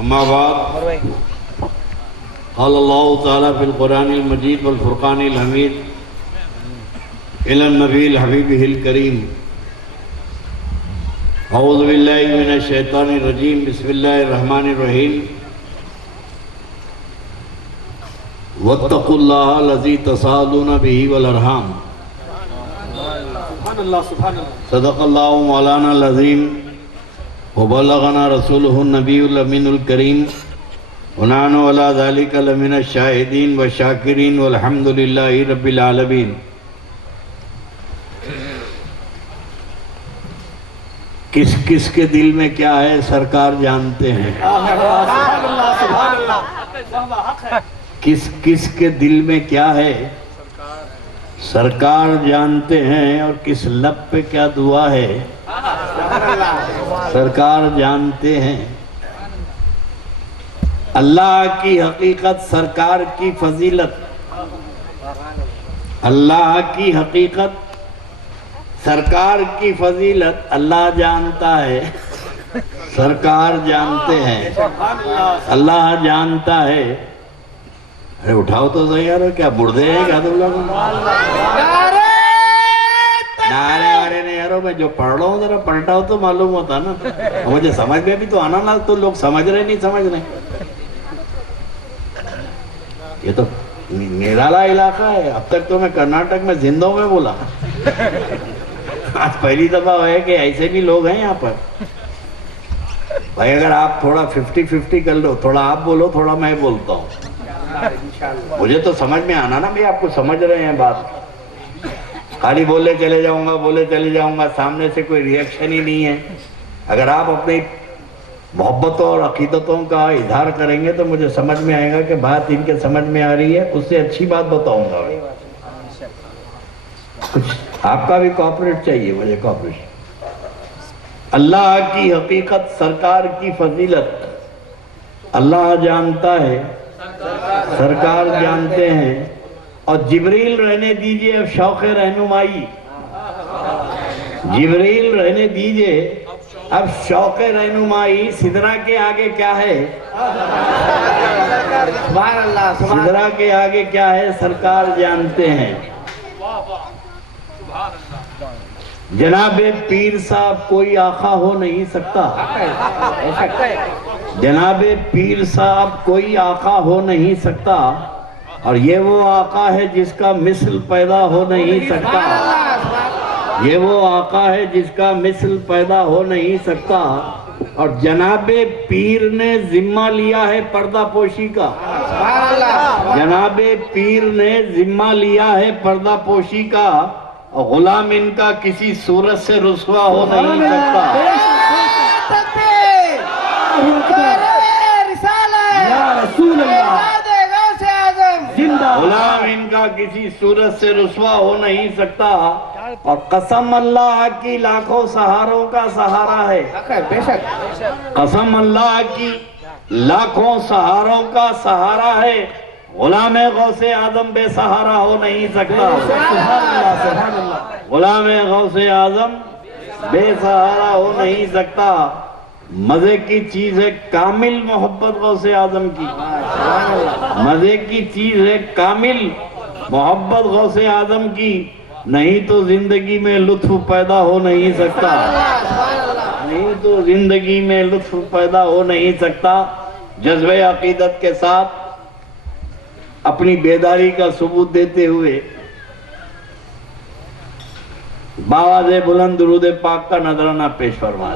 अम्मा बाद क़ाल अल्लाहु तआला फ़िल क़ुरानिल मजीद वल फ़ुरक़ानिल हमीद इलन नबील हबीबिहिल करीम औज़ु बिल्लाहि मिनश शैतानिर रजीम बिस्मिल्लाहिर रहमानिर रहीम वत्तक़ुल्लाह लज़ी तसालूना बिही वल अरहाम सदक़ल्लाहु मौलाना अज़ीम व बल्लगना रसूलुहुन नबियुल अमीनुल करीम व नहनु अला ज़ालिका लमिनश शाहिदीन व शाकिरीन वल्हम्दुलिल्लाहि रब्बिल आलमीन। किस किस के दिल में क्या है सरकार जानते हैं। किस किस के दिल में क्या है सरकार जानते हैं, और किस लब पे क्या दुआ है सरकार जानते हैं। अल्लाह की हकीकत, सरकार की फजीलत। अल्लाह की हकीकत, सरकार की फजीलत अल्लाह जानता है, सरकार जानते हैं, अल्लाह जानता है। अरे उठाओ तो सही यार, क्या मुर्दे हैं क्या तुम लोग? नारे वारे नहीं यारो, मैं जो पढ़ रहा हूँ जरा पलटाओ तो मालूम होता ना, मुझे समझ में भी तो आना ना। तो लोग समझ रहे नहीं समझ रहे। ये तो निराला इलाका है। अब तक तो मैं कर्नाटक में जिंदों में बोला, आज पहली दफा है कि ऐसे भी लोग हैं यहाँ पर। भाई अगर आप थोड़ा 50-50 कर लो, थोड़ा आप बोलो थोड़ा मैं बोलता हूँ, मुझे तो समझ में आना ना। भाई आपको समझ रहे हैं बात, खाली बोले चले जाऊंगा, सामने से कोई रिएक्शन ही नहीं है। अगर आप अपनी मोहब्बतों और अकीदतों का इजहार करेंगे तो मुझे समझ में आएगा कि बात इनके समझ में आ रही है, उससे अच्छी बात बताऊंगा। कुछ आपका भी कॉपरेट चाहिए मुझे, कॉपरेट। अल्लाह की हकीकत, सरकार की फजीलत अल्लाह जानता है, सरकार जानते हैं। और जिब्रील रहने दीजिए अब शौक़ रहनुमाई, जिब्रील रहने दीजिए अब शौक़ रहनुमाई। सिदरा के आगे क्या है, सिदरा के आगे क्या है सरकार जानते हैं। जनाबे पीर साहब कोई आका हो नहीं सकता, जनाबे पीर साहब कोई आका हो नहीं सकता, और ये वो आका है जिसका मिसल पैदा हो नहीं सकता, ये वो आका है जिसका मिसल पैदा हो नहीं सकता। और जनाबे पीर ने जिम्मा लिया है पर्दा पोशी का, जनाबे पीर ने जिम्मा लिया है पर्दा पोशी का, और गुलाम इनका किसी सूरत से रुसवा हो नहीं सकता। गुलाम इनका किसी सूरत से रुसवा हो नहीं सकता। और कसम अल्लाह की लाखों सहारों का सहारा है, बेशक कसम अल्लाह की लाखों सहारों का सहारा है। गुलाम गौसे आजम बेसहारा हो नहीं सकता, गुलाम गौसे आजम बेसहारा हो नहीं सकता। मजे की चीज है कामिल मोहब्बत गौसे आजम की, मजे की चीज है कामिल मोहब्बत गौसे आजम की। नहीं तो जिंदगी में लुत्फ पैदा हो नहीं सकता, नहीं तो जिंदगी में लुत्फ पैदा हो नहीं सकता। जज्बे अकीदत के साथ अपनी बेदारी का सबूत देते हुए बावाज़े बुलंद दुरूद पाक का नजराना पेश फरमा।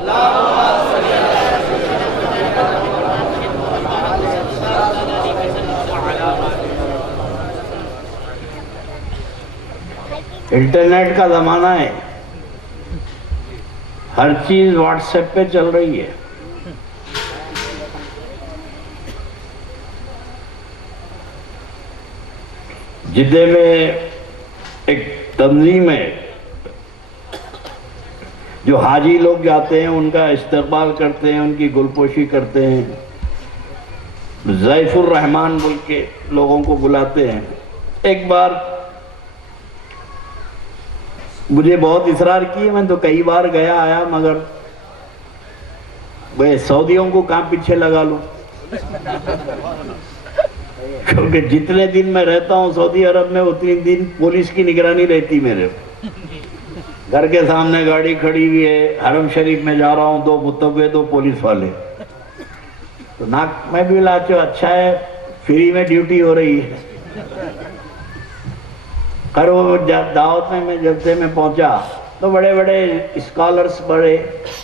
इंटरनेट का जमाना है, हर चीज व्हाट्सएप पे चल रही है। जिद्दे में एक तंजीम है, जो हाजी लोग जाते हैं उनका इस्तकबाल करते हैं, उनकी गुलपोशी करते हैं। ज़ैफुर रहमान बोल के लोगों को बुलाते हैं। एक बार मुझे बहुत इसरार किए, मैं तो कई बार गया आया, मगर वे सऊदियों को कहाँ पीछे लगा लूं, क्योंकि जितने दिन मैं रहता हूँ सऊदी अरब में उतने दिन पुलिस की निगरानी रहती मेरे। घर के सामने गाड़ी खड़ी हुई है, हरम शरीफ में जा रहा हूँ, 2 मुतव्वे 2 पुलिस वाले, तो नाक में भी लाचो, अच्छा है फ्री में ड्यूटी हो रही है। कर वो दावत में जब से मैं पहुंचा तो बड़े बड़े स्कॉलर्स बड़े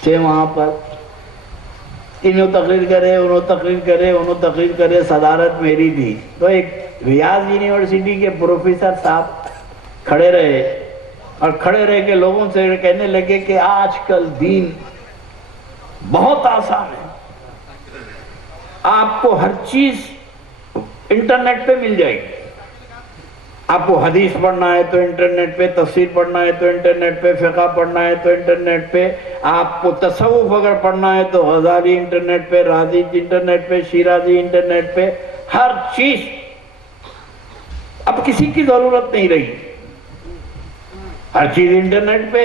थे वहां पर, इन्हों तकरीर करे उन्हों तकरीर करे उन्हों तकरीर करे, सदारत मेरी थी। तो एक रियाज यूनिवर्सिटी के प्रोफेसर साहब खड़े रहे और खड़े रह के लोगों से कहने लगे कि आजकल दीन बहुत आसान है, आपको हर चीज इंटरनेट पे मिल जाएगी। आपको हदीस पढ़ना है तो इंटरनेट पे, तफसीर पढ़ना है तो इंटरनेट पे, फिक़ह पढ़ना है तो इंटरनेट पे, आपको तसव्वुफ अगर पढ़ना है तो गज़ाली इंटरनेट पे, राज़ी इंटरनेट पे, शिराज़ी इंटरनेट पे, हर चीज। अब किसी की जरूरत नहीं रही, हर चीज इंटरनेट पे।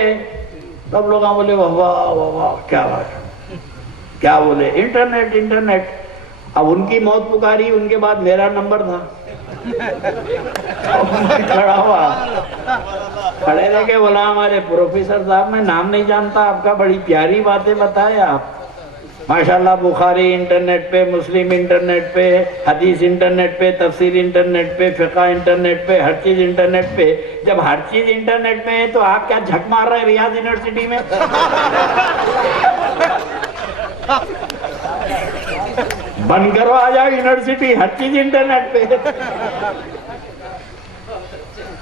तब लोग बोले वाह वाह वाह वाह, क्या बात, क्या बोले, इंटरनेट इंटरनेट। अब उनकी मौत पुकारी, उनके बाद मेरा नंबर था, खड़ा हुआ, खड़े रह के बोला हमारे प्रोफेसर साहब, मैं नाम नहीं जानता आपका, बड़ी प्यारी बातें बताए आप, माशाल्लाह। बुखारी इंटरनेट पे, मुस्लिम इंटरनेट पे, हदीस इंटरनेट पे, तफसीर इंटरनेट पे, फिक़ह इंटरनेट पे, हर चीज इंटरनेट पे। जब हर चीज इंटरनेट पे है तो आप क्या झक मार रहे हैं रियाज यूनिवर्सिटी में? बंद करो, आ जाओ यूनिवर्सिटी, हर चीज इंटरनेट पे।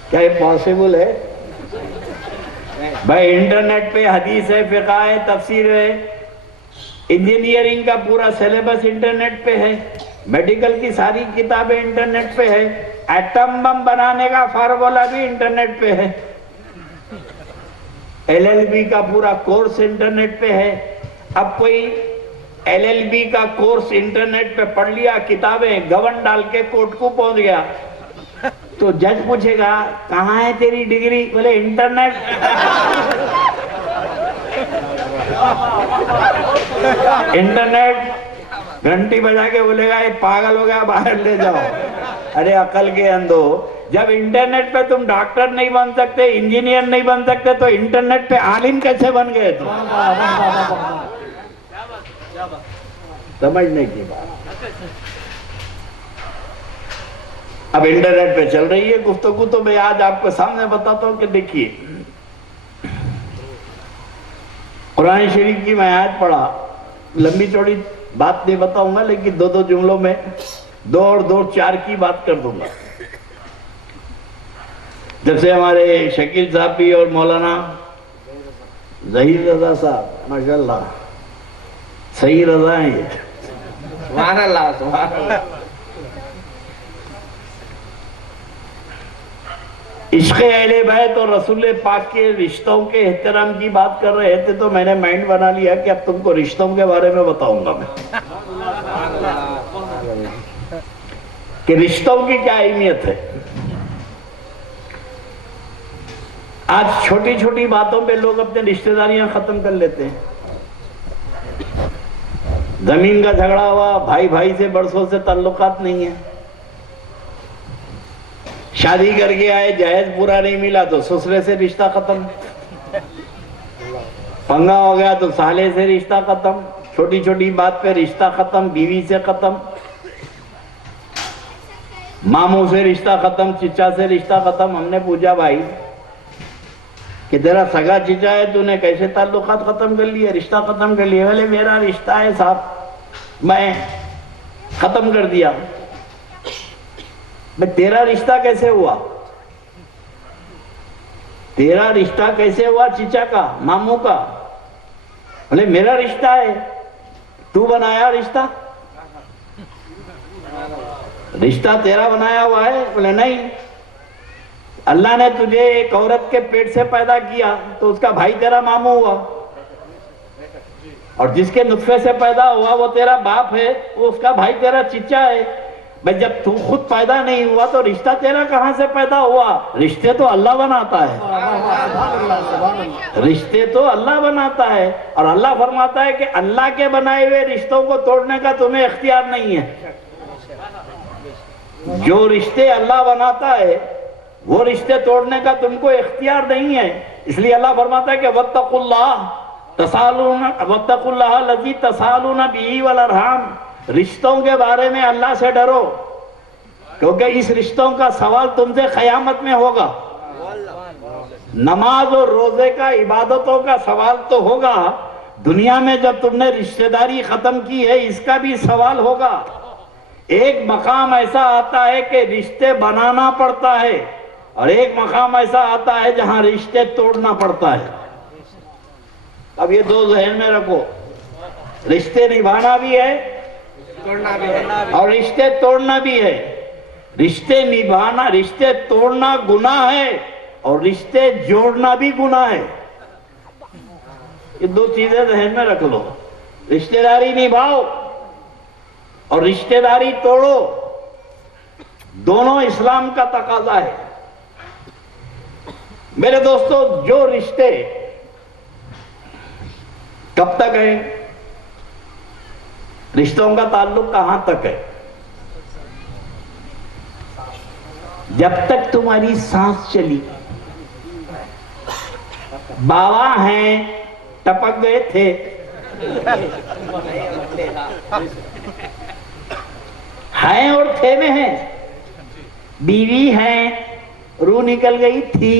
क्या ये पॉसिबल है भाई? इंटरनेट पे हदीस है, फिक़ह है, तफसीर है, इंजीनियरिंग का पूरा सिलेबस इंटरनेट पे है, मेडिकल की सारी किताबें इंटरनेट पे है, एटम बम बनाने का फार्मूला भी इंटरनेट पे है, LLB का पूरा कोर्स इंटरनेट पे है। अब कोई LLB का कोर्स इंटरनेट पे पढ़ लिया, किताबें गवन डाल के कोर्ट को पहुंच गया, तो जज पूछेगा कहाँ है तेरी डिग्री? बोले इंटरनेट। इंटरनेट घंटी बजा के बोलेगा ये पागल हो गया, बाहर ले जाओ। अरे अकल के अंधो, जब इंटरनेट पे तुम डॉक्टर नहीं बन सकते, इंजीनियर नहीं बन सकते, तो इंटरनेट पे आलिम कैसे बन गए तुम? समझने की बात। अब इंटरनेट पे चल रही है गुफ्तगू, तो मैं आज आपको सामने बताता हूं कि देखिए, कुरान शरीफ की मैं आयत पढ़ा, लंबी चौड़ी बात नहीं बताऊंगा, लेकिन 2-2 जुमलों में 2 और 2 4 की बात कर दूंगा। जब से हमारे शकील साहब भी और मौलाना ज़हीर रज़ा साहब, माशाल्लाह सही रज़ा है ये, सुभान अल्लाह सुभान अल्लाह। इश्क़ अहले बैत और रसूल पाक के रिश्तों के एहतराम की बात कर रहे थे, तो मैंने माइंड बना लिया कि अब तुमको रिश्तों के बारे में बताऊंगा मैं, कि रिश्तों की क्या अहमियत है। आज छोटी छोटी बातों पे लोग अपने रिश्तेदारियां खत्म कर लेते हैं। जमीन का झगड़ा हुआ, भाई भाई से बरसों से ताल्लुकात नहीं है, शादी करके आए, जहेज पूरा नहीं मिला तो ससुरे से रिश्ता खत्म, पंगा हो गया तो साले से रिश्ता खत्म, छोटी छोटी बात पे रिश्ता खत्म, बीवी से खत्म, मामू से रिश्ता खत्म, चिचा से रिश्ता खत्म। हमने पूछा भाई कि तेरा सगा चिचा है, तूने कैसे ताल्लुकात खत्म कर लिए, रिश्ता खत्म कर लिए? बोले मेरा रिश्ता है साहब, मैं खत्म कर दिया। मैं तेरा रिश्ता कैसे हुआ? तेरा रिश्ता कैसे हुआ चिचा का, मामू का? बोले मेरा रिश्ता है, तू बनाया रिश्ता? रिश्ता तेरा बनाया हुआ है? बोले नहीं, अल्लाह ने तुझे एक औरत के पेट से पैदा किया तो उसका भाई तेरा मामू हुआ, और जिसके नुत्फे से पैदा हुआ वो तेरा बाप है, वो उसका भाई तेरा चिचा है। भाई जब तू खुद पैदा नहीं हुआ तो रिश्ता तेरा कहां से पैदा हुआ? रिश्ते तो अल्लाह बनाता है, रिश्ते तो अल्लाह बनाता है। और अल्लाह फरमाता है कि अल्लाह के बनाए हुए रिश्तों को तोड़ने का तुम्हें इख्तियार नहीं है। जो रिश्ते अल्लाह बनाता है वो रिश्ते तोड़ने का तुमको इख्तियार नहीं है। इसलिए अल्लाह फरमाता है कि वत्तकुल्लाह लज़ी तसालूना बिही वल अरहाम, रिश्तों के बारे में अल्लाह से डरो, क्योंकि इस रिश्तों का सवाल तुमसे क़यामत में होगा। नमाज और रोजे का, इबादतों का सवाल तो होगा, दुनिया में जब तुमने रिश्तेदारी खत्म की है इसका भी सवाल होगा। एक मकाम ऐसा आता है कि रिश्ते बनाना पड़ता है और एक मकाम ऐसा आता है जहां रिश्ते तोड़ना पड़ता है। अब ये दो जहन में रखो, रिश्ते निभाना भी है और रिश्ते तोड़ना भी है। रिश्ते निभाना, रिश्ते तोड़ना गुनाह है और रिश्ते जोड़ना भी गुनाह है। ये दो चीजें जहन में रख लो, रिश्तेदारी निभाओ और रिश्तेदारी तोड़ो, दोनों इस्लाम का तकाजा है। मेरे दोस्तों, जो रिश्ते कब तक है, रिश्तों का ताल्लुक कहां तक है? जब तक तुम्हारी सांस चली। बाबा हैं, टपक गए थे, हैं और थे में हैं। बीवी हैं, रूह निकल गई थी।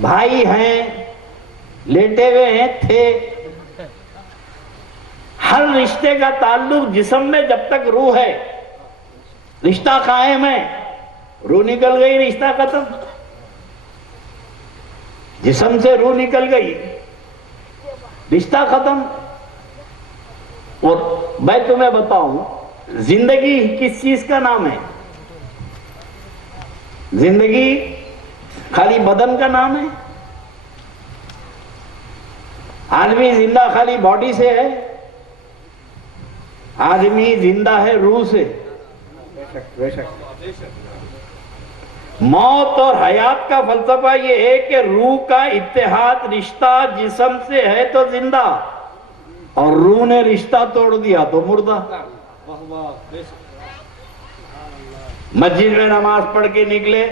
भाई हैं, लेटे हुए हैं, थे। हर रिश्ते का ताल्लुक जिस्म में जब तक रूह है रिश्ता कायम है। रूह निकल गई, रिश्ता खत्म। जिस्म से रूह निकल गई, रिश्ता खत्म। और मैं तुम्हें बताऊं, जिंदगी किस चीज का नाम है? जिंदगी खाली बदन का नाम है? आदमी जिंदा खाली बॉडी से है? आदमी जिंदा है रूह से। मौत और हयात का फलसफा ये है कि रूह का इत्तेहाद, रिश्ता जिस्म से है तो जिंदा, और रूह ने रिश्ता तोड़ दिया तो मुर्दा। मस्जिद में नमाज पढ़ के निकले,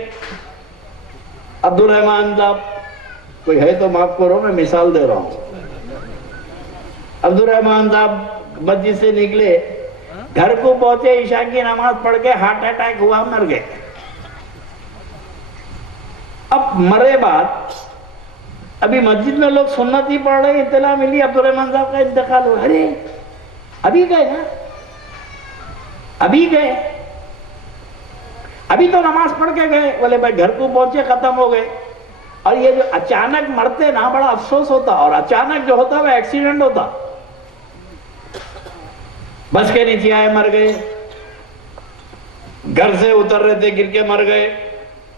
अब्दुल रहमान साहब, कोई है तो माफ करो, मैं मिसाल दे रहा हूं। अब्दुल रहमान साहब मस्जिद से निकले, घर को पहुंचे, ईशा की नमाज पढ़ के हार्ट अटैक हुआ, मर गए। अब मरे बाद अभी मस्जिद में लोग सुन्नत ही पढ़ रहे, इत्तला मिली अब्दुल रहमान साहब का इंतकाल हुआ। अरे अभी गए ना, अभी गए, अभी तो नमाज पढ़ के गए। बोले भाई घर को पहुंचे, खत्म हो गए। और ये जो अचानक मरते ना, बड़ा अफसोस होता। और अचानक जो होता वह एक्सीडेंट होता। बस के नीचे आए, मर गए। घर से उतर रहे थे, गिर के मर गए।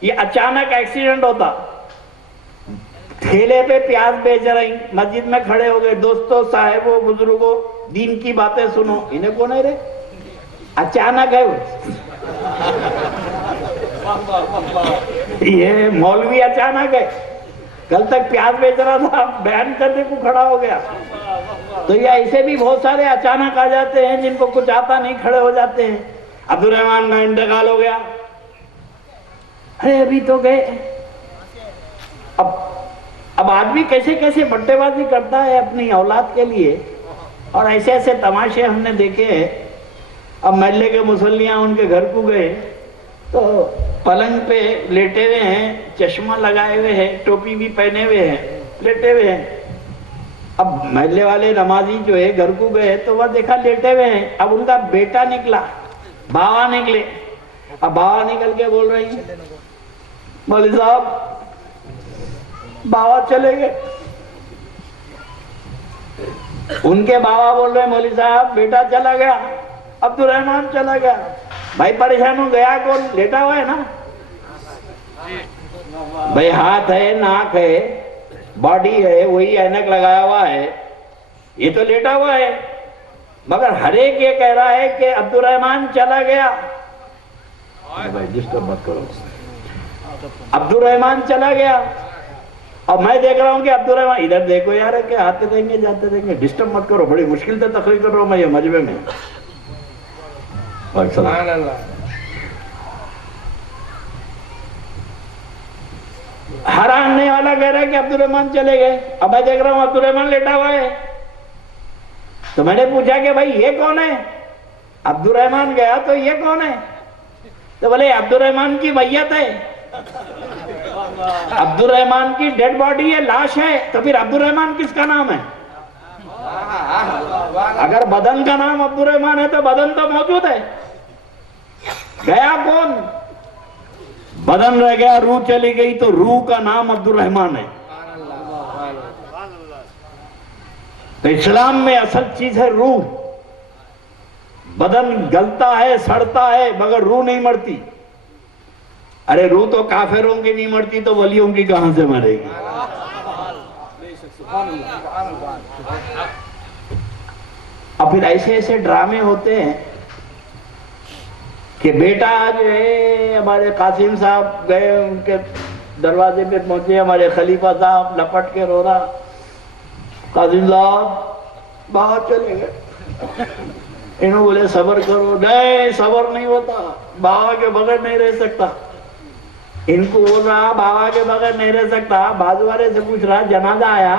ये अचानक एक्सीडेंट होता। ठेले पे प्याज बेच रही, मस्जिद में खड़े हो गए। दोस्तों, साहिबों, बुजुर्गों, दीन की बातें सुनो। इन्हें कौन है रे? अचानक है वो। ये मौलवी अचानक है, कल तक प्याज बेच रहा था, बयान करने को खड़ा हो गया। तो ये ऐसे भी बहुत सारे अचानक आ जाते हैं, जिनको कुछ आता नहीं, खड़े हो जाते हैं। अब्दुल रहमान का इंतकाल हो गया। अरे अभी तो गए। अब आदमी कैसे कैसे बट्टेबाजी करता है अपनी औलाद के लिए, और ऐसे ऐसे तमाशे हमने देखे हैं। अब महल्ले के मुसल्लियां उनके घर को गए तो पलंग पे लेटे हुए हैं, चश्मा लगाए हुए हैं, टोपी भी पहने हुए हैं, लेटे हुए हैं। अब महल्ले वाले नमाजी जो है घर को गए तो वह देखा लेटे हुए हैं। अब उनका बेटा निकला, बाबा निकले। अब बाबा निकल के बोल रही है, मौलवी साहब बाबा चले गए। उनके बाबा बोल रहे, मौलवी साहब बेटा चला गया, अब्दुल रहमान चला गया। भाई परेशान हो गया कौन? लेटा हुआ है ना भाई, हाथ है, नाक है, बॉडी है, वही ऐनक लगाया हुआ है, ये तो लेटा हुआ है। मगर हर एक ये कह रहा है कि अब्दुर्रहमान चला गया। भाई डिस्टर्ब मत करो। अब्दुर्रहमान चला गया और मैं देख रहा हूं कि अब्दुर्रहमान, इधर देखो यार, कि आते रहेंगे जाते रहेंगे, डिस्टर्ब मत करो। बड़ी मुश्किल से तकरीर कर रहा हूं मैं ये मजबे में। हराने वाला कह रहा है कि अब्दुर्रहमान चले गए। अब मैं देख रहा हूं अब्दुर्रहमान लेटा हुआ है। तो मैंने पूछा कि भाई ये कौन है? अब्दुर्रहमान गया तो ये कौन है? तो बोले अब्दुर्रहमान की मैयत है, अब्दुर्रहमान की डेड बॉडी है, लाश है। तो फिर अब्दुर्रहमान किसका नाम है? अगर बदन का नाम अब्दुर्रहमान है तो बदन तो मौजूद है। गया कौन? बदन रह गया, रूह चली गई, तो रूह का नाम अब्दुर्रहमान है। तो इस्लाम में असल चीज है रूह। बदन गलता है, सड़ता है, मगर रूह नहीं मरती। अरे रूह तो काफिरों की नहीं मरती तो वलियों की कहां से मरेगी? और फिर ऐसे ऐसे ड्रामे होते हैं कि बेटा जो है, हमारे कासिम साहब गए, उनके दरवाजे पे पहुंचे, हमारे खलीफा साहब लपट के रो रहा, कासिम साहब बाहर चले गए। इन्होंने बोले सबर करो। नहीं, सबर नहीं होता, बाबा के बगैर नहीं रह सकता। इनको बोल रहा बाबा के बगैर नहीं रह सकता, बाजू वाले से पूछ रहा जनाजा आया।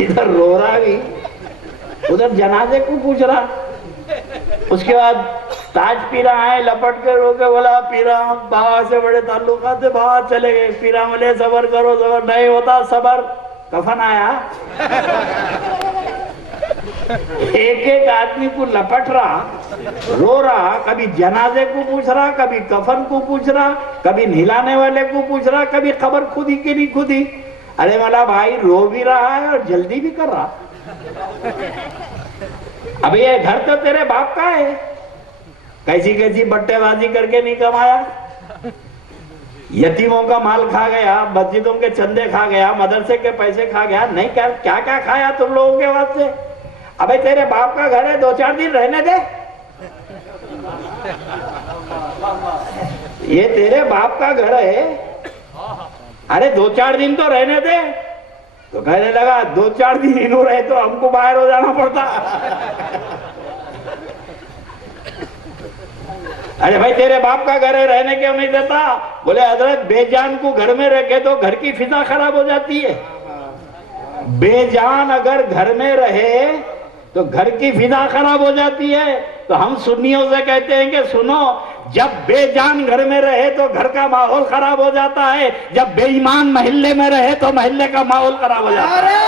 इधर रो रहा भी, उधर जनाजे को पूछ रहा। उसके बाद ताज पीरा आए, लपट के रो के बोला पीरा बाबा से बड़े ताल्लुकात थे, बाबा चले गए। पीरा बोले सबर करो, सबर नहीं होता सबर। कफन आया। एक एक आदमी को लपट रहा, रो रहा, कभी जनाजे को पूछ रहा, कभी कफन को पूछ रहा, कभी नहलाने वाले को पूछ रहा, कभी खबर खुदी कि नहीं खुदी। अरे मला भाई रो भी रहा है और जल्दी भी कर रहा। अब ये घर तो तेरे बाप का है, कैसी कैसी बट्टेबाजी करके नहीं कमाया। यतीमों का माल खा गया, मस्जिदों के चंदे खा गया, मदरसे के पैसे खा गया, नहीं क्या क्या क्या खाया तुम लोगों के वास्ते। अबे तेरे बाप का घर है, 2-4 दिन रहने दे। ये तेरे बाप का घर है, अरे 2-4 दिन तो रहने दे। तो कहने लगा 2-4 दिन इन्हों रहे तो हमको बाहर हो जाना पड़ता। अरे भाई तेरे बाप का घर है, रहने क्यों नहीं देता? बोले हजरत बेजान को घर में रखे तो घर की फिजा खराब हो जाती है। बेजान अगर घर में रहे तो घर की फिजा खराब हो जाती है। तो हम सुन्नियों से कहते हैं कि सुनो, जब बेजान घर में रहे तो घर का माहौल खराब हो जाता है, जब बेईमान महल्ले में रहे तो महल्ले का माहौल खराब हो जाता है।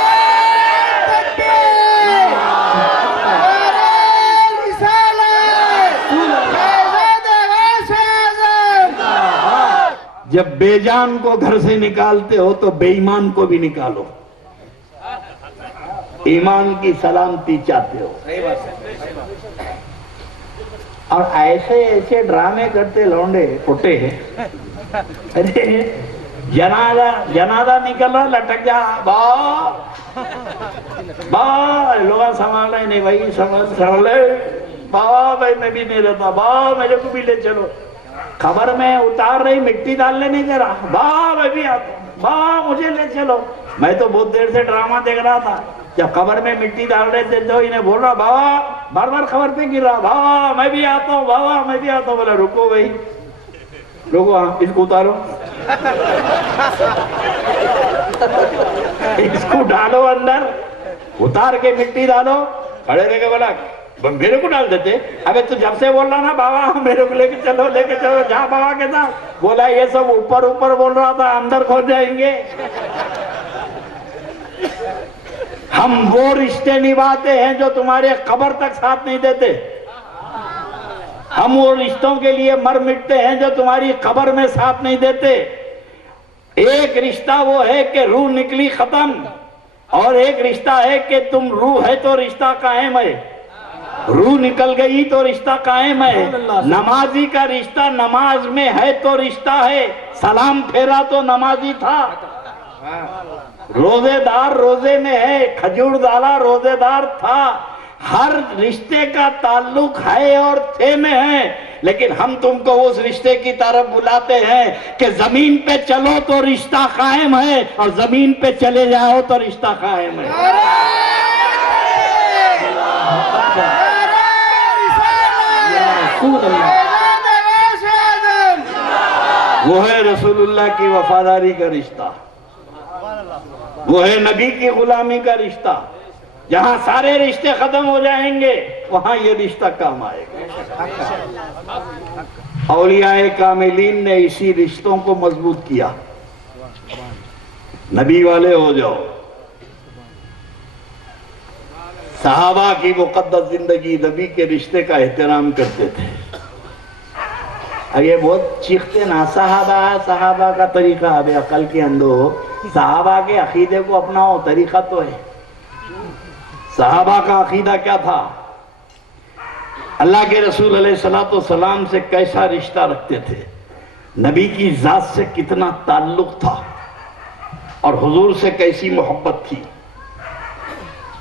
जब बेजान को घर से निकालते हो तो बेईमान को भी निकालो, ईमान की सलामती चाहते हो। और ऐसे ऐसे ड्रामे करते लौंडे फुटे। अरे जनाजा निकल रहा, लटक जा बा लोग संभाल रहे नहीं भाई, संभाल बा भाई मैं भी नहीं रहता, बा मेरे को भी ले चलो। खबर में उतार रही, मिट्टी डालने नहीं दे रहा, बा मैं भी आता, बा मुझे ले चलो। मैं तो बहुत देर से ड्रामा देख रहा था, जब खबर में मिट्टी डाल रहे थे तो इन्हें बोल रहा बाबा, बार बार खबर पे गिर रहा, बाबा मैं भी आता हूँ, बाबा मैं भी आता हूँ। बोला रुको भाई रुको, हाँ इसको उतारो। इसको डालो अंदर, उतार के मिट्टी डालो। खड़े रह के बोला मेरे को डाल देते। अबे तू जब से बोल रहा ना बाबा मेरे को लेके चलो जा बाबा के साथ। बोला ये सब ऊपर ऊपर बोल रहा था, अंदर खो जाएंगे। हम वो रिश्ते निभाते हैं जो तुम्हारे कब्र तक साथ नहीं देते। हम वो रिश्तों के लिए मर मिटते हैं जो तुम्हारी कब्र में साथ नहीं देते। एक रिश्ता वो है कि रूह निकली खत्म, और एक रिश्ता है कि तुम रूह है तो रिश्ता कायम है, रूह निकल गई तो रिश्ता कायम है। नमाजी का रिश्ता नमाज में है तो रिश्ता है, सलाम फेरा तो नमाजी था। रोजेदार रोजे में है, खजूर डाला रोजेदार था। हर रिश्ते का ताल्लुक है और थे में है, लेकिन हम तुमको उस रिश्ते की तरफ बुलाते हैं कि जमीन पे चलो तो रिश्ता कायम है और जमीन पे चले जाओ तो रिश्ता कायम है। वो है रसूलुल्लाह की वफादारी का रिश्ता, वो है नबी की गुलामी का रिश्ता। जहां सारे रिश्ते खत्म हो जाएंगे वहां ये रिश्ता काम आएगा। औलियाए कामिलीन ने इसी रिश्तों को मजबूत किया। नबी वाले हो जाओ। सहाबा की मुकद्दस जिंदगी नबी के रिश्ते का एहतराम करते थे। अब ये बहुत चीखते ना, सहाबा सहाबा का तरीका, अबे अकल के अंदो सहाबा के अकीदे को अपनाओ, तरीका तो है। सहाबा का अकीदा क्या था, अल्लाह के रसूल अलैहिस्सलातु वस्सलाम से कैसा रिश्ता रखते थे, नबी की जात से कितना ताल्लुक था और हुजूर से कैसी मोहब्बत थी।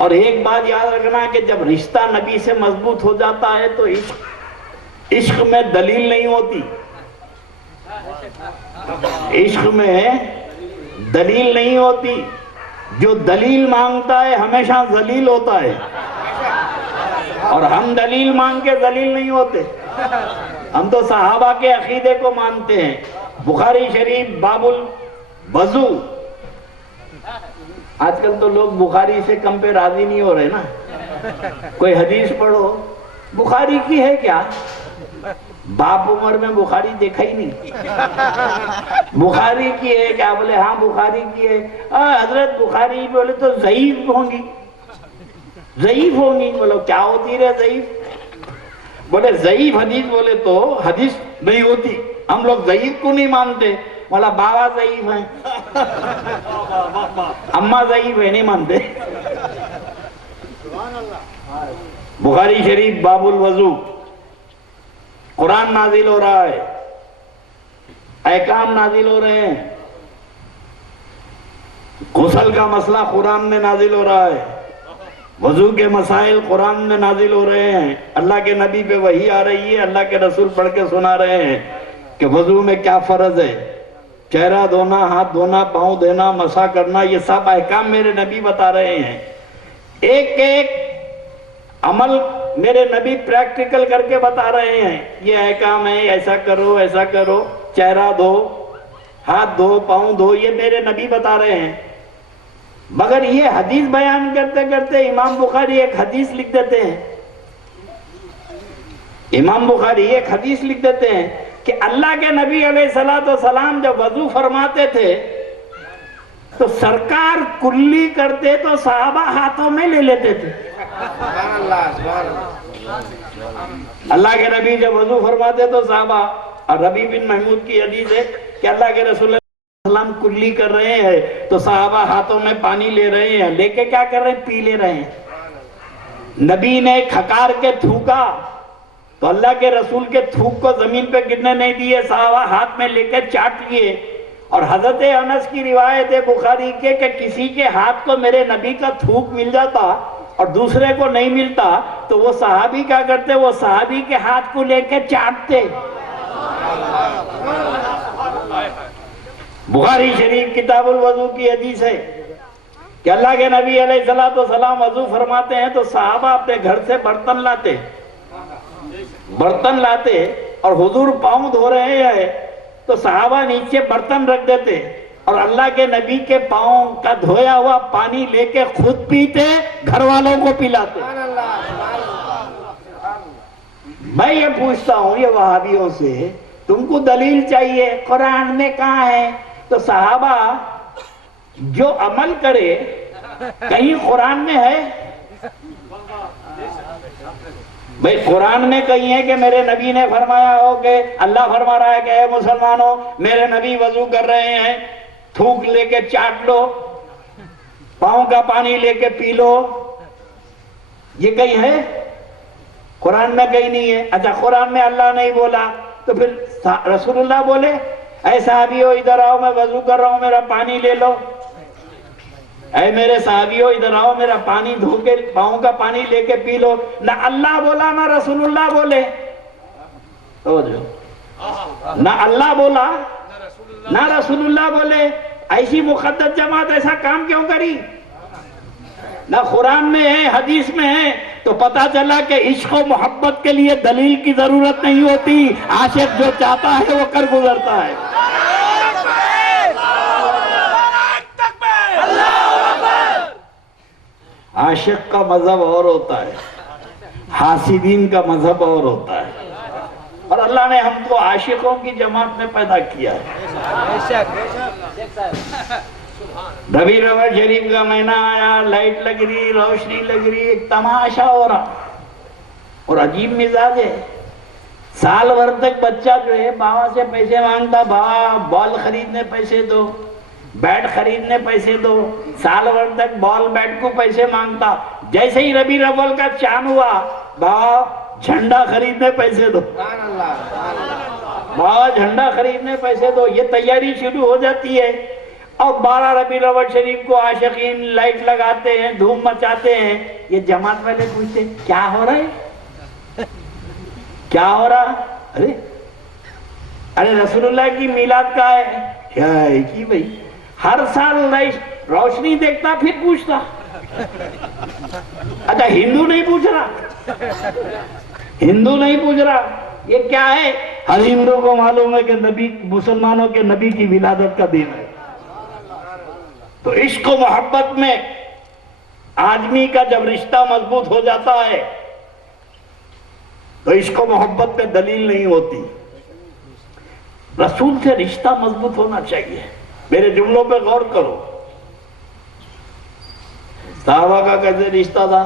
और एक बात याद रखना कि जब रिश्ता नबी से मजबूत हो जाता है तो इश्क में दलील नहीं होती, इश्क में दलील नहीं होती। जो दलील मांगता है हमेशा जलील होता है, और हम दलील मांग के दलील नहीं होते। हम तो सहाबा के अकीदे को मानते हैं। बुखारी शरीफ बाबुल वजू, आजकल तो लोग बुखारी से कम पे राजी नहीं हो रहे ना। कोई हदीस पढ़ो, बुखारी की है क्या, बाप उम्र में बुखारी देखा ही नहीं। बुखारी की है क्या, बोले हाँ बुखारी की है। हजरत बुखारी बोले तो ज़ईफ होंगी, ज़ईफ होंगी। बोलो क्या होती रे ज़ईफ, बोले ज़ईफ हदीस, बोले तो हदीस नहीं होती, हम लोग ज़ईफ को नहीं मानते। बोला बाबा ज़ईफ है, अम्मा ज़ईफ है, नहीं मानते। बुखारी शरीफ बाबुल वजू, कुरान नाजिल हो रहा है, अहकाम नाजिल हो रहे हैं, गुस्ल का मसला कुरान में नाजिल हो रहा है, वजू के मसाइल कुरान में नाजिल हो रहे हैं। अल्लाह के नबी पे वही आ रही है, अल्लाह के रसूल पढ़ के सुना रहे हैं कि वजू में क्या फर्ज है, चेहरा धोना, हाथ धोना, पांव देना, मसा करना, ये सब अहकाम मेरे नबी बता रहे हैं। एक एक अमल मेरे नबी प्रैक्टिकल करके बता रहे हैं, ये अहकाम है, ऐसा करो ऐसा करो, चेहरा धो, हाथ धो, पांव धो, ये मेरे नबी बता रहे हैं। मगर ये हदीस बयान करते करते इमाम बुखारी एक हदीस लिख देते हैं, इमाम बुखारी एक हदीस लिख देते हैं कि अल्लाह के नबी अलैहिस्सलातु वस्सलाम जब वजू फरमाते थे तो सरकार कुल्ली करते तो सहाबा हाथों में ले लेते थे। अल्लाह के नबी जब वजू फरमाते तो सहाबा, और रबी बिन महमूद की हदीस है कि अल्लाह के रसूल सल्लम कुल्ली कर रहे हैं तो सहाबा हाथों में पानी ले रहे हैं, लेके क्या कर रहे हैं, पी ले रहे हैं। नबी ने खकार के थूका तो अल्लाह के रसूल के थूक को जमीन पे गिरने नहीं दिए, सहाबा हाथ में लेके चाट लिए। और हजरत अनस की रिवायत है बुखारी के कि किसी के हाथ को मेरे नबी का थूक मिल जाता और दूसरे को नहीं मिलता तो वो सहाबी क्या करते, वो सहाबी के हाथ को लेके चाटते। बुखारी शरीफ किताबुल वजू की हदीस है कि अल्लाह के नबी अलैहिस्सलातु वस्सलाम वजू फरमाते हैं तो सहाबा अपने घर से बर्तन लाते और हुजूर पांव धो रहे हैं तो सहाबा नीचे बर्तन रख देते और अल्लाह के नबी के पांव का धोया हुआ पानी लेके खुद पीते, घर वालों को पिलाते। मैं ये पूछता हूं ये वहाबियों से, तुमको दलील चाहिए, कुरान में कहाँ है? तो सहाबा जो अमल करे कहीं कुरान में है? भाई कुरान में कहीं है कि मेरे नबी ने फरमाया हो कि अल्लाह फरमा रहा है कि मुसलमानों मेरे नबी वजू कर रहे हैं, थूक लेके चाट लो, पांव का पानी लेके पी लो, ये कहीं है? कुरान में कहीं नहीं है। अच्छा कुरान में अल्लाह नहीं बोला तो फिर रसूलुल्लाह बोले ऐसा भी हो, इधर आओ मैं वजू कर रहा हूं, मेरा पानी ले लो। ऐ मेरे साहबियों इधर आओ, मेरा पानी धो के पाँव का पानी लेके पी लो। ना अल्लाह बोला ना रसूलुल्लाह बोले, तो जो ना अल्लाह बोला ना रसूलुल्लाह बोले, ऐसी मुकद्दस जमात ऐसा काम क्यों करी? ना कुरान में है हदीस में है। तो पता चला कि इश्क और मोहब्बत के लिए दलील की जरूरत नहीं होती, आशिक जो चाहता है वो कर गुजरता है। आशिक का मजहब और होता है, हासिदीन का मजहब और होता है। और अल्लाह ने हमको आशिकों की जमात में पैदा किया है। रबीउल अव्वल शरीफ का महीना आया, लाइट लग रही, रोशनी लग रही, एक तमाशा हो रहा। और अजीब मिजाज है, साल भर तक बच्चा जो है बाबा से पैसे मांगता, बाबा बॉल खरीदने पैसे दो, बैट खरीदने पैसे दो। साल भर तक बॉल बैट को पैसे मांगता। जैसे ही रबीउल अव्वल का चांद हुआ, बाबा झंडा खरीदने पैसे दो, बाबा झंडा खरीदने पैसे दो। ये तैयारी शुरू हो जाती है। अब 12 रबीउल अव्वल शरीफ को आशिकीन लाइट लगाते हैं, धूम मचाते हैं। ये जमात वाले पूछते क्या हो रहा है, क्या हो रहा? अरे रसूलुल्लाह की मिलाद का है। क्या है कि भाई हर साल रोशनी देखता फिर पूछता। अच्छा हिंदू नहीं पूछ रहा, हिंदू नहीं पूछ रहा, ये क्या है? हर हिंदू को मालूम है कि नबी, मुसलमानों के नबी की विलादत का दिन है। तो इश्क और मोहब्बत में आदमी का जब रिश्ता मजबूत हो जाता है तो इश्क और मोहब्बत में दलील नहीं होती, रसूल से रिश्ता मजबूत होना चाहिए। मेरे जुमलों पे गौर करो। साहबा का कैसे रिश्ता था?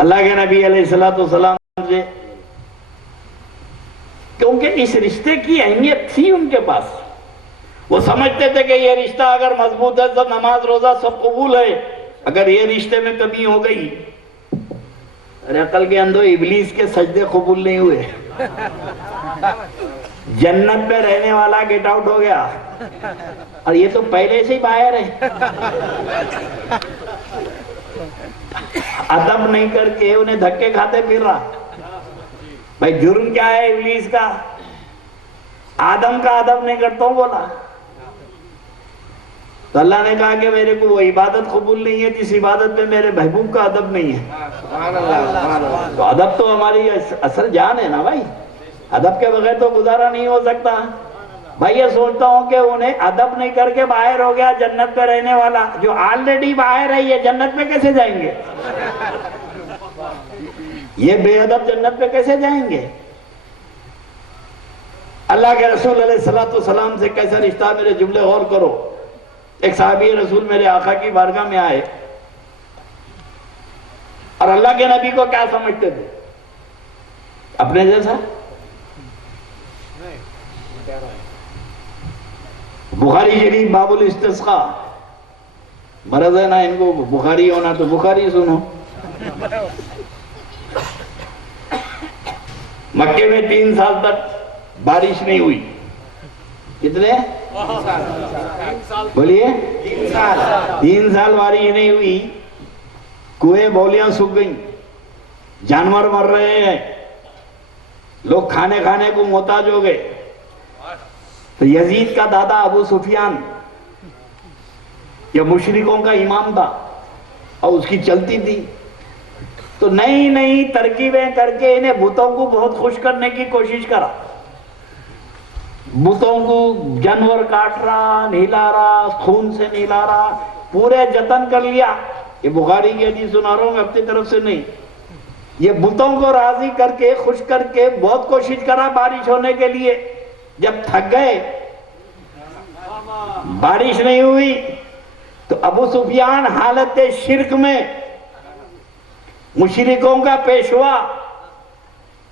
अल्लाह के नबी अलैहिस्सलाम से, क्योंकि इस रिश्ते की अहमियत थी उनके पास। वो समझते थे कि ये रिश्ता अगर मजबूत है तो नमाज रोजा सब कबूल है। अगर ये रिश्ते में कमी हो गई, अरे अकल के अंदर इबलीस के सजदे कबूल नहीं हुए, जन्नत में रहने वाला गेट आउट हो गया, और ये तो पहले से ही बाहर है। अदब नहीं करके उन्हें धक्के खाते फिर रहा। भाई जुर्म क्या है इबलीस का? आदम का अदब नहीं करता हूं बोला। तो अल्लाह ने कहा कि मेरे को वो इबादत कबूल नहीं है जिस इबादत में मेरे महबूब का अदब नहीं है। तो अदब तो हमारी असल जान है ना भाई, अदब के बगैर तो गुजारा नहीं हो सकता। भाई ये सोचता हूँ कि उन्हें अदब नहीं करके बाहर हो गया जन्नत में रहने वाला, जो ऑलरेडी बाहर है ये जन्नत में कैसे जाएंगे? ये बेअदब जन्नत में कैसे जाएंगे? अल्लाह के रसूल अलैहिस्सलाम से कैसा रिश्ता? मेरे जुमले गौर करो। एक साहबी रसूल मेरे आका की बारगाह में आए और अल्लाह के नबी को क्या समझते थे? अपने जैसा? बुखारी शरीफ बाबुल इस्तिस्का, मरज है ना इनको बुखारी होना, तो बुखारी सुनो। मक्के में 3 साल तक बारिश नहीं हुई। कितने? बोलिए 3 साल बारिश नहीं हुई। कुएं बौलियां सूख गई, जानवर मर रहे हैं, लोग खाने खाने को मोहताज हो गए। तो यजीद का दादा अबू सुफियान, यह मुशरिकों का इमाम था और उसकी चलती थी। तो नई नई तरकीबें करके इन्हें भूतों को बहुत खुश करने की कोशिश करा। भूतों को जानवर काट रहा, नहला रहा, खून से नहला रहा, पूरे जतन कर लिया। ये बुखारी की हदीस सुना रहा हूं मैं अपनी तरफ से नहीं। ये भूतों को राजी करके, खुश करके बहुत कोशिश करा बारिश होने के लिए। जब थक गए, बारिश नहीं हुई, तो अबू सुफियान हालत शिर्क में मुशरिकों का पेशवा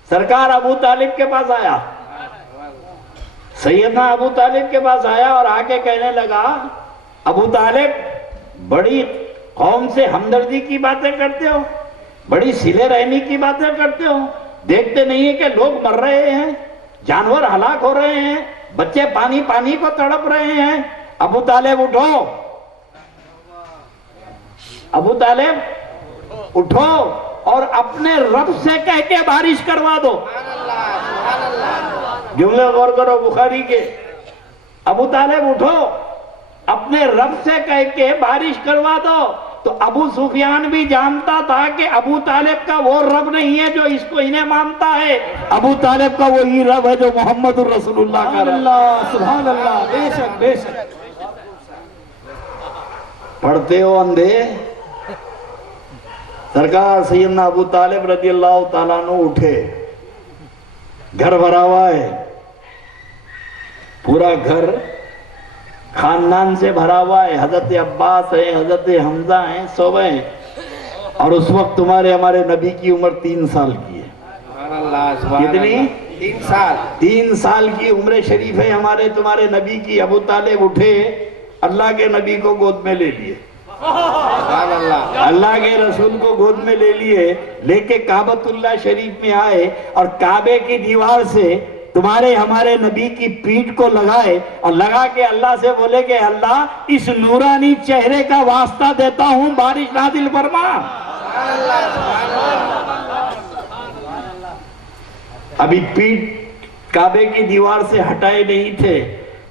सरकार अबू तालिब के पास आया। सैयदना अबू तालिब के पास आया और आके कहने लगा, अबू तालिब बड़ी कौम से हमदर्दी की बातें करते हो, बड़ी सिले रहमी की बातें करते हो। देखते नहीं है कि लोग मर रहे हैं, जानवर हलाक हो रहे हैं, बच्चे पानी पानी को तड़प रहे हैं, अबू तालिब उठो, अबू तालिब उठो और अपने रब से कह के बारिश करवा दो। जुमले गौर करो बुखारी के। अबू तालिब उठो, अपने रब से कह के बारिश करवा दो। तो अबू सुफियान भी जानता था कि अबू तालिब का वो रब नहीं है जो इसको इन्हें मानता है, अबू तालिब का वही रब है जो मोहम्मद रसूलुल्लाह का रब। सुभान अल्लाह, बेशक बेशक। पढ़ते हो अंधे। सरकार सैयदना अबू तालिब रजी अल्लाह ताला अन्हु उठे, घर भरा हुआ है, पूरा घर खानदान से भरा हुआ है। हजरत अब्बास है, हजरत हमजा है, सब हैं। और उस वक्त तुम्हारे हमारे नबी की उम्र 3 साल की है। कितनी? 3 साल। 3 साल की उम्र शरीफ है हमारे तुम्हारे नबी की। अबू तालिब उठे, अल्लाह के नबी को गोद में ले लिए, अल्लाह के रसूल को गोद में ले लिए, लेके काबतुल्लाह शरीफ में आए और काबे की दीवार से तुम्हारे हमारे नबी की पीठ को लगाए और लगा के अल्लाह से बोले कि अल्लाह इस नूरानी चेहरे का वास्ता देता हूं, बारिश नादिल फरमा। अभी पीठ काबे की दीवार से हटाए नहीं थे,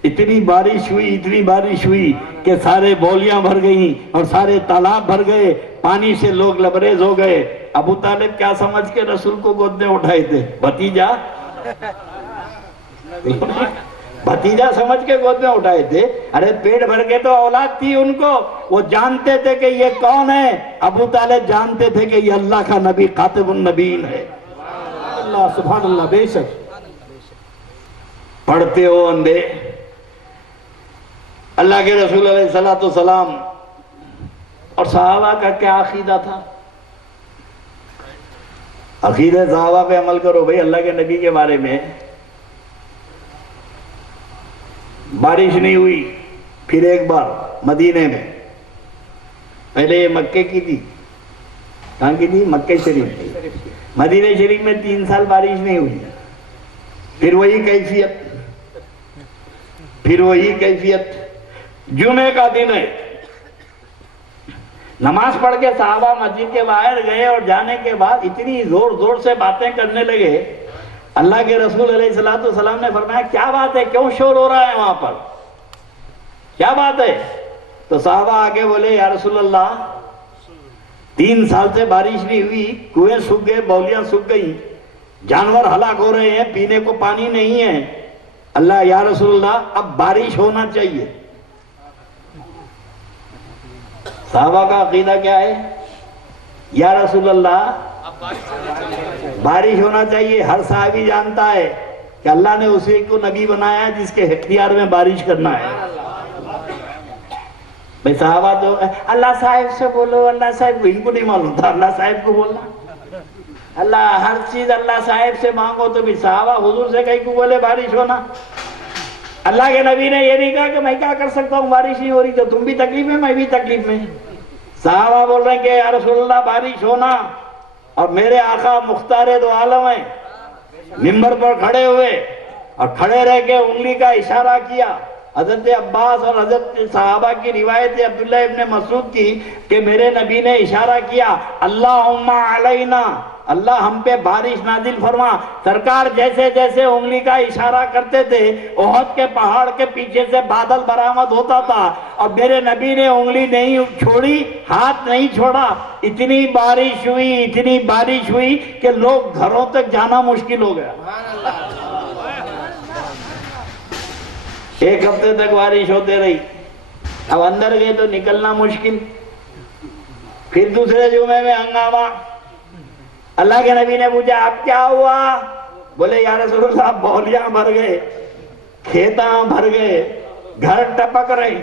इतनी बारिश हुई, इतनी बारिश हुई कि सारे बौलियां भर गई और सारे तालाब भर गए, पानी से लोग लबरेज हो गए। अबू तालिब क्या समझ के रसूल को गोद में उठाए थे? भतीजा, भतीजा समझ के गोद में उठाए थे। अरे पेट भर के तो औलाद थी उनको, वो जानते थे कि ये कौन है। अबू तालिब जानते थे कि ये अल्लाह का नबी खातिमुन नबीन है। अल्लाह सुभान अल्लाह, बेशक। पढ़ते हो अंधे। अल्लाह के रसूल अलैहिस्सलातु सलाम और सहाबा का क्या अकीदा था? अकीदे सहाबा पे अमल करो भाई। अल्लाह के नबी के बारे में बारिश नहीं हुई, फिर एक बार मदीने में, पहले ये मक्के की थी, कहाँ की थी? मक्के शरीफ की। मदीने शरीफ में 3 साल बारिश नहीं हुई, फिर वही कैफियत, फिर वही कैफियत। जुमे का दिन है, नमाज पढ़ के साहबा मस्जिद के बाहर गए और जाने के बाद इतनी जोर जोर से बातें करने लगे। अल्लाह के रसूल अलैहिस्सलातु सलाम ने फरमाया क्या बात है, क्यों शोर हो रहा है वहां पर, क्या बात है? तो साहबा आके बोले या रसूल अल्लाह 3 साल से बारिश नहीं हुई, कुएं सूख गए, बौलियां सूख गई, जानवर हलाक हो रहे हैं, पीने को पानी नहीं है। अल्लाह या रसूल अल्लाह अब बारिश होना चाहिए। साहबा का अकीदा क्या है? या रसूल अल्लाह बारिश होना चाहिए। हर साहबी जानता है कि अल्लाह ने उसी को नबी बनाया है जिसके इख्तियार में बारिश करना है। भाई साहबा तो अल्लाह साहिब से बोलो, अल्लाह साहिब, इनको नहीं मालूम था अल्लाह साहिब को बोलना। अल्लाह हर चीज अल्लाह साहिब से मांगो, तो भी साहबा हुजूर से कहीं को बोले बारिश होना। अल्लाह के नबी ने ये नहीं कहा कि मैं क्या कर सकता हूँ, बारिश नहीं हो रही तो तुम भी तकलीफ में, मैं भी तकलीफ में। साहबा बोल रहे हैं कि या रसूलल्लाह बारिश होना। और मेरे आका मुख्तारे दो आलम है, मिंबर पर खड़े हुए और खड़े रह के उंगली का इशारा किया। हजरत अब्बास और हजरत साहबा की रिवायत है अब्दुल्ला इब्ने मसूद की कि मेरे नबी ने इशारा किया अल्लाहुम्मा अलैना, अल्लाह हम पे बारिश नाजिल फरमा। सरकार जैसे जैसे उंगली का इशारा करते थे, ओहद के पहाड़ के पीछे से बादल बरामद होता था और मेरे नबी ने उंगली नहीं छोड़ी, हाथ नहीं छोड़ा। इतनी बारिश हुई, इतनी बारिश हुई कि लोग घरों तक जाना मुश्किल हो गया। 1 हफ्ते तक बारिश होते रही। अब अंदर गए तो निकलना मुश्किल। फिर दूसरे जुमे में हंगामा। अल्लाह के नबी ने पूछा अब क्या हुआ? बोले या रसूलल्लाह बौलियां भर गए, खेता भर गए, घर टपक रही,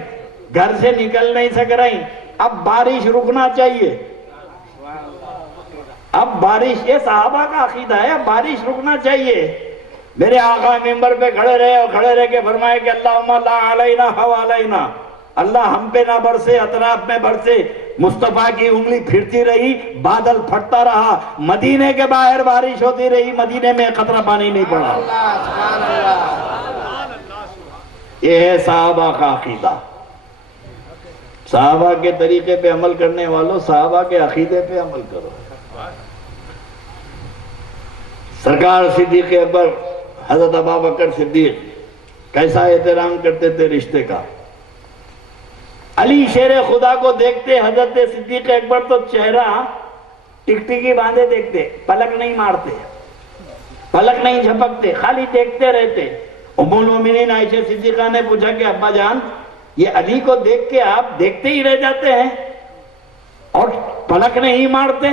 घर से निकल नहीं सक रही, अब बारिश रुकना चाहिए। अब बारिश, ये साहबा का अकीदा है, अब बारिश रुकना चाहिए। मेरे आका मिंबर पे खड़े रहे और खड़े रह के फरमाए कि अल्लाहुम्मा ला अलैना हवालैना, अल्लाह हम पे ना बरसे, अतराफ में बरसे। मुस्तफा की उंगली फिरती रही, बादल फटता रहा, मदीने के बाहर बारिश होती रही, मदीने में कतरा पानी नहीं पड़ा। ये है साहबा का अकीदा। साहबा के तरीके पे अमल करने वालों, साहबा के अकीदे पे अमल करो। सरकार सिद्दीक अकबर, हजरत अबू बकर सिद्दीक कैसा एहतराम करते थे रिश्ते का। अली शेर खुदा को देखते हजरत सिद्दीक अकबर तो चेहरा टिकटिकी बांधे देखते, पलक नहीं मारते, पलक नहीं झपकते, खाली देखते रहते। उम्मुल मोमिनीन आयशा सिद्दीका ने पूछा कि अब्बा जान, ये अली को देख के आप देखते ही रह जाते हैं और पलक नहीं मारते,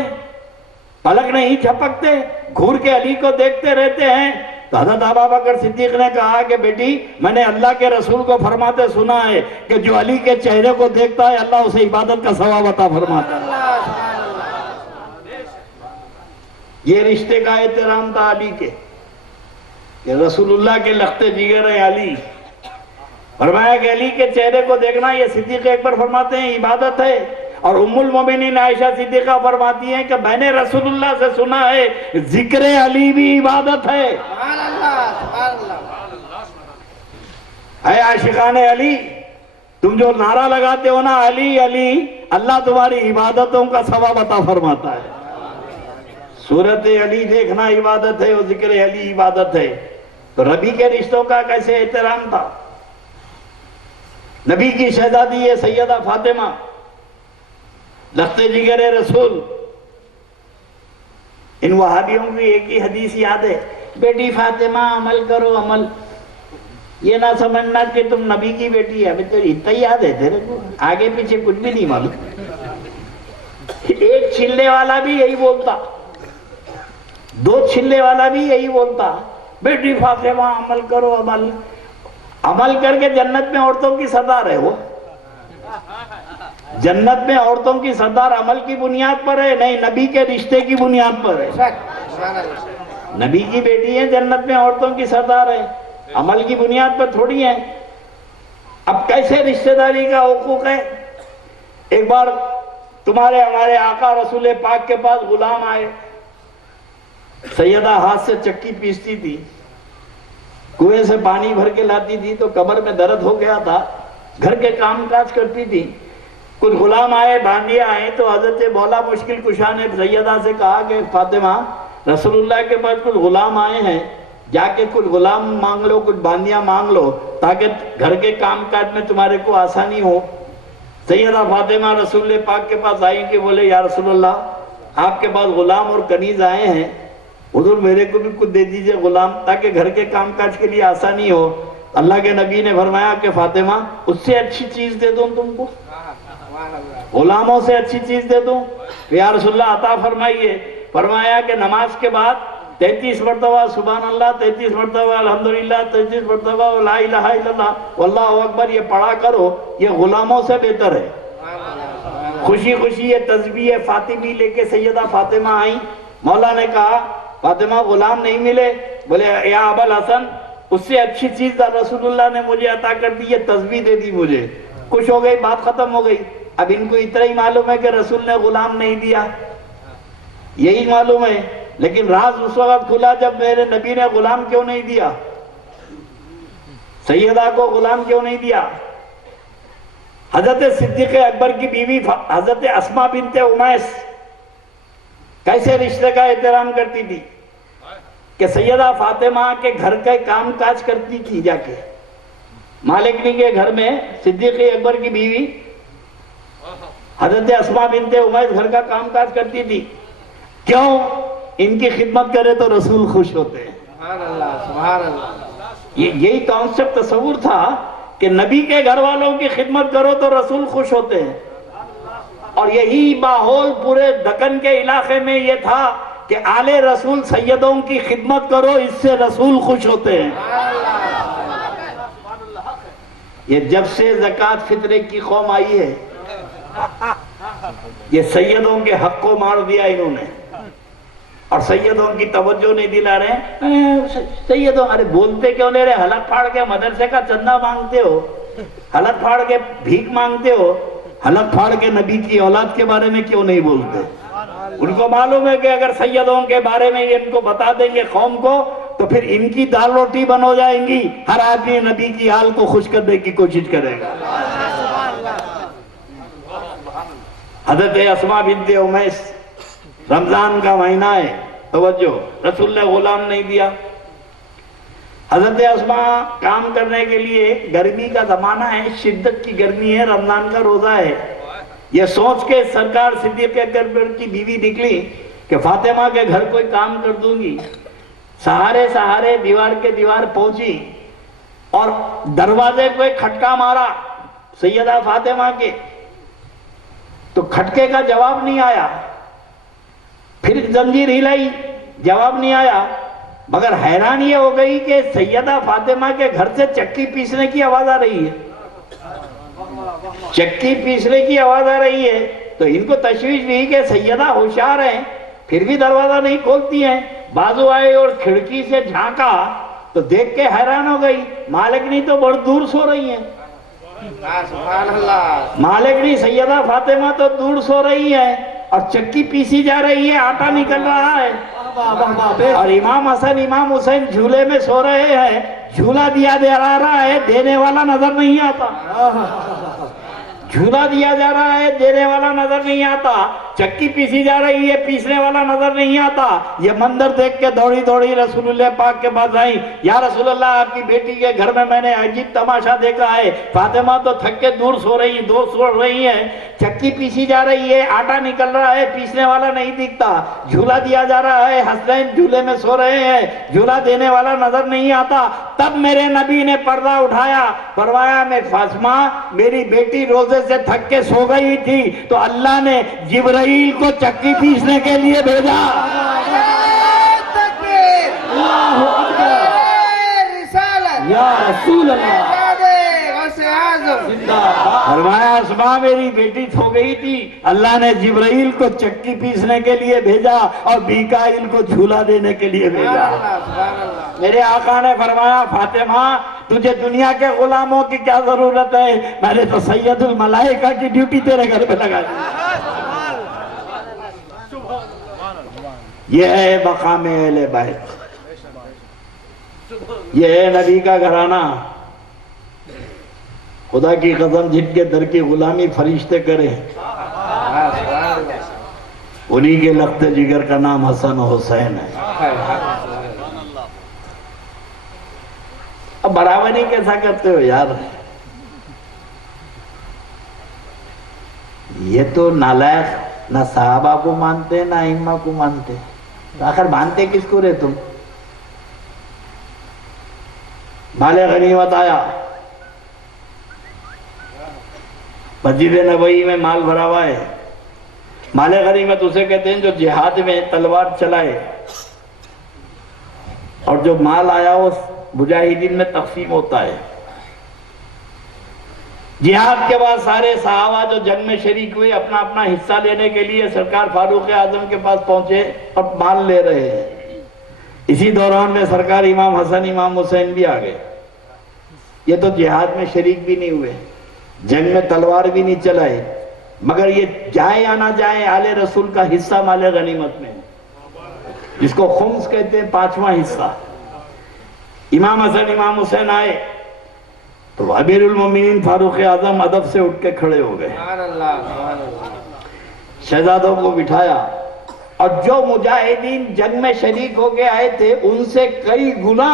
पलक नहीं झपकते, घूर के अली को देखते रहते हैं? तो हज़रत अबू बकर सिद्दीक ने कहा कि बेटी, मैंने अल्लाह के रसूल को फरमाते सुना है कि जो अली के चेहरे को देखता है अल्लाह उसे इबादत का सवाब अता फरमाता है। ये रिश्ते का एहतराम था अली के, ये रसूलुल्लाह के लख्ते जिगर है अली। फरमाया कि अली के चेहरे को देखना, ये सिद्दीक अकबर फरमाते हैं, इबादत है। और उम्मुल मोमिनीन आयशा सिद्दीका फरमाती हैं कि मैंने रसूलुल्लाह से सुना है जिक्र अली भी इबादत है। है आशिकाने अली, तुम जो नारा लगाते हो ना अली अली, अल्लाह तुम्हारी इबादतों का सवाब अता फरमाता है। सूरत अली देखना इबादत है और जिक्र अली इबादत है। तो नबी के रिश्तों का कैसे एहतराम था। नबी की शहजादी है सैयदा फातिमा, लख्ते जिगर रसूल। इन वहाबियों की एक ही हदीस याद है, बेटी फातिमा अमल करो अमल। ये ना समझना कि तुम नबी की बेटी है, अभी तो इतना याद है तेरे को, आगे पीछे कुछ भी नहीं मालूम। एक छिलने वाला भी यही बोलता, दो छिलने वाला भी यही बोलता, बेटी फातिमा अमल करो अमल। अमल करके जन्नत में औरतों की सरदार है वो। जन्नत में औरतों की सरदार अमल की बुनियाद पर है, नहीं नबी के रिश्ते की बुनियाद पर है। नबी की बेटी है, जन्नत में औरतों की सरदार है, अमल की बुनियाद पर थोड़ी है। अब कैसे रिश्तेदारी का हुकूक है। एक बार तुम्हारे हमारे आका रसूल पाक के पास गुलाम आए, सैयदा हाथ से चक्की पीसती थी, कुएं से पानी भर के लाती थी, तो कमर में दर्द हो गया था, घर के काम काज करती थी। कुछ गुलाम आए, बांदिया आए, तो हजरत मौला मुश्किल कुशा ने सैयदा से कहा कि फातिमा, रसूलुल्लाह के पास कुछ गुलाम आए हैं, जाके कुछ गुलाम मांग लो, कुछ बांदिया मांग लो, ताकि घर के काम काज में तुम्हारे को आसानी हो। सैयदा फातिमा रसूल पाक के पास आई कि बोले या रसूलुल्लाह, आपके पास गुलाम और कनीज आए हैं, हुजूर मेरे को भी कुछ दे दीजिए गुलाम, ताकि घर के काम काज के लिए आसानी हो। अल्लाह के नबी ने फरमाया कि फातिमा, उससे अच्छी चीज दे दूं तुमको, गुलामों से अच्छी चीज दे दूं? या रसूलुल्लाह अता फरमाइए। फरमाया कि नमाज के बाद 33 मरतबा सुभान अल्लाह, 33 मरतबा अल्हम्दुलिल्लाह, 33 मरतबा ला इलाहा इल्लल्लाह वल्लाहु अकबर, ये पढ़ा करो, ये गुलामों से बेहतर है। खुशी खुशी ये तस्बीह फातिमी लेके सैयदा फातिमा आई। मौला ने कहा फातिमा गुलाम नहीं मिले, बोले या अबल हसन, उससे अच्छी चीज रसूलुल्लाह ने मुझे अता कर दी, ये तस्बीह दे दी मुझे। खुश हो गई, बात खत्म हो गई। अब इनको इतना ही मालूम है कि रसूल ने गुलाम नहीं दिया, यही मालूम है। लेकिन राज उस वक्त खुला जब मेरे नबी ने गुलाम क्यों नहीं दिया, सैयदा को गुलाम क्यों नहीं दिया। हजरत सिद्दीक अकबर की बीवी हजरत अस्मा बिनते उमैस कैसे रिश्ते का एहतराम करती थी कि सैयदा फातिमा के घर के काम काज करती थी, जाके मालिकनी के घर में सिद्दीक अकबर की बीवी हजरत अस्मा बिनते उमैस घर का काम काज करती थी। क्यों? इनकी खिदमत करे तो रसूल खुश होते हैं। सुभान अल्लाह, सुभान अल्लाह। यही कॉन्सेप्ट तस्वुर था कि नबी के घर वालों की खिदमत करो तो रसूल खुश होते हैं। और यही माहौल पूरे दक्कन के इलाके में ये था कि आले रसूल सैयदों की खिदमत करो, इससे रसूल खुश होते हैं। ये जब से ज़कात फित्रे की कौम आई है, ये सैयदों के हक को मार दिया इन्होंने, और सैयदों की तवज्जो नहीं दिला रहे। सैयदों, अरे बोलते क्यों नहीं रहे? हलक फाड़ के मदरसे का चंदा मांगते हो, हलक फाड़ के भीख मांगते हो, हलक फाड़ के नबी की औलाद के बारे में क्यों नहीं बोलते? उनको मालूम है कि अगर सैयदों के बारे में ये इनको बता देंगे कौम को, तो फिर इनकी दाल रोटी बन हो जाएंगी। हर आदमी नबी की हाल को खुश करने की कोशिश करेगा। हजरत अस्मा बिन्ते उमैस, रमजान का महीना है, तवज्जो, रसूल ने गुलाम नहीं दिया। हजरत अस्मा काम करने के लिए, गर्मी का जमाना है, शिद्दत की गर्मी है, रमजान का रोजा है, ये सोच के सरकार सिद्दीक़ अकबर की बीवी निकली कि फातिमा के घर कोई काम कर दूंगी। सहारे सहारे दीवार के दीवार पहुंची और दरवाजे को एक खटका मारा सैयदा फातिमा के, तो खटके का जवाब नहीं आया। फिर जंजीर हिलाई, जवाब नहीं आया। मगर हैरान ये हो गई कि सैयदा फातिमा के घर से चक्की पीसने की आवाज आ रही है, चक्की पीसने की आवाज आ रही है। तो इनको तशवीश नहीं कि सैयदा होशियार है, फिर भी दरवाजा नहीं खोलती हैं। बाजू आए और खिड़की से झांका तो देख के हैरान हो गई, मालिकनी तो बहुत दूर सो रही है। मालिकनी सैयदा फातिमा तो दूर सो रही है और चक्की पीसी जा रही है, आटा निकल रहा है, और इमाम हसन इमाम हुसैन झूले में सो रहे हैं। झूला दिया जा रहा है, देने वाला नजर नहीं आता। झूला दिया जा रहा है, देने वाला नजर नहीं आता। चक्की पीसी जा रही है, पीसने वाला नजर नहीं आता। ये मंदिर देख के दौड़ी दौड़ी रसूलुल्लाह पाक के पास आई। या रसूलुल्लाह, आपकी बेटी के घर में मैंने अजीब तमाशा देखा है। फातिमा तो थक के दूर सो रही है, चक्की पीसी जा रही है, आटा निकल रहा है, पीसने वाला नहीं दिखता। झूला दिया जा रहा है, हसनैन झूले में सो रहे हैं, झूला देने वाला नजर नहीं आता। तब मेरे नबी ने पर्दा उठाया, फरमाया, मैं फातिमा, मेरी बेटी रोजे से थक के सो गई थी तो अल्लाह ने जिब्राइल को चक्की पीसने के लिए भेजा। या रसूल अल्लाह, फरमाया, अस्मा मेरी बेटी सो गई थी, अल्लाह ने जिब्राइल को चक्की पीसने के लिए भेजा और मीकाईल को झूला देने के लिए भेजा। मेरे आका ने फरमाया, फातिमा, तुझे दुनिया के गुलामों की क्या जरूरत है, मैंने तो सैयदुल मलाइका की ड्यूटी तेरे घर पे लगा दी। ये है मकाम अहले बैत, ये है नबी का घराना। खुदा की कसम, जिनके दर की गुलामी फरिश्ते करे, उन्हीं के लख्ते जिगर का नाम हसन हुसैन है। अब बराबरी कैसा करते हो यार? ये तो नालायक ना साहबा को मानते ना इम्मा को मानते, तो आखिर मानते किसको रे तुम? माले गनीमत आया, मस्जिद नबवी में माल भरा हुआ है। माले गनीमत उसे कहते हैं जो जिहाद में तलवार चलाए, और जो माल आया वो मुजाहिदीन में तकसीम होता है। जिहाद के बाद सारे सहाबा जो जंग में शरीक हुए अपना अपना हिस्सा लेने के लिए सरकार फारूक आजम के पास पहुंचे और माल ले रहे हैं। इसी दौरान में सरकार इमाम हसन इमाम हुसैन भी आ गए। ये तो जिहाद में शरीक भी नहीं हुए, जंग में तलवार भी नहीं चलाए, मगर ये जाए या ना जाए, आले रसूल का हिस्सा माले गनीमत में, जिसको खुम्स कहते हैं, 5वां हिस्सा। इमाम हसन इमाम हुसैन आए तो अमीरुल मोमिनीन फारूक आजम अदब से उठ के खड़े हो गए, शहजादों को बिठाया, और जो मुजाहिदीन जंग में शरीक होके आए थे उनसे कई गुना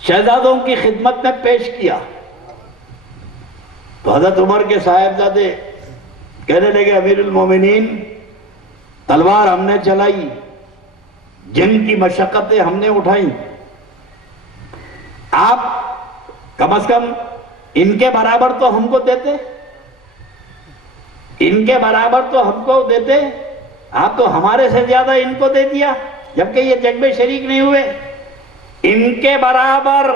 शहजादों की खिदमत में पेश किया। तो हजरत उमर के साहिबजादे कहने लगे, अमीरुल मोमिनीन, तलवार हमने चलाई, जंग की मशक्कतें हमने उठाई, आप कम से कम इनके बराबर तो हमको देते, इनके बराबर तो हमको देते। आप तो हमारे से ज्यादा इनको दे दिया, जबकि ये जंग में शरीक नहीं हुए। इनके बराबर,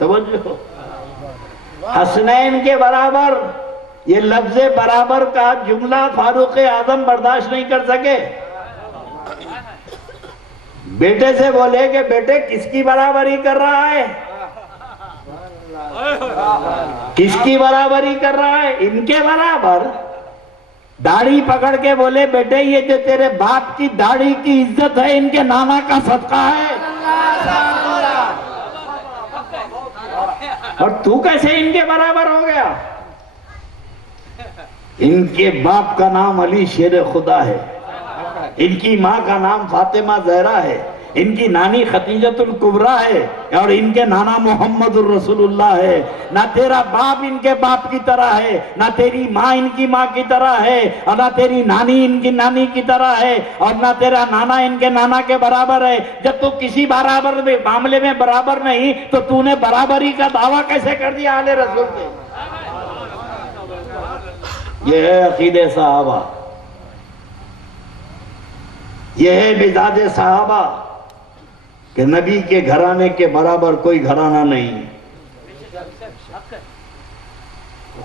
तवज्जो, हसनैन के बराबर, ये लफ्ज बराबर का जुमला फारूक आजम बर्दाश्त नहीं कर सके। बेटे से बोले कि बेटे किसकी बराबरी कर रहा है, किसकी बराबरी कर रहा है? इनके बराबर। दाढ़ी पकड़ के बोले, बेटे ये जो तेरे बाप की दाढ़ी की इज्जत है, इनके नाना का सदका है, और तू कैसे इनके बराबर हो गया? इनके बाप का नाम अली शेर खुदा है, इनकी माँ का नाम फातिमा जहरा है, इनकी नानी खतीजतुल कुबरा है और इनके नाना मोहम्मदुर रसूलुल्लाह है। ना तेरा बाप इनके बाप की तरह है, ना तेरी माँ इनकी माँ की तरह है, और ना तेरी नानी इनकी नानी की तरह है, और ना तेरा नाना इनके नाना के बराबर है। जब तू किसी बराबर में मामले में बराबर नहीं तो तूने बराबरी का दावा कैसे कर दिया आले रसूल से? यह है अकीदे सहाबा, यह है मिजाज सहाबा कि नबी के घराने के बराबर कोई घराना नहीं है।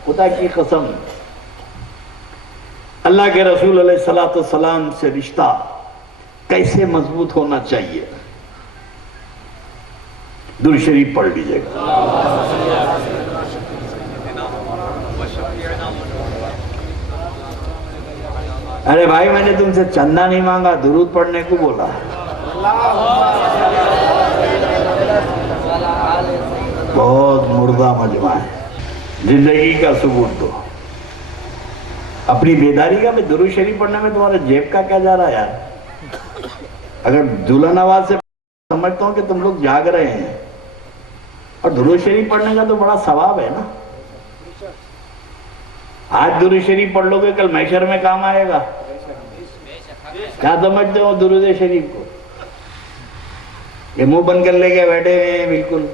खुदा की कसम, अल्लाह के रसूल अलैहिस्सलातु वस्सलाम से रिश्ता कैसे मजबूत होना चाहिए, दुरूद शरीफ पढ़ लीजिएगा। अरे भाई, मैंने तुमसे चंदा नहीं मांगा, दुरूद पढ़ने को बोला। बहुत मुर्दा मजमा है, जिंदगी का सबूत दो। अपनी बेदारी का मैं दुरूद शरीफ पढ़ने में तुम्हारे जेब का क्या जा रहा है यार? अगर दुल्हन आवाज से समझता हूं कि तुम लोग जाग रहे हैं, और दुरूद शरीफ पढ़ने का तो बड़ा सवाब है ना। आज दुरूद शरीफ पढ़ लोगे, कल महशर में काम आएगा। क्या समझते हो दुरूद शरीफ को? ये मुंह बंद कर लेके बैठे हुए हैं बिल्कुल।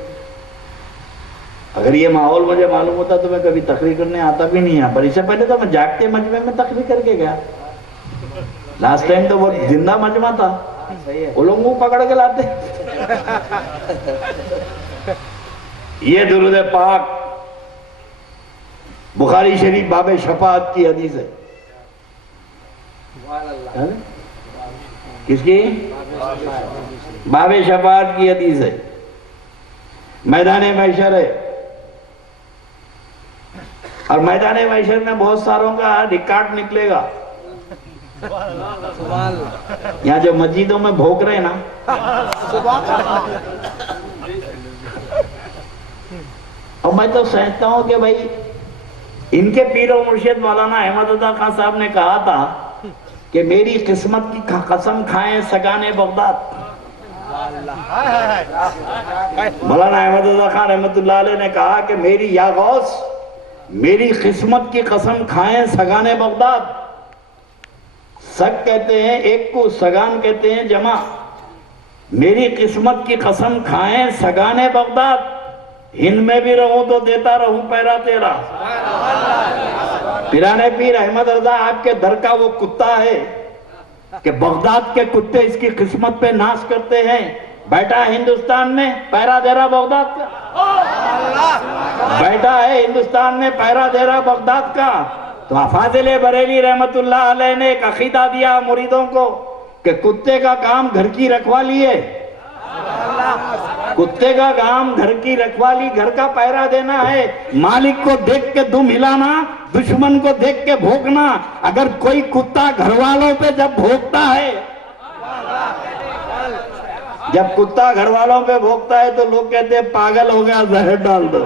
अगर ये माहौल मुझे मालूम होता तो मैं कभी तकरीर करने आता भी नहीं, पर इससे पहले तो मैं जागते मजमे में तकरीर करके गया। लास्ट टाइम तो बहुत जिंदा मजमा था, वो लोग मुंह पकड़ के लाते। ये दुरूद पाक बुखारी शरीफ बाबे शफाअत की हदीस है। किसकी? बाबे शफाअत की हदीस है। मैदान महशर है, और मैदान महशर में बहुत सारों का रिकॉर्ड निकलेगा। यहाँ जो मस्जिदों में भोग रहे ना, और मैं तो समझता हूं कि भाई इनके पीर और मुर्शिद मौलाना अहमद रजा खान साहब ने कहा था कि मेरी किस्मत की कसम खाएं सगाने बगदाद। मौलाना अहमद रजा खान रहमतुल्लाह अलैह ने कहा कि मेरी या गौस, मेरी किस्मत की कसम खाएं सगाने बगदाद। सग कहते हैं एक को, सगान कहते हैं जमा। मेरी किस्मत की कसम खाएं सगाने बगदाद, हिंद में भी रहूं तो देता रहूं पैरा तेरा। पिराने पीर अहमद रजा आपके दर का वो कुत्ता है कि बगदाद के कुत्ते इसकी किस्मत पे नाश करते हैं। बैठा है हिंदुस्तान में, पैरा दे रहा बगदाद का। बैठा है हिंदुस्तान में, पैरा दे रहा बगदाद का। तो फाजिल बरेली रहमतुल्लाह अलैह ने एक अकीदा दिया मुरीदों को कि कुत्ते का काम घर की रखवाली है। कुत्ते का काम घर की रखवाली, घर का पहरा देना है। मालिक को देख के दुम हिलाना, दुश्मन को देख के भौंकना। अगर कोई कुत्ता घर वालों पे जब भौंकता है, जब कुत्ता घर वालों पे भौंकता है तो लोग कहते हैं पागल हो गया, जहर डाल दो।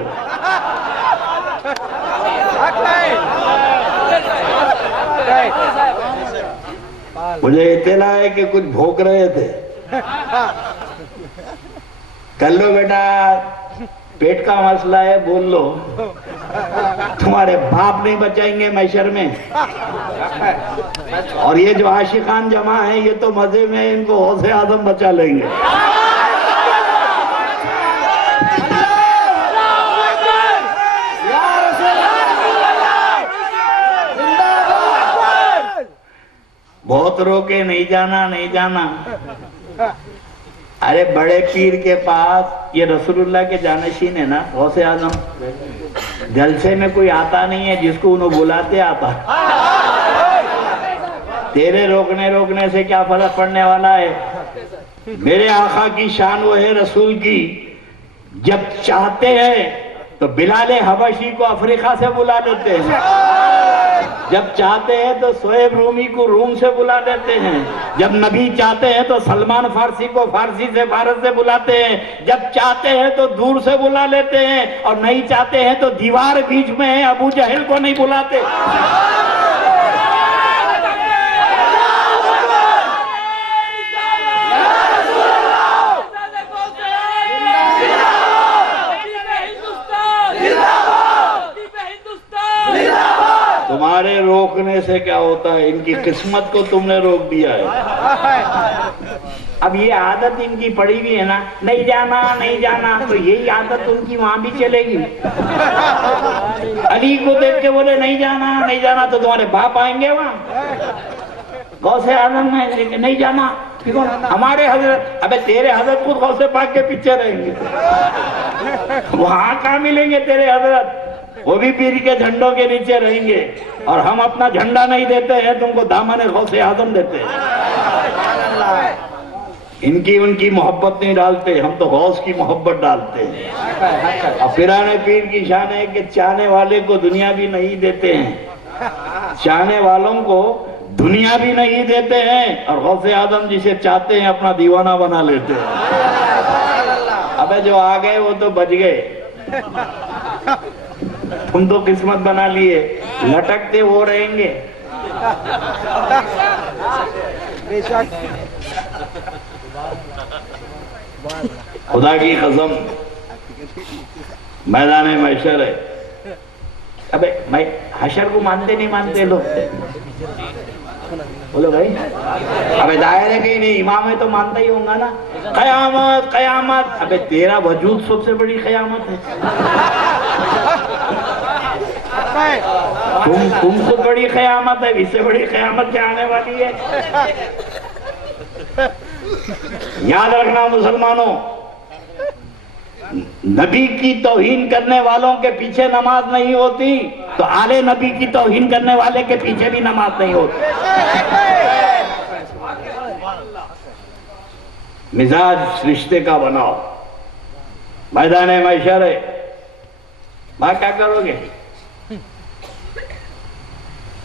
मुझे इत्तला है कि कुछ भौंक रहे थे। कर लो बेटा, पेट का मसला है, बोल लो। तुम्हारे बाप नहीं बचाएंगे मैशर में। और ये जो आशिकान जमा है, ये तो मजे में इनको हौसे आजम बचा लेंगे। बहुत रोके, नहीं जाना नहीं जाना। अरे बड़े पीर के पास, ये रसूलुल्लाह के जानशीन है ना, गौसे आजम। जलसे में कोई आता नहीं है जिसको उन्होंने बुलाते आता। तेरे रोकने से क्या फर्क पड़ने वाला है? मेरे आका की शान वो है रसूल की, जब चाहते हैं तो बिलाल हबशी को अफ्रीका से बुला लेते हैं, जब चाहते हैं तो शोएब रूमी को रूम से बुला लेते हैं, जब नबी चाहते हैं तो सलमान फारसी को फारसी से भारत से बुलाते हैं, जब चाहते हैं तो दूर से बुला लेते हैं, और नहीं चाहते हैं तो दीवार बीच में है अबू जहल को नहीं बुलाते। तुम्हारे रोकने से क्या होता है, इनकी किस्मत को तुमने रोक दिया है। अब ये आदत इनकी पड़ी हुई है ना, नहीं जाना नहीं जाना, तो यही आदत उनकी वहां भी चलेगी। अली को देख के बोले नहीं जाना नहीं जाना, तो तुम्हारे बाप आएंगे वहां। गौसे आजम में नहीं जाना, क्यों? हमारे हजरत, अबे तेरे हजरत खुद गौसे पाक के पीछे रहेंगे, वहां कहाँ मिलेंगे तेरे हजरत? वो भी पीर के झंडों के नीचे रहेंगे, और हम अपना झंडा नहीं देते हैं, तुमको दामन गौसे आजम देते हैं। इनकी उनकी मोहब्बत नहीं डालते, हम तो गौस की मोहब्बत डालते हैं। और पिराने पीर की शान है कि चाहने वाले को दुनिया भी नहीं देते हैं, चाहने वालों को दुनिया भी नहीं देते हैं, और गौसे आजम जिसे चाहते हैं अपना दीवाना बना लेते हैं। अबे जो आ गए वो तो बच गए, तुम तो किस्मत बना लिए, लटकते वो रहेंगे। खुदा की कसम मैदान महशर है। अबे मैं हशर को मानते नहीं मानते लोग, बोलो भाई। अबे दायरे के ही नहीं, इमाम है तो मानता ही होगा ना। कयामत कयामत, अबे तेरा वजूद सबसे बड़ी कयामत है। तुम खुद बड़ी कयामत है, इससे बड़ी कयामत क्या आने वाली है। याद रखना मुसलमानों, नबी की तौहीन करने वालों के पीछे नमाज नहीं होती, तो आले नबी की तौहीन करने वाले के पीछे भी नमाज नहीं होती। मिजाज रिश्ते का बनाओ, मैदान महशर है, वहां क्या करोगे?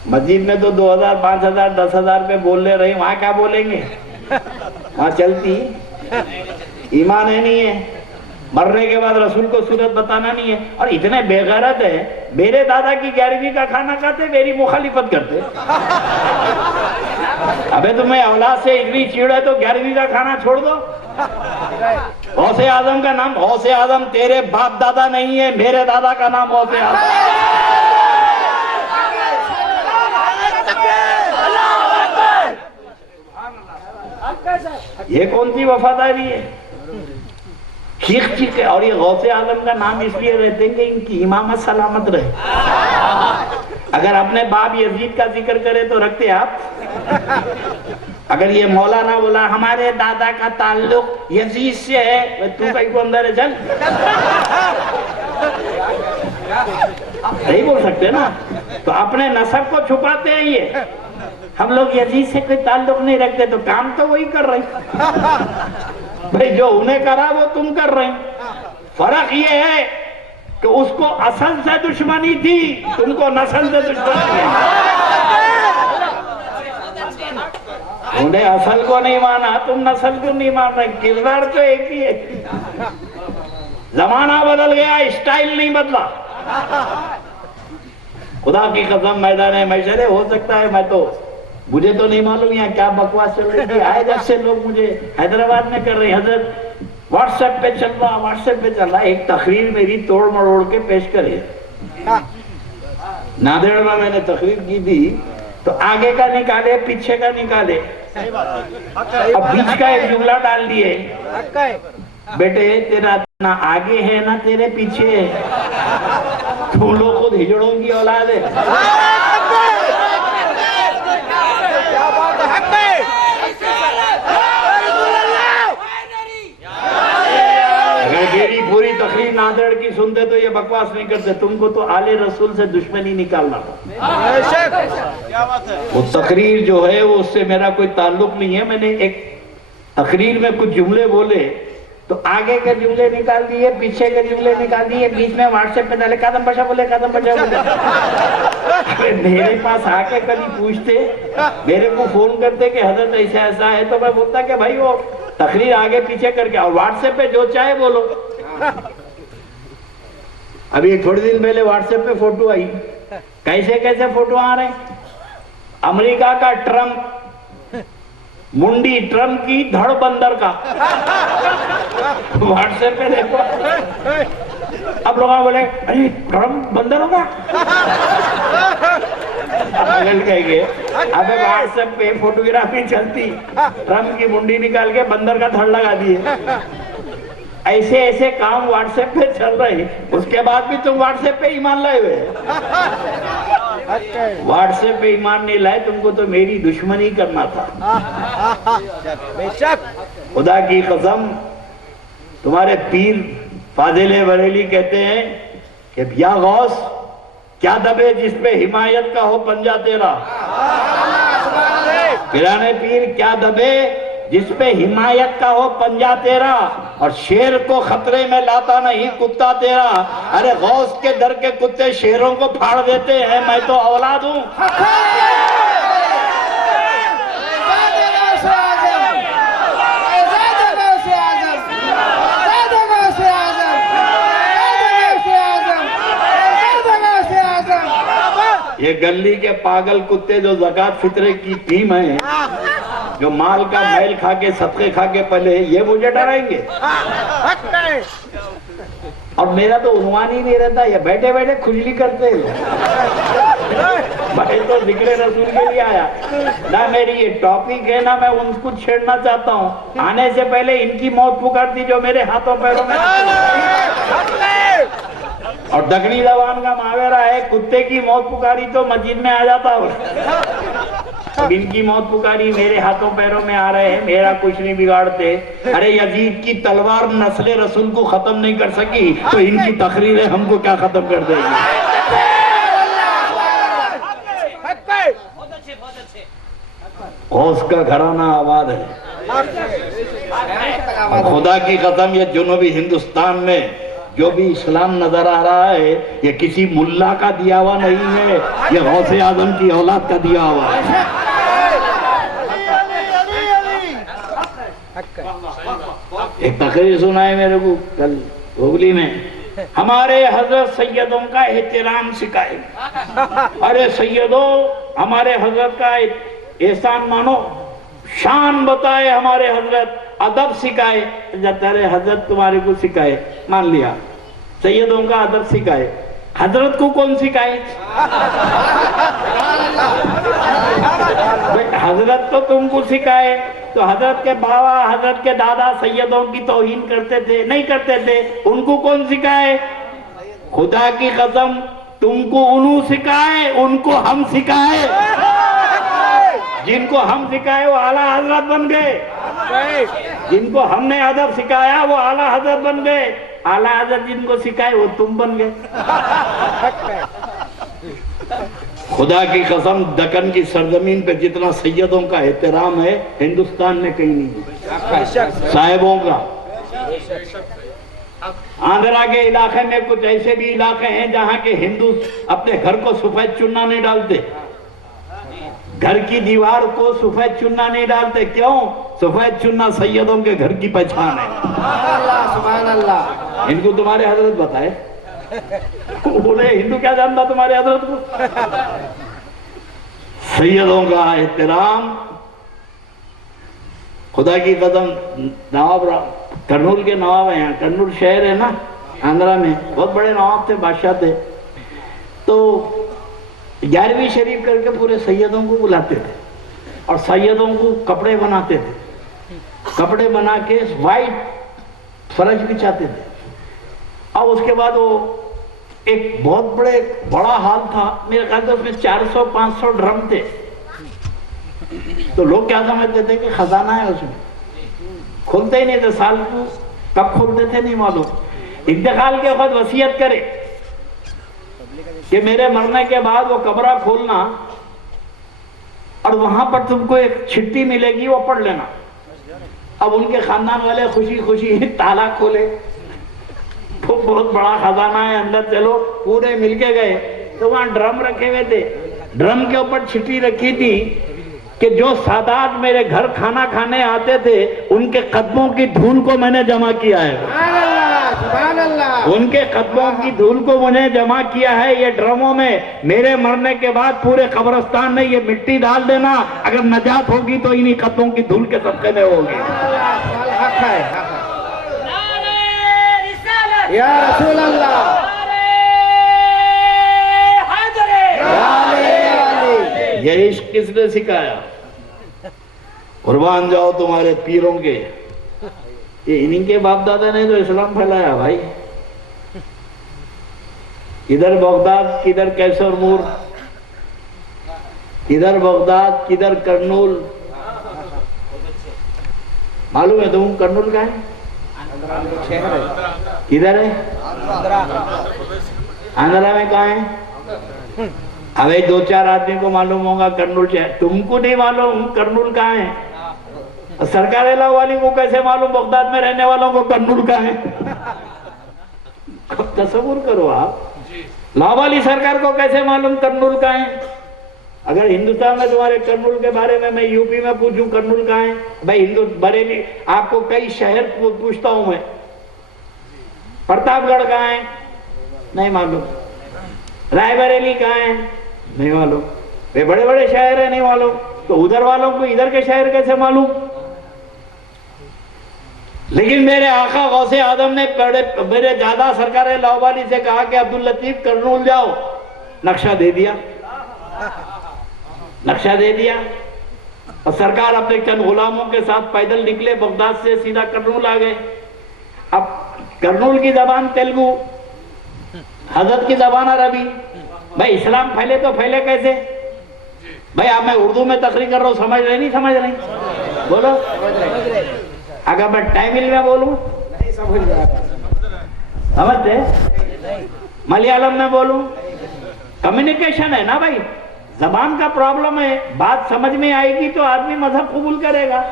मस्जिद में तो 2000 5000 10,000 पे बोल ले रहे, वहां क्या बोलेंगे? वहां चलती ईमान है नहीं है, मरने के बाद रसूल को सूरत बताना नहीं है, और इतने बेगैरत है, मेरे दादा की 11वीं का खाना खाते, मेरी मुखालिफत करते। अबे तुम्हें औलाद से इतनी चिड़ है तो 11वीं का खाना छोड़ दो। गौसे आजम का नाम गौसे आजम तेरे बाप दादा नहीं है, मेरे दादा का नाम गौसे आजम। ये कौन सी वफादारी है? चीख चीख, और ये गौसे आजम का नाम इसलिए रहते हैं कि इनकी इमामत सलामत रहे। अगर अपने बाप यजीद का जिक्र करे तो रखते आप। अगर ये मौलाना बोला हमारे दादा का ताल्लुक यजीद से है, तू कहीं को अंदर है, चल। नहीं बोल सकते ना, तो अपने नसब को छुपाते हैं ये। हम लोग यजीद से कोई ताल्लुक नहीं रखते, तो काम तो वही कर रहे भाई, जो उन्हें करा वो तुम कर रहे। फर्क ये है कि उसको असल से दुश्मनी थी, तुमको नस्ल से दुश्मनी है। उन्हें असल को नहीं माना, तुम नस्ल को नहीं मान रहे, किरदार तो एक ही है। जमाना बदल गया, स्टाइल नहीं बदला। खुदा की कसम मैदान महशर है, हो सकता है मैं तो, मुझे तो नहीं मालूम यहाँ क्या बकवास चल रही थी। आए जब से लोग मुझे हैदराबाद में कर रहे हैं, हजरत व्हाट्सएप पे चल रहा, व्हाट्सएप पे चल रहा, एक तकरीर मेरी तोड़ मरोड़ के पेश करे। नांदेड़ में मैंने तकरीर की थी, तो आगे का निकाले पीछे का निकाले, अब बीच का एक जुमला डाल दिए, बेटे तेरा ना आगे है ना तेरे पीछे है, तुम लोग खुद हिजड़ों की औलाद है। मेरी पूरी तकरीर नांदेड़ की सुनते तो ये बकवास नहीं करते, तुमको तो आले रसूल से दुश्मनी निकालना था। वो तकरीर जो है वो उससे मेरा कोई ताल्लुक नहीं है। मैंने एक तकरीर में कुछ जुमले बोले, तो आगे के जुमले निकाल दिए, पीछे के जुमले निकाल दिए, बीच में व्हाट्सएप पे डाले कदम बशा बोले, कदम बशा बोले। अरे मेरे पास आके कभी पूछते, मेरे को फोन करते कि हजरत ऐसा ऐसा है, तो मैं बोलता कि भाई वो तकरीर आगे पीछे करके, और व्हाट्सएप पे जो चाहे बोलो। अभी थोड़े दिन पहले व्हाट्सएप पे फोटो आई, कैसे कैसे फोटो आ रहे हैं। अमेरिका का ट्रम्प, मुंडी ट्रम्प की, धड़ बंदर का। व्हाट्सएप पे देखो, अब लोग बोले अरे ट्रम्प बंदर होगा। कहेंगे अबे व्हाट्सएप पे फोटोग्राफी चलती, ट्रम्प की मुंडी निकाल के बंदर का धड़ लगा दिए। ऐसे ऐसे काम व्हाट्सएप पे चल रहे, उसके बाद भी तुम व्हाट्सएप पे ईमान लाए हुए। व्हाट्सएप पे ईमान नहीं लाए, तुमको तो मेरी दुश्मनी करना था। खुदा की कसम, तुम्हारे पीर फाजिले बरेली कहते हैं कि या गौस क्या दबे जिसपे हिमायत का हो पंजा तेरा। पिराने पीर क्या दबे जिसपे हिमायत का हो पंजा तेरा, और शेर को खतरे में लाता नहीं कुत्ता तेरा। अरे गौस के दर के कुत्ते शेरों को फाड़ देते हैं, मैं तो औलाद हूं। ये गली के पागल कुत्ते जो ज़कात फित्रे की टीम है, जो माल का मैल खा के सदके खा के पले, ये मुझे डराएंगे। और मेरा तो उन्वान ही नहीं रहता, ये बैठे बैठे खुजली करते हैं। भाई तो जिक्र रसूल के लिए आया ना, मेरी ये टॉपिक है ना, मैं उनको छेड़ना चाहता हूँ। आने से पहले इनकी मौत पुकारती जो मेरे हाथों पैरों में। और दक्षिणी जबान का मावेरा है, कुत्ते की मौत पुकारी तो मस्जिद में आ जाता हूँ। इनकी मौत पुकारी मेरे हाथों पैरों में आ रहे हैं, मेरा कुछ नहीं बिगाड़ते। अरे यजीद की तलवार नस्ले रसूल को खत्म नहीं कर सकी, तो इनकी तकरीरें हमको क्या खत्म कर देंगी। गौस का घराना आबाद है। खुदा की कसम, ये जुनूबी हिंदुस्तान में जो भी इस्लाम नजर आ रहा है, ये किसी मुल्ला का दिया हुआ नहीं है, ये गौसे आजम की औलाद का दिया हुआ है। एक तकरीर सुनाए मेरे को कल हुगली में, हमारे हजरत सैयदों का एहतराम सिखाए। अरे सैयदों, हमारे हजरत का एहसान मानो, शान बताए हमारे हजरत, अदब सिखाए। तेरे हजरत तुम्हारे को सिखाए, मान लिया, सैयदों का अदब सिखाए, हजरत को कौन सिखाए? हजरत तो तुमको सिखाए, तो हजरत के बाबा, हजरत के दादा सैयदों की तौहीन करते थे, नहीं करते थे, उनको कौन सिखाए? खुदा की कसम, तुमको उन्हों सिखाए, उनको हम सिखाए। जिनको हम सिखाए वो आला हजरत बन गए, जिनको हमने अदब सिखाया वो आला हजरत बन गए। आला हजरत जिनको सिखाए वो तुम बन गए। खुदा की कसम, दक्कन की सरजमीन पे जितना सैयदों का एहतराम है, हिंदुस्तान में कहीं नहीं है। साहिबों का, आंध्रा के इलाके में कुछ ऐसे भी इलाके हैं जहां के हिंदू अपने घर को सफेद चुन्ना नहीं डालते, घर की दीवार को सफेद चुन्ना नहीं डालते। क्यों? सफेद चुन्ना सैयदों के घर की पहचान है। सुभान अल्लाह। इनको तुम्हारे हजरत बताए, बोले हिंदू क्या जानता तुम्हारे हजरत को। सैयदों का एहतराम, खुदा की कसम, नवाब कर्नूल के नवाब है, यहाँ कर्नूल शहर है ना आंध्रा में, बहुत बड़े नवाब थे, बादशाह थे। तो 11वीं शरीफ करके पूरे सैयदों को बुलाते थे और सैयदों को कपड़े बनाते थे, कपड़े बना के वाइट फर्श बिछाते थे। और उसके बाद वो एक बहुत बड़ा हाल था, मेरे ख्याल से उसमें 400-500 ड्रम थे। तो लोग क्या समझते थे कि खजाना है, उसमें खोलते ही नहीं थे, साल को कब खोलते थे नहीं मालूम। इंतकाल के बाद वसीयत करे कि मेरे मरने के बाद वो कमरा खोलना और वहां पर तुमको एक चिट्ठी मिलेगी, वो पढ़ लेना। अब उनके खानदान वाले खुशी खुशी ताला खोले, तो बहुत बड़ा खजाना है, अंदर चलो, पूरे मिलके गए तो वहां ड्रम रखे हुए थे। ड्रम के ऊपर चिट्ठी रखी थी कि जो सादात मेरे घर खाना खाने आते थे उनके कदमों की धूल को मैंने जमा किया है। सुभान अल्लाह। उनके कदमों की धूल को मैंने जमा किया है ये ड्रमों में। मेरे मरने के बाद पूरे कब्रिस्तान में ये मिट्टी डाल देना, अगर नजात होगी तो इन्हीं कदमों की धूल के सबके में होगी। हक है, हक है। या रसूल अल्लाह। ये इश्क किसने सिखाया? कुर्बान जाओ तुम्हारे पीरों के, ये इन्हीं के बाप दादा ने तो इस्लाम फैलाया भाई। इधर बगदाद, किधर कैसरमूर, किधर बगदाद, किधर करनूल। मालूम है तुम करनूल का है? किधर है? आंध्रा में कहा है? अबे 2-4 आदमी को मालूम होगा करनूल शहर, तुमको नहीं मालूम करनूल कहाँ है? सरकार वाली को कैसे मालूम बगदाद में रहने वालों को करनूल कहाँ है? तस्वीर करो आप, लाहौली सरकार को कैसे मालूम करनूल कहाँ है? अगर हिंदुस्तान में तुम्हारे करनूल के बारे में मैं यूपी में पूछूं करनूल कहाँ है, भाई हिंदू बरेली, आपको कई शहर पूछता हूं मैं, प्रतापगढ़ कहाँ है? नहीं मालूम। रायबरेली कहाँ है? नहीं मालूम। वे बड़े बड़े शहर है, नहीं मालूम। तो उधर वालों को इधर के शहर कैसे मालूम? लेकिन मेरे आका गौसे आदम ने मेरे दादा सरकार लाहौली से कहा कि अब्दुल लतीफ करनूल जाओ, नक्शा दे दिया, नक्शा दे दिया। और सरकार अपने चंद गुलामों के साथ पैदल निकले, बगदाद से सीधा करनूल आ गए। अब करनूल की जबान तेलुगु, हजरत की जबान अरबी। भाई इस्लाम फैले तो फैले कैसे? भाई आप, मैं उर्दू में तकरीर कर रहा हूँ, समझ रहे नहीं? समझ रहे? बोलो। अगर मैं तमिल में बोलूं नहीं समझते? मलयालम में बोलूं, कम्युनिकेशन है ना भाई, जबान का प्रॉब्लम है। बात समझ में आएगी तो आदमी मजहब कबूल करेगा।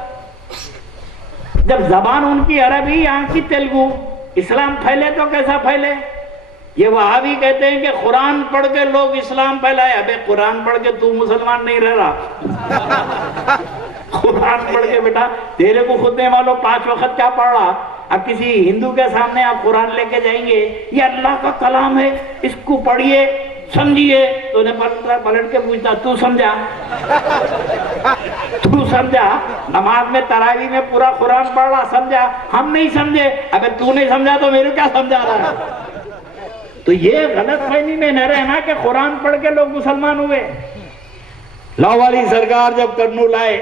जब जबान उनकी अरबी, यहाँ की तेलुगु, इस्लाम फैले तो कैसा फैले? ये वहाबी कहते हैं कि कुरान पढ़ के लोग इस्लाम फैलाए। अबे कुरान पढ़ के तू मुसलमान नहीं रह रहा। कुरान पढ़ के बेटा तेरे को खुद नहीं मालूम 5 वक्त क्या पढ़ रहा। अब किसी हिंदू के सामने आप कुरान लेके जाएंगे, ये अल्लाह का कलाम है, इसको पढ़िए समझिए, तो उन्हें पलट के पूछता, तू समझा? तू समझा? नमाज में तरावी में पूरा कुरान पढ़ रहा, समझा? हम नहीं समझे। अबे तू नहीं समझा तो मेरे क्या समझा रहा है? तो ये गलत फहमी में न रहना कि कुरान पढ़ के लोग मुसलमान हुए। लाहौली सरकार जब करनूल आए,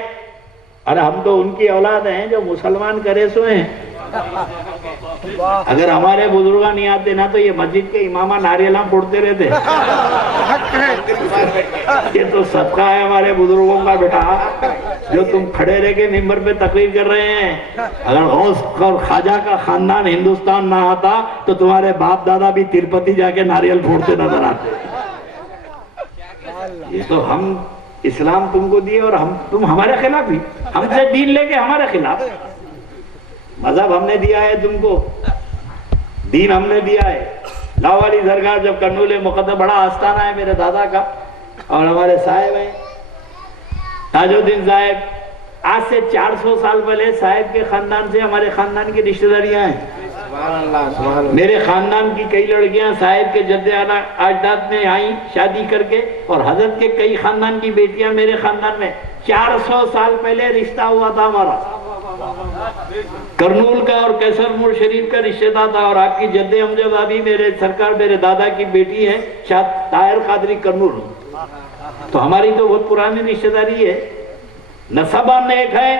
अरे हम तो उनकी औलाद हैं जो मुसलमान करे सो हैं। अगर हमारे बुजुर्ग नहीं आते ना तो ये मस्जिद के इमामा नारियला फोड़ते रहते। ये तो सबका है हमारे बुजुर्गों का बेटा, जो तुम खड़े रह के मिंबर पे तकरीर कर रहे हैं। अगर गौस और ख्वाजा का खानदान हिंदुस्तान ना आता तो तुम्हारे बाप दादा भी तिरुपति जाके नारियल फोड़ते नजर आते। ये तो हम इस्लाम तुमको दिए और तुम हमारे खिलाफ ही, हमसे दीन लेके हमारे खिलाफ। मजहब हमने दिया है तुमको, दीन हमने दिया है। लाहौली सरकार जब करनूल मुकद्दम, बड़ा आस्थाना है मेरे दादा का, और हमारे साहिब हैं ताजुद्दीन साहब। आज से 400 साल पहले साहिब के खानदान से हमारे खानदान की रिश्तेदारियां हैं। मेरे खानदान की कई लड़कियां साहिब के जद्दे अजदाद में आई शादी करके, और हजरत के कई खानदान की बेटियां मेरे खानदान में। 400 साल पहले रिश्ता हुआ था हमारा। करनूल का और कैसरमूर शरीफ का रिश्तेदार था। और आपकी जद्दे अमजद अभी मेरे सरकार मेरे दादा की बेटी है शाह ताहिर कादरी करनूल। तो हमारी तो बहुत पुरानी रिश्तेदारी है, नसबा नेक है,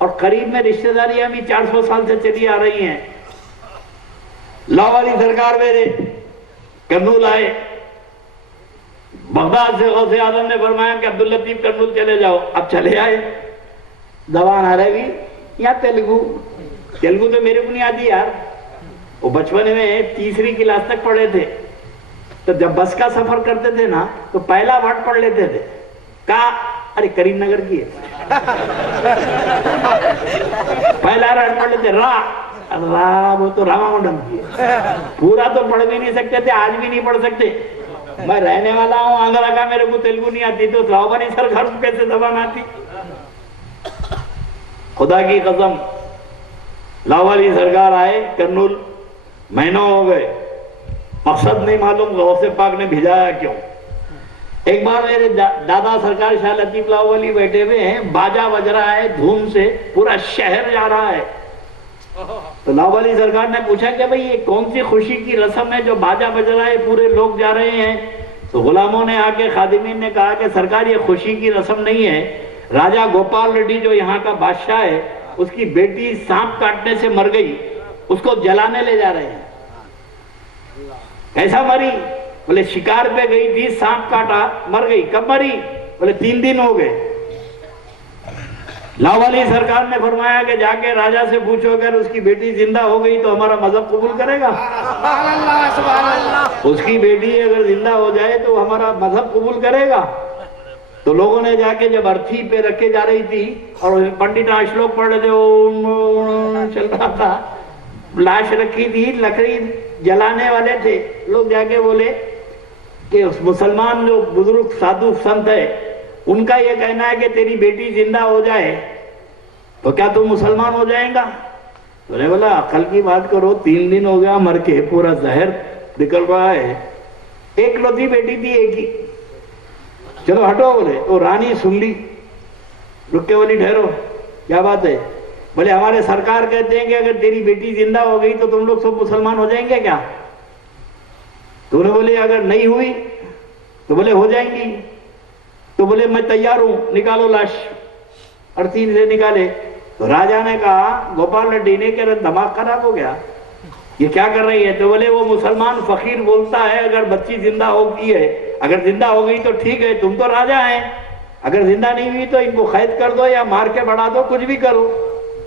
और करीब में रिश्तेदारियां भी 400 साल से चली आ रही हैं। लाहौली सरकार मेरे करनूल आए, बगदाद से गौसे आजम ने फरमाया कि अब्दुल लतीफ करनूल चले जाओ। अब चले आए, जबान अरबी या तेलुगु। तेलुगु तो मेरे को नहीं आती यार, वो बचपन में 3री क्लास तक पढ़े थे। तो जब बस का सफर करते थे ना तो पहला वर्ड पढ़ लेते थे, का अरे करीमनगर की है चार अर्थ पढ़ लेते, रा रा वो तो रामावंडम की है। पूरा तो पढ़ भी नहीं सकते थे, आज भी नहीं पढ़ सकते। मैं रहने वाला हूँ आंध्रा का, मेरे को तेलुगु नहीं आती, तो लाहौरी सरकार को कैसे जबान आती? खुदा की कसम, लाहौरी सरकार आए कर्नूल, महीनों हो गए, मकसद नहीं मालूम गौसे पाक ने भिजाया क्यों। एक बार मेरे दादा सरकार शाह लतीफ लाहौली बैठे हुए हैं, बाजा बज रहा है धूम से, पूरा शहर जा रहा है। तो लाहौली सरकार ने पूछा कि भाई ये कौन सी खुशी की रस्म है जो बाजा बज रहा है, पूरे लोग जा रहे हैं? तो गुलामों ने आके, खादिमीन ने कहा कि सरकार ये खुशी की रस्म नहीं है, राजा गोपाल रेड्डी जो यहाँ का बादशाह है, उसकी बेटी सांप काटने से मर गई, उसको जलाने ले जा रहे हैं। कैसा मरी? बोले शिकार पे गई थी, सांप काटा, मर गई। कब मरी? बोले 3 दिन हो गए। लाहौली सरकार ने फरमाया कि जाके राजा से पूछो, अगर उसकी बेटी जिंदा हो गई तो हमारा मजहब कबूल करेगा? उसकी बेटी अगर जिंदा हो जाए तो हमारा मजहब कबूल करेगा? तो लोगों ने जाके, जब अर्थी पे रखे जा रही थी और पंडित श्लोक पढ़ रहे थे, चल रहा था, लाश रखी थी, लकड़ी जलाने वाले थे, लोग जाके बोले कि उस मुसलमान जो बुजुर्ग साधु संत है, उनका ये कहना है कि तेरी बेटी जिंदा हो जाए तो क्या तू मुसलमान हो जाएगा? बोले बोला अकल की बात करो, 3 दिन हो गया मर के, पूरा जहर निकल रहा है, एक लौती बेटी थी, एक ही। चलो हटो। बोले तो रानी सुन ली, रुक के बोली ठहरो, क्या बात है? बोले हमारे सरकार कहते हैं कि अगर तेरी बेटी जिंदा हो गई तो तुम लोग सब मुसलमान हो जाएंगे क्या? तो उन्हें बोले अगर नहीं हुई तो बोले हो जाएंगी। तो बोले मैं तैयार हूं, निकालो लाश। अर्थी से निकाले। तो राजा ने कहा, गोपाल रेड्डी ने, कि दिमाग खराब हो गया, ये क्या कर रही है? तो बोले वो मुसलमान फकीर बोलता है अगर बच्ची जिंदा होगी है, अगर जिंदा हो गई तो ठीक है, तुम तो राजा हैं, अगर जिंदा नहीं हुई तो इनको कैद कर दो या मार के बढ़ा दो, कुछ भी करो,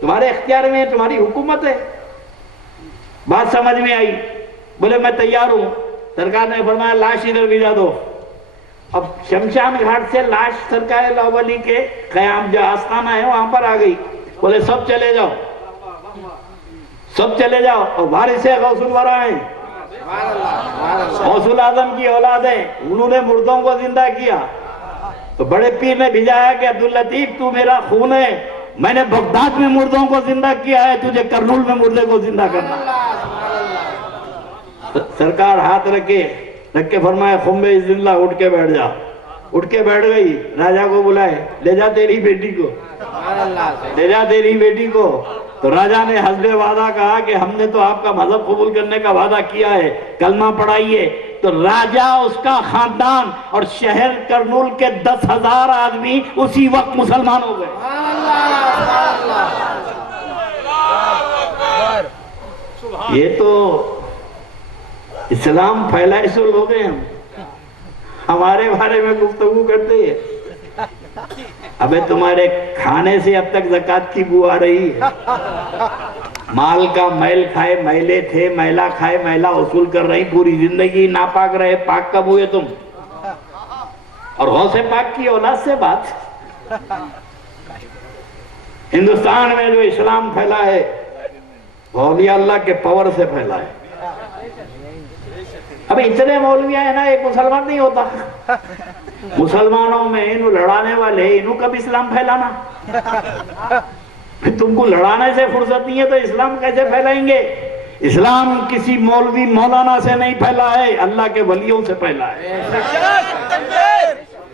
तुम्हारे इख्तियार में, तुम्हारी हुकूमत है। बात समझ में आई? बोले मैं तैयार हूं। सरकार ने फरमाया लाश इधर भिजा दो। अब शमशान घाट से लाश सरकार लाहौली के कयाम जो आस्थाना है वहां पर आ गई। बोले सब चले जाओ, सब चले जाओ। और वारिस गौसुल वरा है, गौसुल आजम की औलाद है, उन्होंने मुर्दों को जिंदा किया। तो बड़े पीर ने भिजाया कि अब्दुल लतीफ तू मेरा खून है, मैंने बगदाद में मुर्दों को जिंदा किया है, तुझे कर्नूल में मुर्दे को जिंदा करना। सरकार हाथ रख के फरमाया खुम्बे इज़्ज़िल्लाह, उठ के बैठ जा। उठ के बैठ गई। राजा को बुलाए, ले जा तेरी बेटी को, ले जा तेरी बेटी को। तो राजा ने हस्बे वादा कहा कि हमने तो आपका मजहब कबूल करने का वादा किया है, कलमा पढ़ाइए। तो राजा, उसका खानदान और शहर कर्नूल के 10,000 आदमी उसी वक्त मुसलमान हो गए। ये तो इस्लाम फैलाए सो लोग हैं हम, हमारे बारे में गुफ्तगू करते हैं। अबे तुम्हारे खाने से अब तक ज़कात की बू आ रही है। माल का मैल खाए मैले थे, मैला खाए मैला वसूल कर रही, पूरी जिंदगी नापाक रहे, पाक कब हुए तुम? और गौसे पाक की औलाद से बात। हिंदुस्तान में जो इस्लाम फैला है वो औलिया अल्लाह के पावर से फैला है। अब इतने मौलविया है ना, एक मुसलमान नहीं होता। मुसलमानों में इन्हों लड़ाने वाले, इन्हों कब इस्लाम फैलाना? फिर तुमको लड़ाने से फुर्सत नहीं है तो इस्लाम कैसे फैलाएंगे? इस्लाम किसी मौलवी मौलाना से नहीं फैला है, अल्लाह के वलियों से फैला है।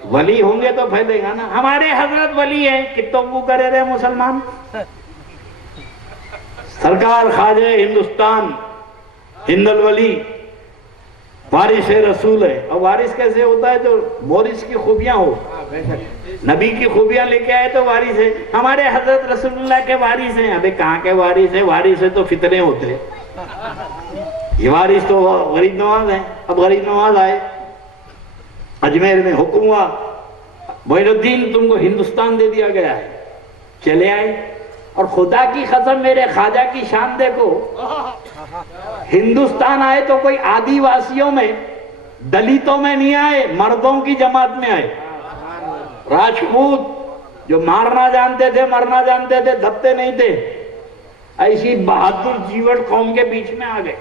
वली होंगे तो फैलेगा ना। हमारे हजरत वली है, कितों को करे रहे मुसलमान। सरकार ख्वाजा हिंदुस्तान हिंदल वली वारिस रसूल है। और वारिस कैसे होता है? तो मोरिस की खूबियां हो, नबी की खूबियां लेके आए तो वारिस है। हमारे हजरत रसूलुल्लाह के वारिस हैं। अबे कहाँ के वारिस है? वारिस है तो फितने होते। ये वारिस तो गरीब नवाज है। अब गरीब नवाज आए, अजमेर में हुक्म हुआ, मोइनुद्दीन तुमको हिंदुस्तान दे दिया गया है। चले आए। और खुदा की कसम, मेरे ख्वाजा की शान देखो, हिंदुस्तान आए तो कोई आदिवासियों में, दलितों में नहीं आए, मर्दों की जमात में आए। राजपूत जो मारना जानते थे, मरना जानते थे, दबते नहीं थे, ऐसी बहादुर जीवट कौम के बीच में आ गए।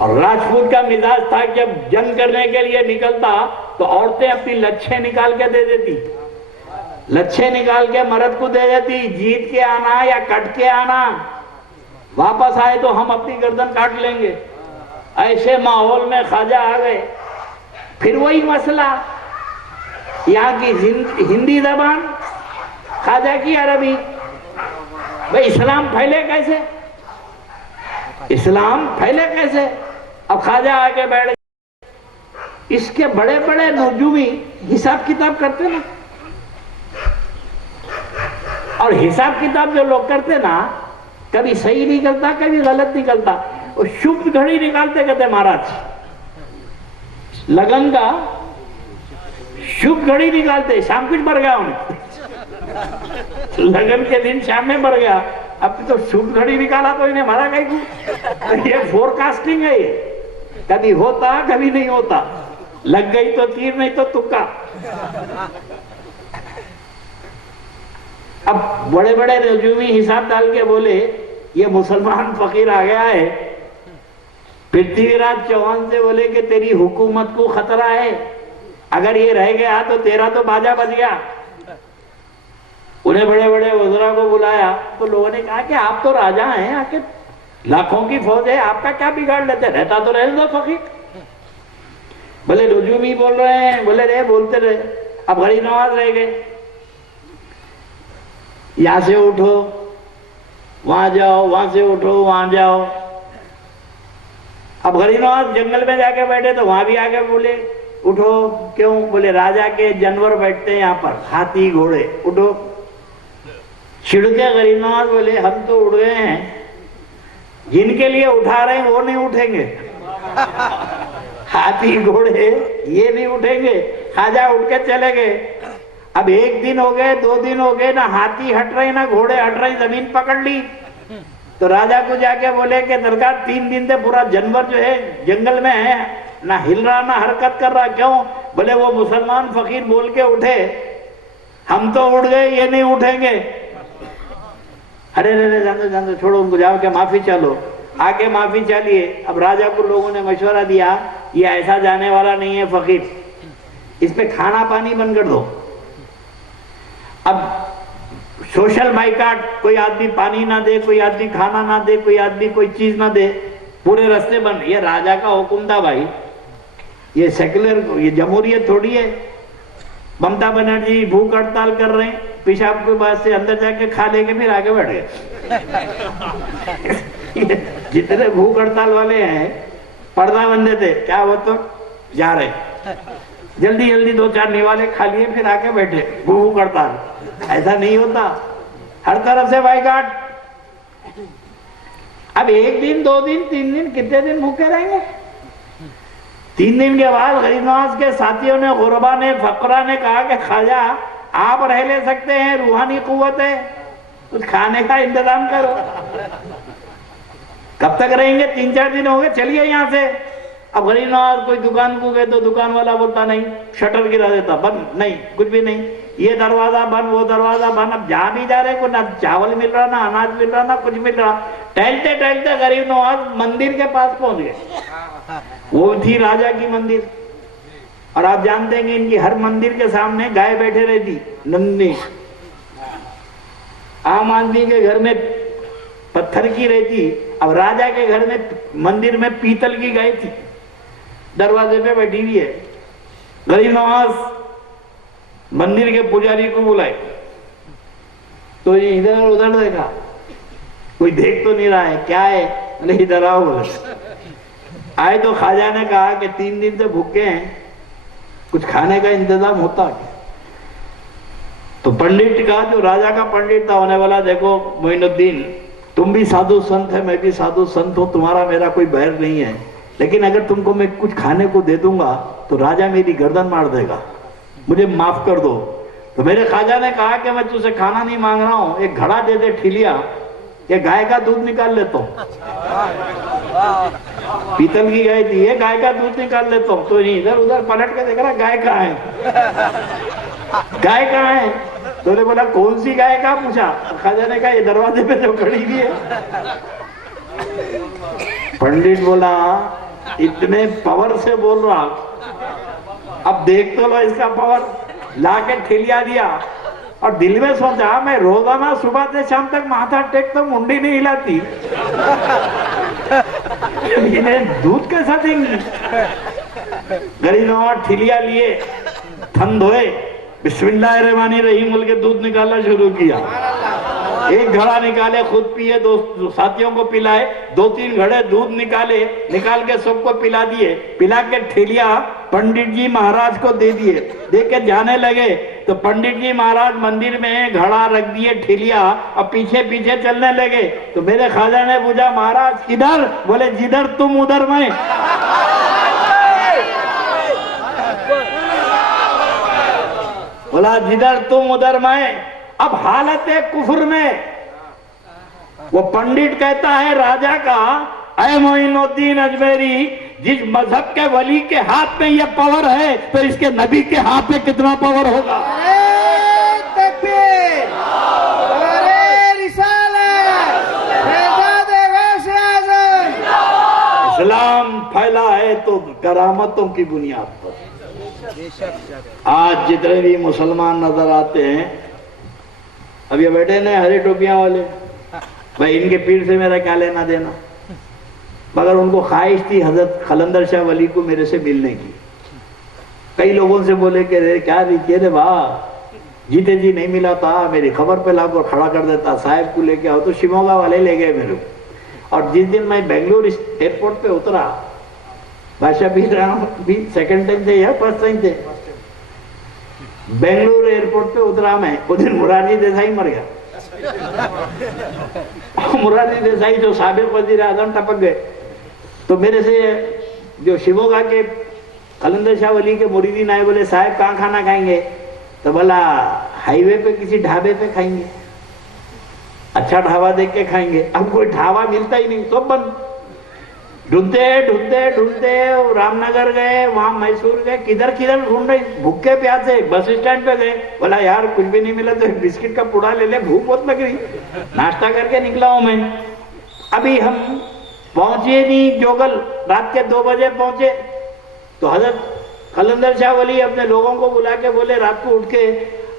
और राजपूत का मिजाज था कि जब जंग करने के लिए निकलता तो औरतें अपनी लच्छे निकाल के दे देती, लच्छे निकाल के मर्द को दे देती, जीत के आना या कट के आना, वापस आए तो हम अपनी गर्दन काट लेंगे। ऐसे माहौल में ख्वाजा आ गए। फिर वही मसला, यहाँ की हिंदी जबान, ख्वाजा की अरबी। भाई इस्लाम फैले कैसे, इस्लाम फैले कैसे? अब ख्वाजा आके बैठ, इसके बड़े बड़े नजूमी हिसाब किताब करते ना, और हिसाब किताब जो लोग करते ना, कभी सही निकलता कभी गलत निकलता। और शुभ घड़ी निकालते कहते महाराज, लगन का शुभ घड़ी निकालते, शाम कुछ मर गया उन्हें, लगन के दिन शाम में मर गया। अब तो शुभ घड़ी निकाला तो इन्हें मारा कहीं को। ये फोरकास्टिंग है, ये कभी होता कभी नहीं होता, लग गई तो तीर नहीं तो तुक्का। अब बड़े बड़े रजूमी हिसाब डाल के बोले ये मुसलमान फकीर आ गया है। पृथ्वीराज चौहान से बोले कि तेरी हुकूमत को खतरा है, अगर ये रह गया तो तेरा तो बाजा बज गया। उन्हें बड़े बड़े वज़रा को बुलाया तो लोगों ने कहा कि आप तो राजा हैं, आके लाखों की फौज है, आपका क्या बिगाड़ लेते, रहता तो रहने दो फकीर। बोले रजूमी बोल रहे हैं, बोले रहे बोलते रहे। अब गरीब नवाज रह गए, यहां से उठो वहां जाओ, वहां से उठो वहां जाओ। अब गरीब नवाज जंगल में जाके बैठे तो वहां भी आके बोले उठो, क्यों? बोले राजा के जानवर बैठते हैं यहाँ पर, हाथी घोड़े, उठो। छिड़के गरीब नवाज बोले हम तो उड़ गए हैं, जिनके लिए उठा रहे हैं वो नहीं उठेंगे। हाथी घोड़े ये नहीं उठेंगे। ख्वाजा उठ के चले गए। अब एक दिन हो गए, 2 दिन हो गए, ना हाथी हट रहे ना घोड़े हट रहे, जमीन पकड़ ली। तो राजा को जाके बोले कि सरकार 3 दिन से पूरा जानवर जो है जंगल में है, ना हिल रहा ना हरकत कर रहा, क्यों? बोले वो मुसलमान फकीर बोल के उठे, हम तो उड़ गए ये नहीं उठेंगे। अरे रे जान दो छोड़ो उनको, जाओ के माफी चालो। आगे माफी चालिए। अब राजा को लोगों ने मशवरा दिया ये ऐसा जाने वाला नहीं है फकीर, इस पे खाना पानी बंद कर दो। अब सोशल बाइकाट, कोई आदमी पानी ना दे, कोई आदमी खाना ना दे, कोई आदमी कोई चीज ना दे, पूरे रास्ते बंद। ये राजा का हुक्म था भाई, ये सेकुलर, ये जमहूरियत थोड़ी है। ममता बनर्जी भूख हड़ताल कर रहे हैं, पेशाब के बाद से अंदर जाके खा लेके फिर आगे बढ़ गए। जितने भूख हड़ताल वाले हैं पर्दा बंदे थे, क्या वो तो जा रहे, जल्दी जल्दी 2-4 निवाले खा लिए फिर आके बैठे, भूख हड़ताल। ऐसा नहीं होता, हर तरफ से बाइकाट। अब 1 दिन 2 दिन 3 दिन कितने दिन भूखे रहेंगे? 3 दिन के बाद गरीब नवाज के साथियों ने, गुरबा ने, फकरा ने कहा कि ख्वाजा आप रह ले सकते हैं, रूहानी कुव्वत है, कुछ खाने का इंतजाम करो। कब तक रहेंगे? 3-4 दिन हो गए, चलिए यहाँ से। अब गरीब नवाज कोई दुकान को गए तो दुकान वाला बोलता नहीं, शटर गिरा देता, बंद, नहीं कुछ भी नहीं, ये दरवाजा बंद, वो दरवाजा बंद। अब जहां भी जा रहे को ना चावल मिल रहा, ना अनाज मिल रहा, ना कुछ मिल रहा। टहलते टहलते गरीब नवाज मंदिर के पास पहुंच गए। वो थी राजा की मंदिर, और आप जानते हैं इनकी हर मंदिर के सामने गाय बैठे रहती नन्ही। आम आदमी के घर में पत्थर की रहती, अब राजा के घर में मंदिर में पीतल की गाय थी, दरवाजे पे बैठी हुई है। गरीब नवाज मंदिर के पुजारी को बुलाए तो ये इधर उधर देखा, कोई देख तो नहीं रहा है, क्या है? अरे इधर आओ। आए तो ख्वाजा ने कहा कि 3 दिन से भूखे हैं, कुछ खाने का इंतजाम होता है? तो पंडित का, जो राजा का पंडित था, होने वाला, देखो मोइनुद्दीन, तुम भी साधु संत है, मैं भी साधु संत हूँ, तुम्हारा मेरा कोई बैर नहीं है, लेकिन अगर तुमको मैं कुछ खाने को दे दूंगा तो राजा मेरी गर्दन मार देगा, मुझे माफ कर दो। तो मेरे ख्वाजा ने कहा कि मैं तुझसे खाना नहीं मांग रहा हूँ, एक घड़ा दे दे ठिलिया, ये गाय का दूध निकाल लेता हूँ। पीतल की गाय थी, ये गाय का दूध निकाल लेता हूँ। तो इधर उधर पलट के देख रहा, गाय कहाँ है, गाय कहाँ है? तो ने बोला कौन सी गाय का पूछा, खाजा ने कहा ये दरवाजे पे जो खड़ी हुई है। पंडित बोला इतने पावर से बोल रहा, अब देख तो लो इसका पावर। लाके ठेलिया दिया और दिल में सोचा मैं रोजाना सुबह से शाम तक माथा टेक तो मुंडी नहीं हिलाती, इन्हें दूध कैसा देंगी। गरीबों ठिलिया लिए, थन धोए, बिस्मिल्लाहिर्रहमानिर्रहीम बोल के दूध निकालना शुरू किया। एक घड़ा निकाले, खुद पिए, दो साथियों को पिलाए, 2-3 घड़े दूध निकाले, निकाल के सबको पिला दिए। पिला के ठेलिया पंडित जी महाराज को दे दिए। दे के जाने लगे तो पंडित जी महाराज मंदिर में घड़ा रख दिए, ठेलिया, और पीछे पीछे चलने लगे। तो मेरे खाजा ने पूछा महाराज किधर? बोले जिधर तुम उधर मैं। बोला जिधर तुम उधर मैं। अब हालत है कुफर में, वो पंडित कहता है राजा का, ऐ मोइनुद्दीन अजमेरी, जिस मजहब के वली के हाथ में ये पावर है तो इसके नबी के हाथ में कितना पावर होगा। इस्लाम फैला है तो करामतों की बुनियाद पर। आज जितने भी मुसलमान नजर आते हैं, अब ये बैठे ना हरे टोपियां वाले, भाई इनके पीर से मेरा क्या लेना देना, मगर उनको ख्वाहिश थी हजरत कलंदर शाह वली को मेरे से मिलने की। कई लोगों से बोले कि रे क्या रीति रे वाह, जीते जी नहीं मिला था, मेरी खबर पे लाकर खड़ा कर देता, साहब को लेके आओ। तो शिमोगा वाले ले गए मेरे को। और जिस दिन मैं बेंगलुरु एयरपोर्ट पे उतरा, भाषा भी रहा हूँ, भी सेकेंड टाइम थे या फर्स्ट टाइम थे, बेंगलुरु एयरपोर्ट पे उतरा मैं, उस दिन मुरारजी देसाई मर गया। मुरारजी देसाई जो साबिक वजीर आजम टपक गए। तो मेरे से जो शिमोगा के कलंदर शाह वली के मुरीदीन आए, बोले साहब कहाँ खाना खाएंगे? तो बोला हाईवे पे किसी ढाबे पे खाएंगे, अच्छा ढाबा देख के खाएंगे। अब कोई ढाबा मिलता ही नहीं, सब बंद। ढूंढते ढूंढते ढूंढते रामनगर गए, वहां मैसूर गए, किधर किधर ढूंढ रहे, भूखे प्यासे बस स्टैंड पे गए। बोला यार कुछ भी नहीं मिला तो एक बिस्किट का पुड़ा ले ले, भूख बहुत लग रही। नाश्ता करके निकला हूं मैं। अभी हम पहुंचे नहीं जोगल, रात के 2 बजे पहुंचे। तो हजरत कलंदर शाह वली अपने लोगों को बुला के बोले रात को उठ के,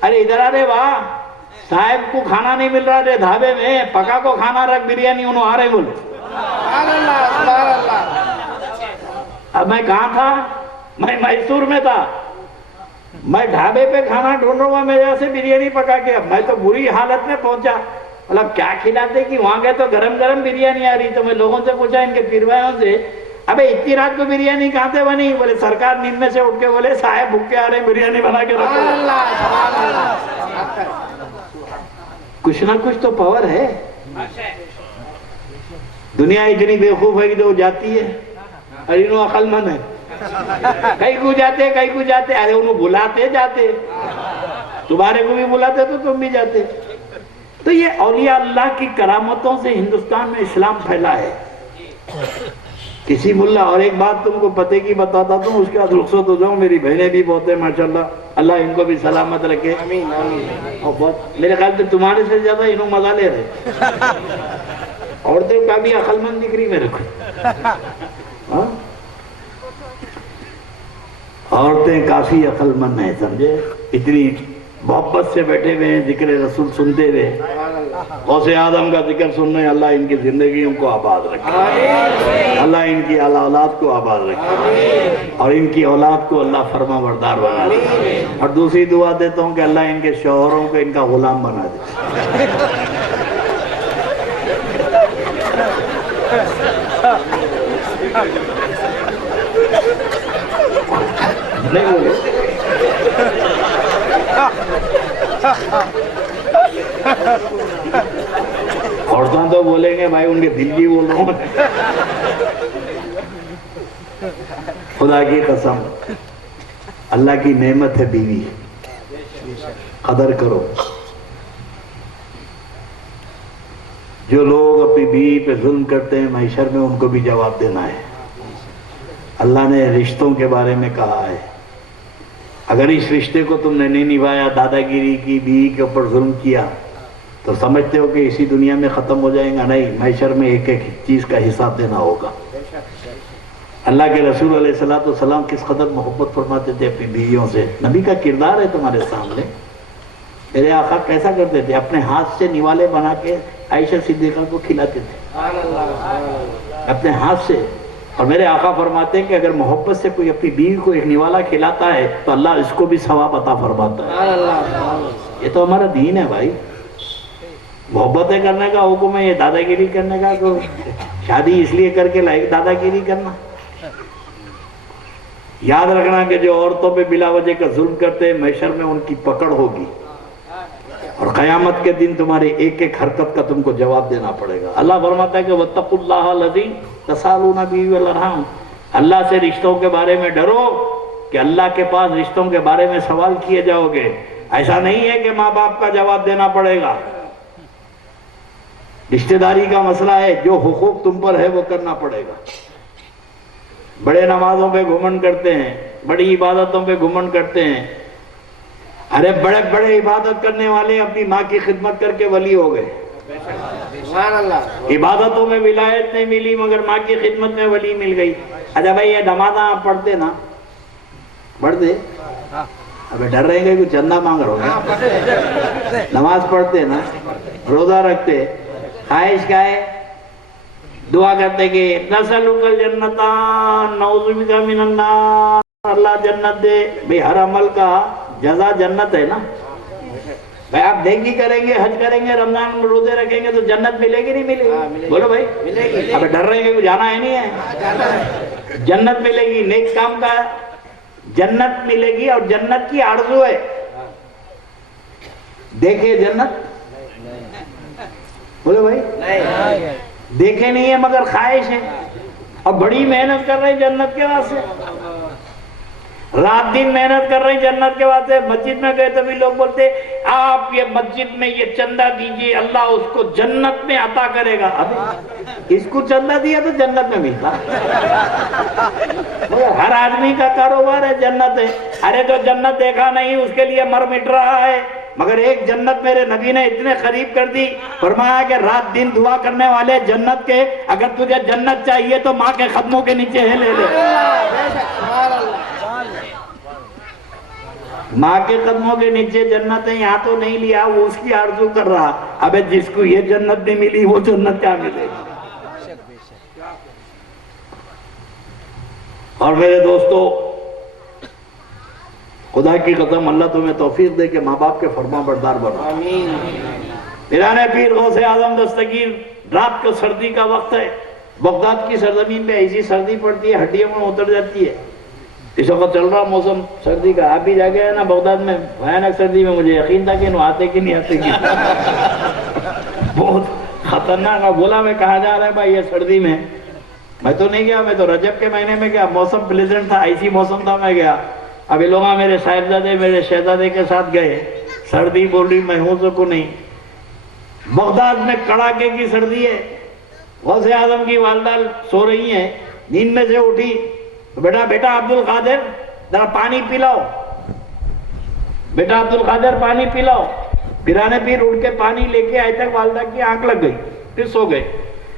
अरे इधर आ रे, वाह साहब को खाना नहीं मिल रहा रे ढाबे में, पका को खाना रख, बिरयानी उन्होंने आ रहे बोले। अब मैं कहा था? मैं मैसूर में था, मैं ढाबे पे खाना ढूंढ रहा हूँ, मेरे से बिरयानी पका के। अब मैं तो बुरी हालत में पहुंचा, मतलब क्या खिलाते कि वहां गए तो गरम गरम बिरयानी आ रही। तो मैं लोगों से पूछा, इनके पीरवायों से, अबे इतनी रात को बिरयानी कहाँ से बनी? बोले सरकार नींद में से उठ के बोले साहब भूखे आ रहे, बिरयानी बना के रखो। कुछ ना कुछ तो पावर है। दुनिया इतनी बेवकूफ है कि तो जाती है, अरे नो अकलमंद है, कहीं को जाते कहीं को जाते, अरे उन्हें बुलाते जाते, तुम्हारे को भी बुलाते तो तुम भी जाते। तो ये औलिया अल्लाह की करामतों से हिंदुस्तान में इस्लाम फैला है। किसी मुल्ला, और एक बात तुमको पते की बताता हूँ, उसके बाद रुखसत हो जाऊं। मेरी बहनें भी बहुत है माशाल्लाह, अल्लाह इनको भी सलामत रखे। और बहुत मेरे ख्याल से तुम्हारे से ज्यादा इन्हों मजा ले रहे। औरतें का भी अकलमंद दिख रही मेरे को। औरतें काफी अकलमंद है, समझे, इतनी मोहब्बत से बैठे हुए हैं, जिक्र रसूल सुनते हुए, गौसे आदम का जिक्र सुन रहे हैं। अल्लाह इनकी जिंदगियों को आबाद रखे, अल्लाह इनकी औलाद को आबाद रखे, और इनकी औलाद को अल्लाह फरमा बरदार बना दे। और दूसरी दुआ देता हूँ कि अल्लाह इनके शौहरों को इनका गुलाम बना दे। नहीं बोले औरतें तो बोलेंगे भाई उनके दिल की बोल रहा हूं। खुदा की कसम, अल्लाह की नेमत है बीवी, कदर करो। जो लोग अपनी बीवी पे जुल्म करते हैं, महशर में उनको भी जवाब देना है। अल्लाह ने रिश्तों के बारे में कहा है, अगर इस रिश्ते को तुमने नहीं निभाया, दादागिरी की, बीवी के ऊपर जुल्म किया, तो समझते हो कि इसी दुनिया में खत्म हो जाएगा? नहीं, महशर में एक एक चीज का हिसाब देना होगा। अल्लाह के रसूल अलैहिस्सलाम किस कदर मोहब्बत फरमाते थे अपनी बीवियों से। नबी का किरदार है तुम्हारे सामने। मेरे आका कैसा करते थे? अपने हाथ से निवाले बना के आयशा सिद्दीका को खिलाते थे अपने हाथ से। और मेरे आका फरमाते हैं कि अगर मोहब्बत से कोई अपनी बीवी को एक निवाला खिलाता है तो अल्लाह इसको भी सवाब अता फरमाता है। ये तो हमारा दीन है भाई। मोहब्बतें करने का हुक्म है, ये दादागिरी करने का? तो शादी इसलिए करके लायक दादागिरी करना। याद रखना कि जो औरतों पे बिला वजह का जुल्म करते हैं, महशर में उनकी पकड़ होगी और कयामत के दिन तुम्हारी एक एक हरकत का तुमको जवाब देना पड़ेगा। अल्लाह फरमाता है कि वत्तकुल्लाह लज़ी तसालूना बिही वल अरहाम। अल्लाह से रिश्तों के बारे में डरो कि अल्लाह के पास रिश्तों के बारे में सवाल किए जाओगे। ऐसा नहीं है कि माँ बाप का जवाब देना पड़ेगा। रिश्तेदारी का मसला है, जो हुकूक तुम पर है वो करना पड़ेगा। बड़े नमाजों पे घुमंड करते हैं, बड़ी इबादतों पे घुमंड करते हैं। अरे बड़े बड़े इबादत करने वाले अपनी माँ की खिदमत करके वली हो गए। इबादतों में विलायत नहीं मिली मगर माँ की खिदमत में वली मिल गई। अच्छा भाई, ये नमाज आप पढ़ते ना? पढ़ते? अबे डर रहेंगे कि चंदा मांग रहे? नमाज पढ़ते ना, रोजा रखते, ख्वाहिश क्या है? दुआ करते कि नसलुकल जन्नता नऊज़ुबिका मिनन नार, अल्लाह जन्नत दे। भाई हर अमल का जज़ा जन्नत है ना भाई। आप नेकी करेंगे, हज करेंगे, रमजान में रोजे रखेंगे तो जन्नत मिलेगी नहीं मिलेगी? बोलो भाई, मिलेगी। अब डर रहे हैं कि जाना है नहीं है? जन्नत मिलेगी, नेक काम का जन्नत मिलेगी। और जन्नत की आरज़ू है। देखे जन्नत? बोलो भाई, नहीं देखे नहीं है मगर ख्वाहिश है और बड़ी मेहनत कर रहे हैं जन्नत के वास्ते। रात दिन मेहनत कर रहे हैं जन्नत के वास्ते। मस्जिद में गए तो भी लोग बोलते आप ये मस्जिद में ये चंदा दीजिए, अल्लाह उसको जन्नत में अता करेगा। अबे इसको चंदा दिया तो जन्नत में मिलता। हर आदमी का कारोबार है, जन्नत है। अरे जो जन्नत देखा नहीं उसके लिए मर मिट रहा है। मगर एक जन्नत मेरे नबी ने इतने करीब कर दी, फरमाया कि रात दिन दुआ करने वाले जन्नत के, अगर तुझे जन्नत चाहिए तो माँ के कदमों के नीचे है ले ले। माँ के कदमों के नीचे जन्नत है, यहाँ तो नहीं लिया, वो उसकी आरज़ू कर रहा। अबे जिसको ये जन्नत नहीं मिली वो जन्नत क्या मिलेगी? और मेरे दोस्तों, खुदा की कसम अल्लाह तुम्हें तौफीक दे के माँ बाप के फरमा बरदार बनो। आमीन। पिराने पीर गौसे आजम दस्तगीर, रात को सर्दी का वक्त है, बगदाद की सरजमीन में ऐसी सर्दी पड़ती है हड्डियों में उतर जाती है। इस वक्त चल रहा मौसम सर्दी का, आप भी जा गए ना बगदाद में, भयानक सर्दी में। मुझे यकीन था कि आते कि नहीं आते कि बहुत खतरनाक। बोला मैं कहा जा रहा है भाई ये सर्दी में? मैं तो नहीं गया, मैं तो रजब के महीने में गया, मौसम प्लेजेंट था, ऐसी मौसम था, मैं गया। अभी लोग मेरे साहिबजादे मेरे शहजादे के साथ गए, सर्दी बोल रही मैं हूं तो को नहीं। बगदाद में कड़ाके की सर्दी है। गौसे आजम की वालदा सो रही है, नींद में से उठी तो बेटा बेटा अब्दुल कादिर जरा पानी पिलाओ, बेटा अब्दुल कादिर पानी पिलाओ। पिराने पीर उठ के पानी लेके आए तक वालदा की आंख लग गई, फिर सो गए।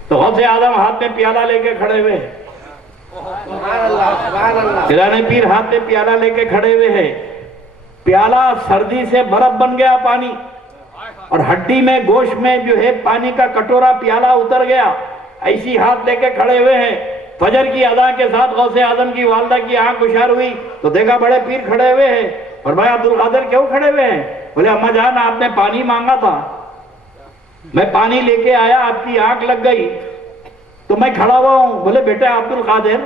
तो गौसे आजम हाथ में प्याला लेके खड़े हुए, पिराने पीर हाथ में प्याला लेके खड़े हुए हैं। प्याला सर्दी से बर्फ बन गया पानी, और हड्डी में गोश्त में जो है पानी का कटोरा प्याला उतर गया। ऐसी हाथ लेके खड़े हुए हैं। फजर की अदा के साथ गौसे आजम की वालदा की आंख हुशार हुई तो देखा बड़े पीर खड़े हुए हैं। और भाई अब्दुल कादिर क्यों खड़े हुए हैं? बोले अम्मा जान आपने पानी मांगा था, मैं पानी लेके आया, आपकी आंख लग गई तो मैं खड़ा हुआ हूं। बोले बेटा अब्दुल कादिर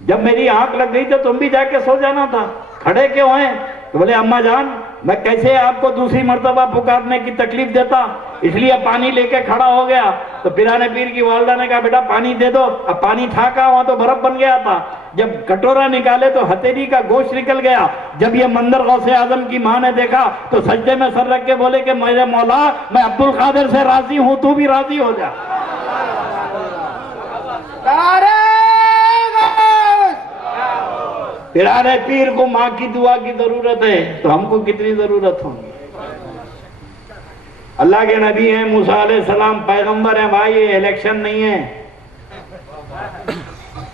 जब मेरी आंख लग गई तो तुम भी जाके सो जाना था, खड़े क्यों हैं? तो बोले अम्मा जान मैं कैसे आपको दूसरी मर्तबा पुकारने की तकलीफ देता, इसलिए पानी लेके खड़ा हो गया। तो पिराने पीर की वालदा ने कहा बेटा पानी दे दो। अब पानी था कहाँ, वहां तो बर्फ बन गया था। जब कटोरा निकाले तो हथेली का गोश्त निकल गया। जब ये मंजर गौसे आजम की माँ ने देखा तो सजदे में सर रख के बोले कि मेरे मौला मैं अब्दुल कादिर से राजी हूं, तू भी राजी हो जा। पिराने पीर को माँ की दुआ की जरूरत है तो हमको कितनी जरूरत होगी। अल्लाह के नबी हैं मूसा अलैहिस्सलाम, पैगंबर हैं भाई। ये इलेक्शन नहीं है।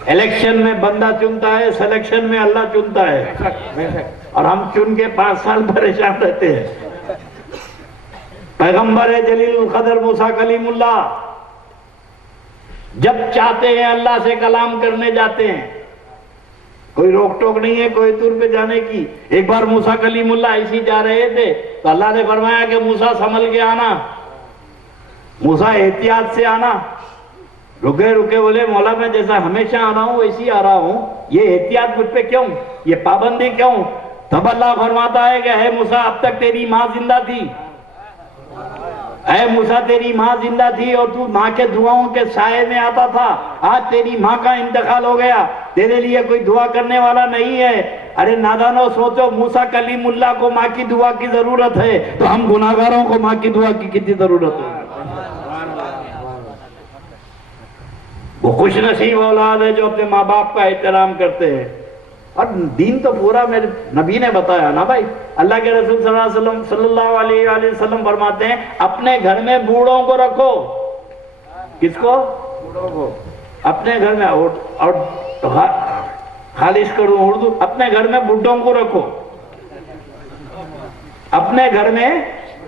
इलेक्शन में बंदा चुनता है, सिलेक्शन में अल्लाह चुनता है। और हम चुन के 5 साल परेशान रहते हैं। पैगंबर है जलीलुल कदर मूसा कलीमुल्लाह, जब चाहते हैं अल्लाह से कलाम करने जाते हैं, कोई रोक टोक नहीं है कोई दूर पे जाने की। एक बार मूसा कलीमुल्लाह ऐसी जा रहे थे तो अल्लाह ने फरमाया कि मूसा संभल के आना, मूसा एहतियात से आना। रुके रुके बोले मौला मैं जैसा हमेशा आ रहा हूं वैसी आ रहा हूं, ये एहतियात मुझ पे क्यों, ये पाबंदी क्यों? तब अल्लाह फरमाता है कि है मूसा अब तक तेरी माँ जिंदा थी, ऐ मूसा तेरी माँ जिंदा थी और तू माँ के दुआओं के साए में आता था। आज तेरी माँ का इंतकाल हो गया, तेरे लिए कोई दुआ करने वाला नहीं है। अरे नादानो सोचो, मूसा कलीमुल्लाह को माँ की दुआ की जरूरत है तो हम गुनाहगारों को माँ की दुआ की कितनी जरूरत है। वो खुश नसीब औलाद है जो अपने माँ बाप का एहतराम करते हैं। और दीन तो पूरा मेरे नबी ने बताया ना भाई। अल्लाह के रसूल सल्लल्लाहु अलैहि वसल्लम फरमाते हैं अपने घर में बूढ़ों को रखो। किसको? बूढ़ों को अपने घर में। और खालिश करूं उर्दू, अपने घर में बुढ़ों को रखो। अपने घर में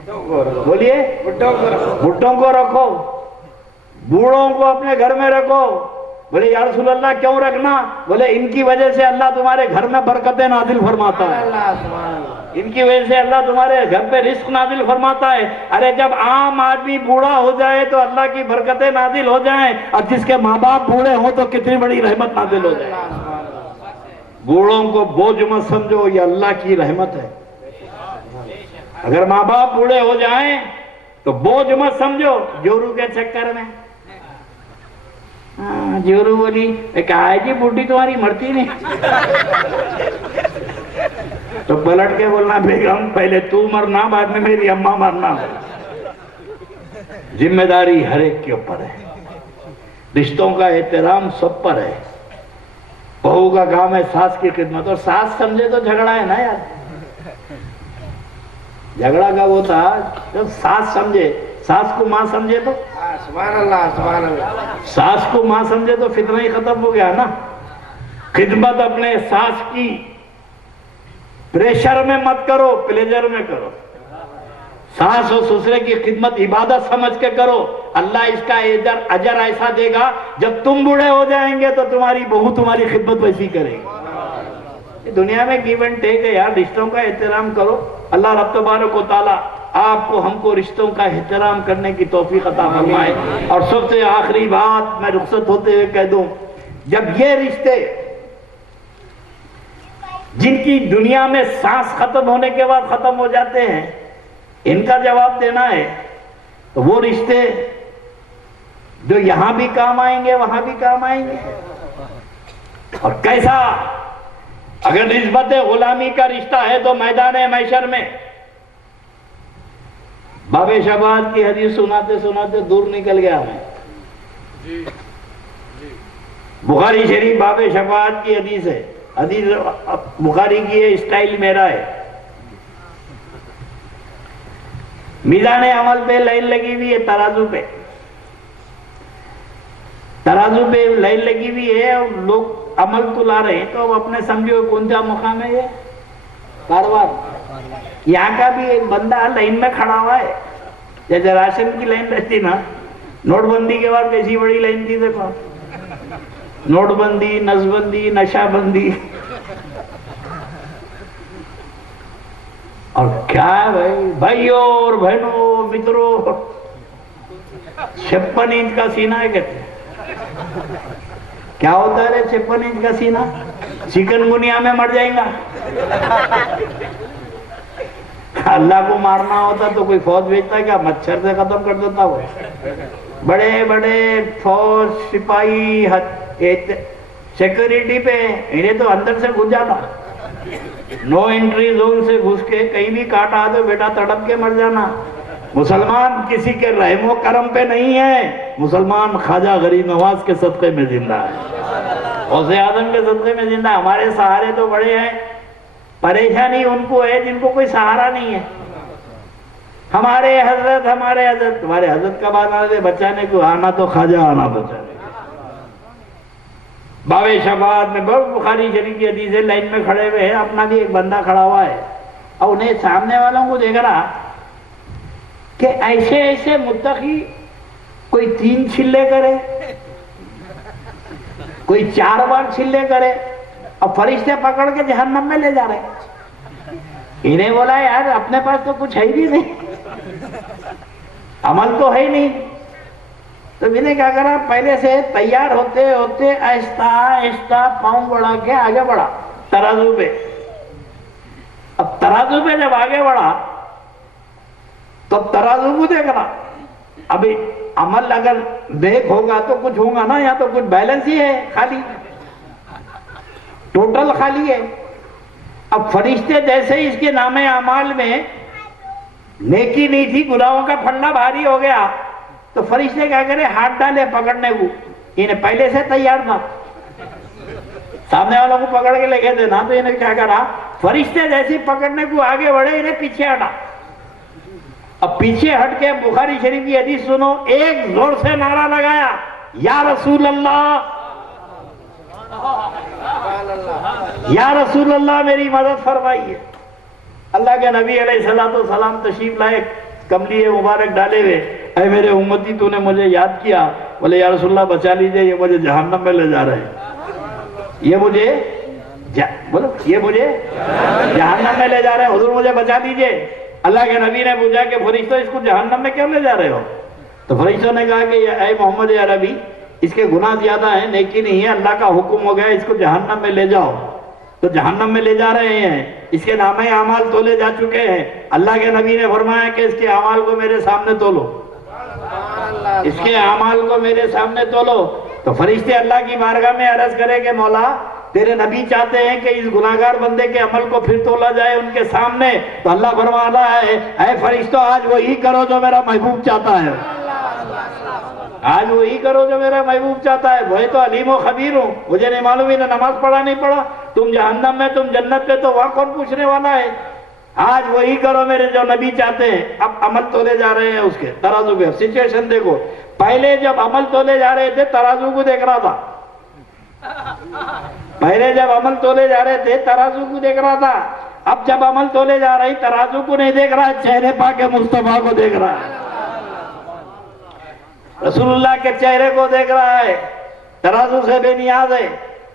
बोलिए बुढ़ों को रखो, बूढ़ों को अपने घर में रखो। बोले या रसूल अल्लाह क्यों रखना? बोले इनकी वजह से अल्लाह तुम्हारे घर में बरकतें नाजिल फरमाता है, इनकी वजह से अल्लाह तुम्हारे घर पे रिस्क नाजिल फरमाता है। अरे जब आम आदमी बूढ़ा हो जाए तो अल्लाह की बरकतें नाजिल हो जाएं, और जिसके माँ बाप बूढ़े हो तो कितनी बड़ी रहमत नाजिल हो जाए। बूढ़ों को बोझ मत समझो, ये अल्लाह की रहमत है। अगर माँ बाप बूढ़े हो जाएं तो बोझ मत समझो। जोरू के चक्कर में जोरू बोली कहा जी बूढ़ी तुम्हारी मरती नहीं। तो पलट के बोलना बेगम पहले तू मरना बाद में मेरी अम्मा मरना। जिम्मेदारी हर एक के ऊपर है, रिश्तों का एहतराम सब पर है। बहू का काम है सास की खिदमत। और सास समझे तो झगड़ा है ना यार। झगड़ा का वो था जब सास समझे, सास को माँ समझे तो सुभान अल्लाह सुभान अल्लाह, सास को माँ समझे तो फितना ही खत्म हो गया ना। खिदमत अपने सास की प्रेशर में मत करो, प्लेजर में करो। सास और ससुरे की खिदमत इबादत समझ के करो। अल्लाह इसका अजर ऐसा देगा, जब तुम बूढ़े हो जाएंगे तो तुम्हारी बहू तुम्हारी खिदमत वैसी करेगी। दुनिया में गिव एंड टेक है यार, रिश्तों का एहतराम करो। अल्लाह रब तबारक व तआला आपको हमको रिश्तों का एहतराम करने की तौफीक अता फरमाए। और सबसे आखिरी बात मैं रुखसत होते हुए कह दूं, जब ये रिश्ते जिनकी दुनिया में सांस खत्म होने के बाद खत्म हो जाते हैं, इनका जवाब देना है, तो वो रिश्ते जो यहां भी काम आएंगे वहां भी काम आएंगे। और कैसा? अगर निस्बत गुलामी का रिश्ता है तो मैदान महशर में बाबे शबाद की हदीस सुनाते सुनाते दूर निकल गया मैं। बुखारी शरीफ बाबे शबाद की हदीस है। हदीस बुखारी की है, स्टाइल मेरा है। मीज़ान अमल पे लाइन लगी हुई है, तराजू पे लाइन लगी हुई है और लोग अमल तो ला रहे हैं। तो अब अपने समझो कौन सा मुकाम है ये? कारवार। यहाँ का भी एक बंदा लाइन में खड़ा हुआ है, जैसे राशन की लाइन रहती ना। नोटबंदी के बाद कैसी बड़ी लाइन थी देखो। नोटबंदी, नसबंदी, नशाबंदी, और क्या है भाई, भाइयों और बहनों मित्रों, 56 इंच का सीना है कहते। क्या होता है रे 56 इंच का सीना? चिकनगुनिया में मर जाएगा। अल्लाह को मारना होता तो कोई फौज भेजता क्या? मच्छर से खत्म कर देता वो। बड़े बड़े फौज सिपाही सिक्योरिटी पे, इन्हें तो अंदर से घुस जाना। नो एंट्री जोन से घुस के कहीं भी काटा तो बेटा तड़प के मर जाना। मुसलमान किसी के रहमो करम पे नहीं है, मुसलमान ख्वाजा गरीब नवाज के सदक़े में जिंदा है। गौसे आजम के सदक़े में जिंदा। हमारे सहारे तो बड़े हैं, परेशानी उनको है जिनको कोई सहारा नहीं है। हमारे हजरत तुम्हारे हजरत का बात आने बचाने को आना तो ख्वाजा आना बचाने। बाबे शफात में बहुत बुखारी शरीफ की हदीस है, लाइन में खड़े हुए हैं, अपना भी एक बंदा खड़ा हुआ है और उन्हें सामने वालों को देख रहा कि ऐसे ऐसे मुत्तकी कोई 3 छिल्ले करे, कोई 4 बार छिल्ले करे और फरिश्ते पकड़ के जहन्नम में ले जा रहे। इन्हें बोला यार अपने पास तो कुछ है ही नहीं, अमल तो है ही नहीं। तो मैंने क्या करा, पहले से तैयार होते होते आहिस्ता आहिस्ता पांव बढ़ा के आगे बढ़ा तराजू पे। अब तराजू पे जब आगे बढ़ा तो तराजू को देखना, अभी अमल अगर देख होगा तो कुछ होगा ना, या तो कुछ बैलेंस ही है, खाली टोटल खाली है। अब फरिश्ते जैसे ही इसके नामे अमाल में नेकी नहीं थी, गुनाहों का फंडा भारी हो गया, तो फरिश्ते क्या करे, हाथ डाले पकड़ने को। इन्हें पहले से तैयार था, सामने वालों को पकड़ के लेके देना, तो इन्हें क्या करा, फरिश्ते जैसे पकड़ने को आगे बढ़े, इन्हें पीछे हटा। अब पीछे हट के बुखारी शरीफ की हदीस सुनो, एक जोर से नारा लगाया, या रसूल अल्लाह, या रसूल अल्लाह मेरी मदद फरमाइए। अल्लाह के नबी अलैहिस्सलातु वस्सलाम तशरीफ लाए, कमली मुबारक डाले हुए, ऐ मेरे उम्मती तूने मुझे याद किया। बोले या रसूलल्लाह बचा लीजिए, ये मुझे जहन्नम में ले जा रहे हैं, ये मुझे बोलो ये मुझे जहन्नम में ले जा रहे हैं, हुजूर मुझे बचा लीजिए। अल्लाह के नबी ने पूछा कि फरिश्तों इसको जहन्नम में क्यों ले जा रहे हो? तो फरिश्तों ने कहा कि ऐ मोहम्मद अरबी, इसके गुनाह ज्यादा है, नेकी नहीं है, अल्लाह का हुक्म हो गया इसको जहन्नम में ले जाओ। तो जहन्नम में ले जा रहे हैं, इसके नामे अमाल तोले जा चुके हैं। अल्लाह के नबी ने फरमाया कि इसके अमाल को मेरे सामने तोलो, इसके अमाल को मेरे सामने तोलो। तो फरिश्ते अल्लाह की बारगाह में अर्ज करे कि मौला तेरे नबी चाहते हैं कि इस गुनाहगार बंदे के अमल को फिर तोला जाए उनके सामने। तो अल्लाह फरमाता है, ऐ फरिश्तों आज वही करो जो मेरा महबूब चाहता है, आज वही करो जो मेरा महबूब चाहता है। वही तो अलीम व खबीर हूँ, मुझे नहीं मालूम इन्हें नमाज पढ़ा नहीं पढ़ा, तुम जहन्नम में तुम जन्नत पे, तो वहां कौन पूछने वाला है। आज वही करो मेरे जो नबी चाहते हैं। अब अमल तोले जा रहे हैं उसके तराजू पे। सिचुएशन देखो, पहले जब अमल तोले जा रहे थे तराजू को देख रहा था, पहले जब अमल तोले जा रहे थे तराजू को देख रहा था। अब जब अमल तोले जा रही तराजू को नहीं देख रहा है, चेहरे पाके मुस्तफा को देख रहा है, रसूलुल्लाह के चेहरे को देख रहा है। तराजू से बेनियाज है।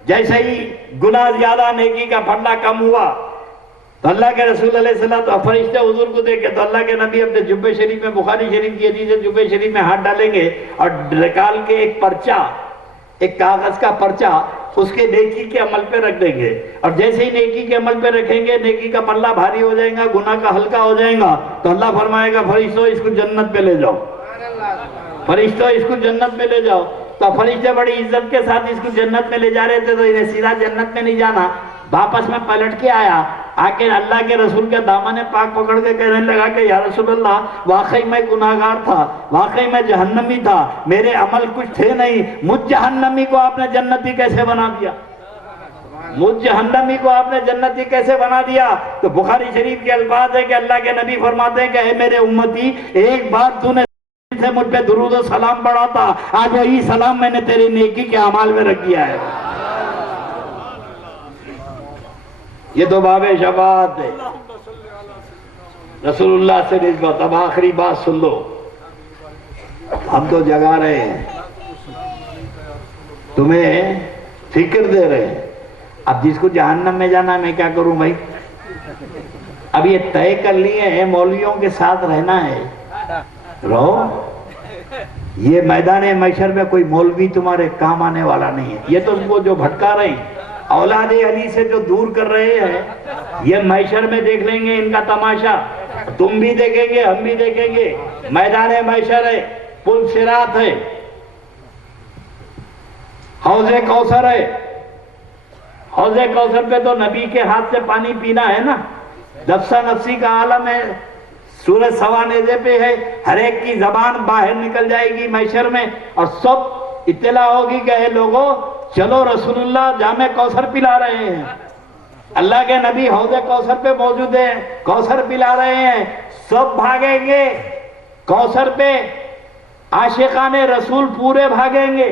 जैसे ही गुनाह ज्यादा नेकी का फंडा कम हुआ तो अल्लाह के रसूल अलैहिस्सलाम फरिश्ते हुजूर को देखे तो अल्लाह के नबी अपने जुब्बे शरीफ में, बुखारी शरीफ की हदीस है, जुब्बे शरीफ में हाथ डालेंगे और निकाल के एक पर्चा, एक कागज का पर्चा उसके नेकी के अमल पे रख देंगे। और जैसे ही नेकी के अमल पे रखेंगे, नेकी का पल्ला भारी हो जाएगा, गुनाह का हल्का हो जाएगा। तो अल्लाह फरमाएगा फरिश्तों इसको जन्नत पे ले जाओ, फरिश्तों इसको जन्नत में ले जाओ। तो फरिश्ते बड़ी इज्जत के साथ इसको जन्नत में ले जा रहे थे, तो इन्हें सीधा जन्नत में नहीं जाना, वापस में पलट के आया। आके अल्लाह के रसूल के दामन पाक पकड़ के कहने लगा कि या रसूलल्लाह, वाकई मैं गुनाहगार था, वाकई मैं जहन्नमी था, मेरे अमल कुछ थे नहीं, मुझ जहन्नमी को आपने जन्नती कैसे बना दिया, मुझ जहन्नमी को आपने जन्नती कैसे बना दिया। तो बुखारी शरीफ के अल्फाज है कि अल्लाह के नबी फरमाते हैं कि मेरे उम्मती, एक बार तूने से मुझ पे दुरूद और सलाम पढ़ा था, आज वही सलाम मैंने तेरी नेकी के अमाल में रख दिया है। ये तो बाबे शफात है, रसूलुल्लाह से निस्बत। अब आखिरी बात सुन लो, हम तो जगा रहे हैं, तुम्हें फिक्र दे रहे हैं। अब जिसको जहन्नम में जाना, मैं क्या करूं भाई? अब ये तय कर लिए हैं मौलवियों के साथ रहना है, रहो। ये मैदान महशर में कोई मौलवी तुम्हारे काम आने वाला नहीं है। ये तो उनको जो भटका रहे हैं, औलादे अली से जो दूर कर रहे हैं, ये महशर में देख लेंगे इनका तमाशा। तुम भी देखेंगे, हम भी देखेंगे। मैदान महशर है, पुल सिरात है, हौजे कौसर है। हौजे कौसर पे तो नबी के हाथ से पानी पीना है ना। नफ्सा नफ्सी का आलम है, सूरज सवा नेज़े पे है, हर एक की जबान बाहर निकल जाएगी महशर में और सब इत्तला होगी कि लोगों चलो रसूलुल्लाह जामे कौसर पिला रहे हैं, अल्लाह के नबी हौज़े कौसर पे मौजूद है, कौसर पिला रहे हैं, सब भागेंगे कौसर पे, आशिकाने रसूल पूरे भागेंगे,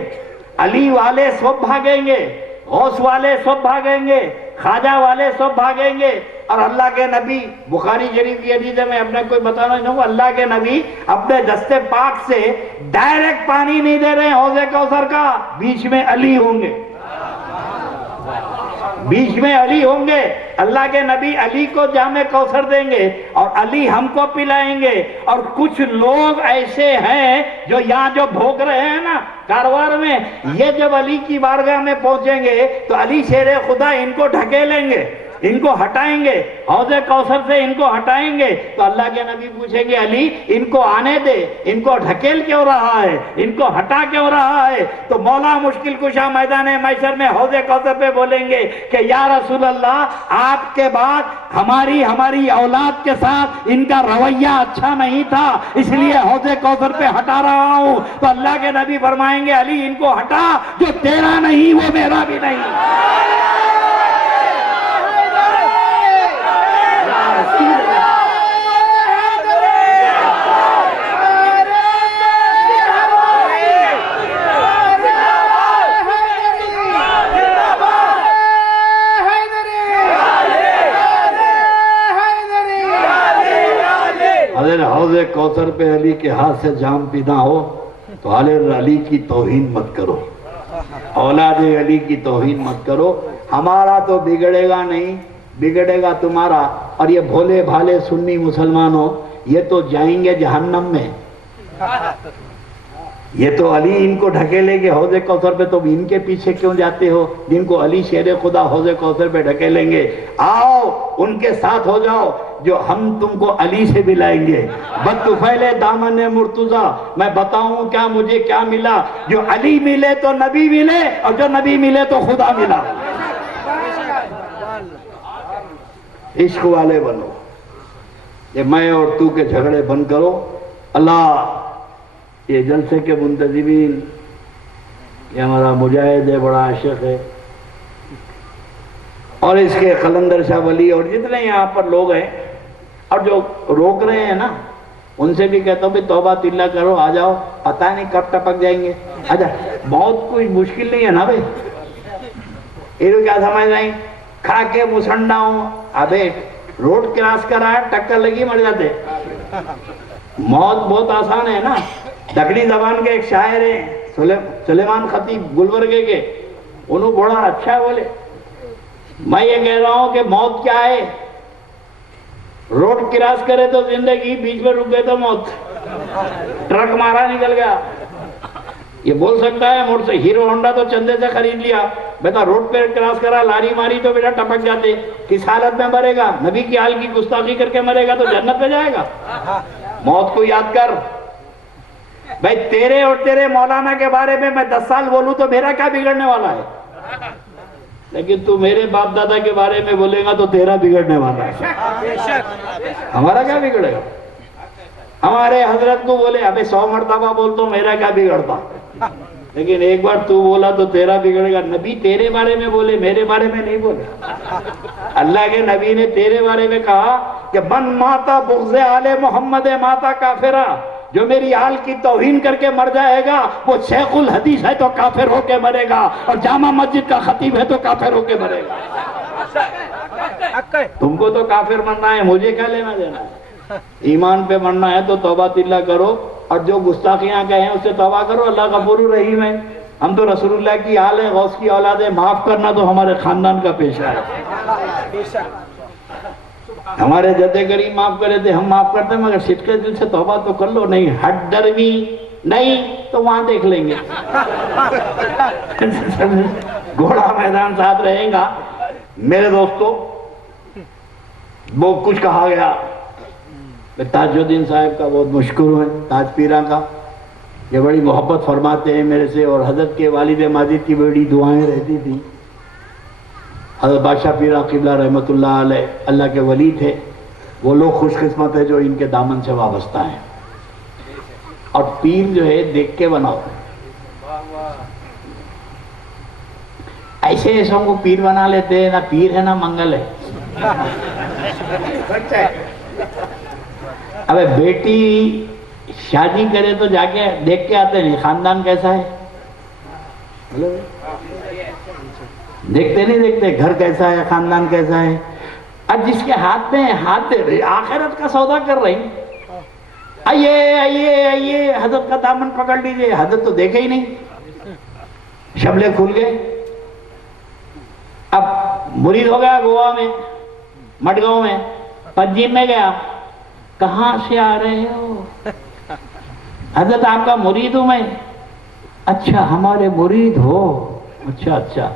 अली वाले सब भागेंगे, गौस वाले सब भागेंगे, खाजा वाले सब भागेंगे, और अल्लाह के नबी, बुखारी शरीफ की हदीस में अपने कोई बताना नहीं होगा, अल्लाह के नबी अपने दस्ते पाक से डायरेक्ट पानी नहीं दे रहे हौज़े कौसर का, बीच में अली होंगे, बीच में अली होंगे। अल्लाह के नबी अली को जामे कौसर देंगे और अली हमको पिलाएंगे। और कुछ लोग ऐसे हैं जो यहाँ जो भोग रहे हैं ना कारवार में, ये जब अली की बारगाह में पहुंचेंगे तो अली शेरे खुदा इनको ढकेलेंगे, इनको हटाएंगे, हौज़े कौसर से इनको हटाएंगे। तो अल्लाह के नबी पूछेंगे अली इनको आने दे, इनको ढकेल क्यों रहा है, इनको हटा क्यों रहा है? तो मौला मुश्किल कुशा मैदान मैशर में हौज़े कौसर पे बोलेंगे कि या रसूल अल्लाह, आपके बाद हमारी औलाद के साथ इनका रवैया अच्छा नहीं था, इसलिए हौज़े कौसर पे हटा रहा हूं। तो अल्लाह के नबी फरमाएंगे अली इनको हटा, जो तेरा नहीं वो मेरा भी नहीं। अगर हौज़े कौसर पे अली के हाथ से जाम पीना हो तो आले अली की तौहीन मत करो, औलाद अली की तौहीन मत करो। हमारा तो बिगड़ेगा नहीं, बिगड़ेगा तुम्हारा। और ये भोले भाले सुन्नी मुसलमानों, ये तो जाएंगे जहन्नम में। ये तो अली इनको ढकेलेंगे हौज़े कौसर पे, तो इनके पीछे क्यों जाते हो? जिनको अली शेर खुदा हौज़े कौसर पे ढकेलेंगे, आओ उनके साथ हो जाओ, जो हम तुमको अली से मिलाएंगे। बतुफैले दामन मुर्तुजा, मैं बताऊं क्या मुझे क्या मिला? जो अली मिले तो नबी मिले, और जो नबी मिले तो खुदा मिला। इश्क वाले बनो, ये मैं और तू के झगड़े बंद करो। अल्लाह ये जलसे के मुंतजिमीन, ये हमारा मुजाहिद है, बड़ा आशिक है, और इसके कलंदर शाह वली और जितने यहाँ पर लोग हैं, और जो रोक रहे हैं ना, उनसे भी कहता हूँ तौबा तिल्ला करो, आ जाओ, पता नहीं कब टपक जाएंगे। अच्छा बहुत कोई मुश्किल नहीं है ना भाई, ये क्या समझ रहे, खा के मुसंडा हूं, अबे रोड क्रॉस करा है, टक्कर लगी मर जाते। मौत बहुत आसान है ना। दखनी जबान के एक शायर है सुलेमान खतीब गुलबर्गे के, उन्होंने बड़ा अच्छा बोले, मैं ये कह रहा हूं कि मौत क्या है? रोड क्रॉस करे तो जिंदगी, बीच में रुक गए तो मौत, ट्रक मारा निकल गया। ये बोल सकता है मोड़ से, हीरो होंडा तो चंदे से खरीद लिया, बेटा रोड पे क्रॉस करा, लारी मारी तो बेटा टपक जाते। किस हालत में मरेगा? नबी की हाल की गुस्ताखी करके मरेगा तो जन्नत में जाएगा। मौत को याद कर भाई। तेरे और तेरे मौलाना के बारे में मैं 10 साल बोलूं तो मेरा क्या बिगड़ने वाला है? लेकिन तू मेरे बाप दादा के बारे में बोलेगा तो तेरा बिगड़ने वाला है। हमारा क्या बिगड़ेगा? हमारे हजरत को बोले अबे 100 मरतबा बोल तो मेरा क्या बिगड़ता, लेकिन एक बार तू बोला तो तेरा बिगड़ेगा। नबी तेरे बारे में बोले, मेरे बारे में नहीं बोले। अल्लाह के नबी ने तेरे बारे में कहा कि मन माता बुग़्ज़े आले मोहम्मद माता काफिरा, जो मेरी आल की तौहीन करके मर जाएगा वो शेखुल हदीस है तो काफिर होके मरेगा, और जामा मस्जिद का खतीब है तो काफिर होके मरेगा। तुमको तो काफिर मरना है, मुझे क्या लेना देना है? ईमान पे मरना है तो तौबा तिल्ला करो, और जो गुस्ताखियां कहे उससे तौबा करो। अल्लाह गफूर रहीम है। हम तो रसूलुल्लाह की आल है, गौस की औलाद है, माफ करना तो हमारे खानदान का पेशा है। हमारे जद्दे गरीब माफ करे थे, हम माफ करते, मगर सिटके दिल से तौबा तो कर लो। नहीं हट डरवी नहीं तो वहां देख लेंगे। घोड़ा मैदान साथ रहेगा। मेरे दोस्तों, वो कुछ कहा गया, ताजुद्दीन साहब का बहुत मशकूर है, ताज पीरा का, ये बड़ी मोहब्बत फरमाते हैं मेरे से, और हजरत के वालिद माजिद की बड़ी दुआएं रहती थी। हज़रत बादशाह पीरा क़िबला रहमतुल्लाह अलैह अल्लाह के वली थे। वो लोग खुशकिस्मत है जो इनके दामन से वाबस्ता है। और पीर जो है देख के बनाओ, ऐसे ऐसों को पीर बना लेते हैं, ना पीर है ना मंगल है। सच है। अबे बेटी शादी करे तो जाके देख के आते नहीं खानदान कैसा है, बोलो। देखते नहीं देखते घर कैसा है, खानदान कैसा है। अब जिसके हाथ में हाथ दे रही, आखिरत का सौदा कर रही, आइए आइए आइए हजरत का दामन पकड़ लीजिए, हजरत तो देखे ही नहीं, शबले खुल गए। अब मुरीद हो गया गोवा में, मडगांव में, पंजीम में गया, कहां से आ रहे हो? हजरत आपका मुरीद हूं मैं। अच्छा हमारे मुरीद हो, अच्छा अच्छा।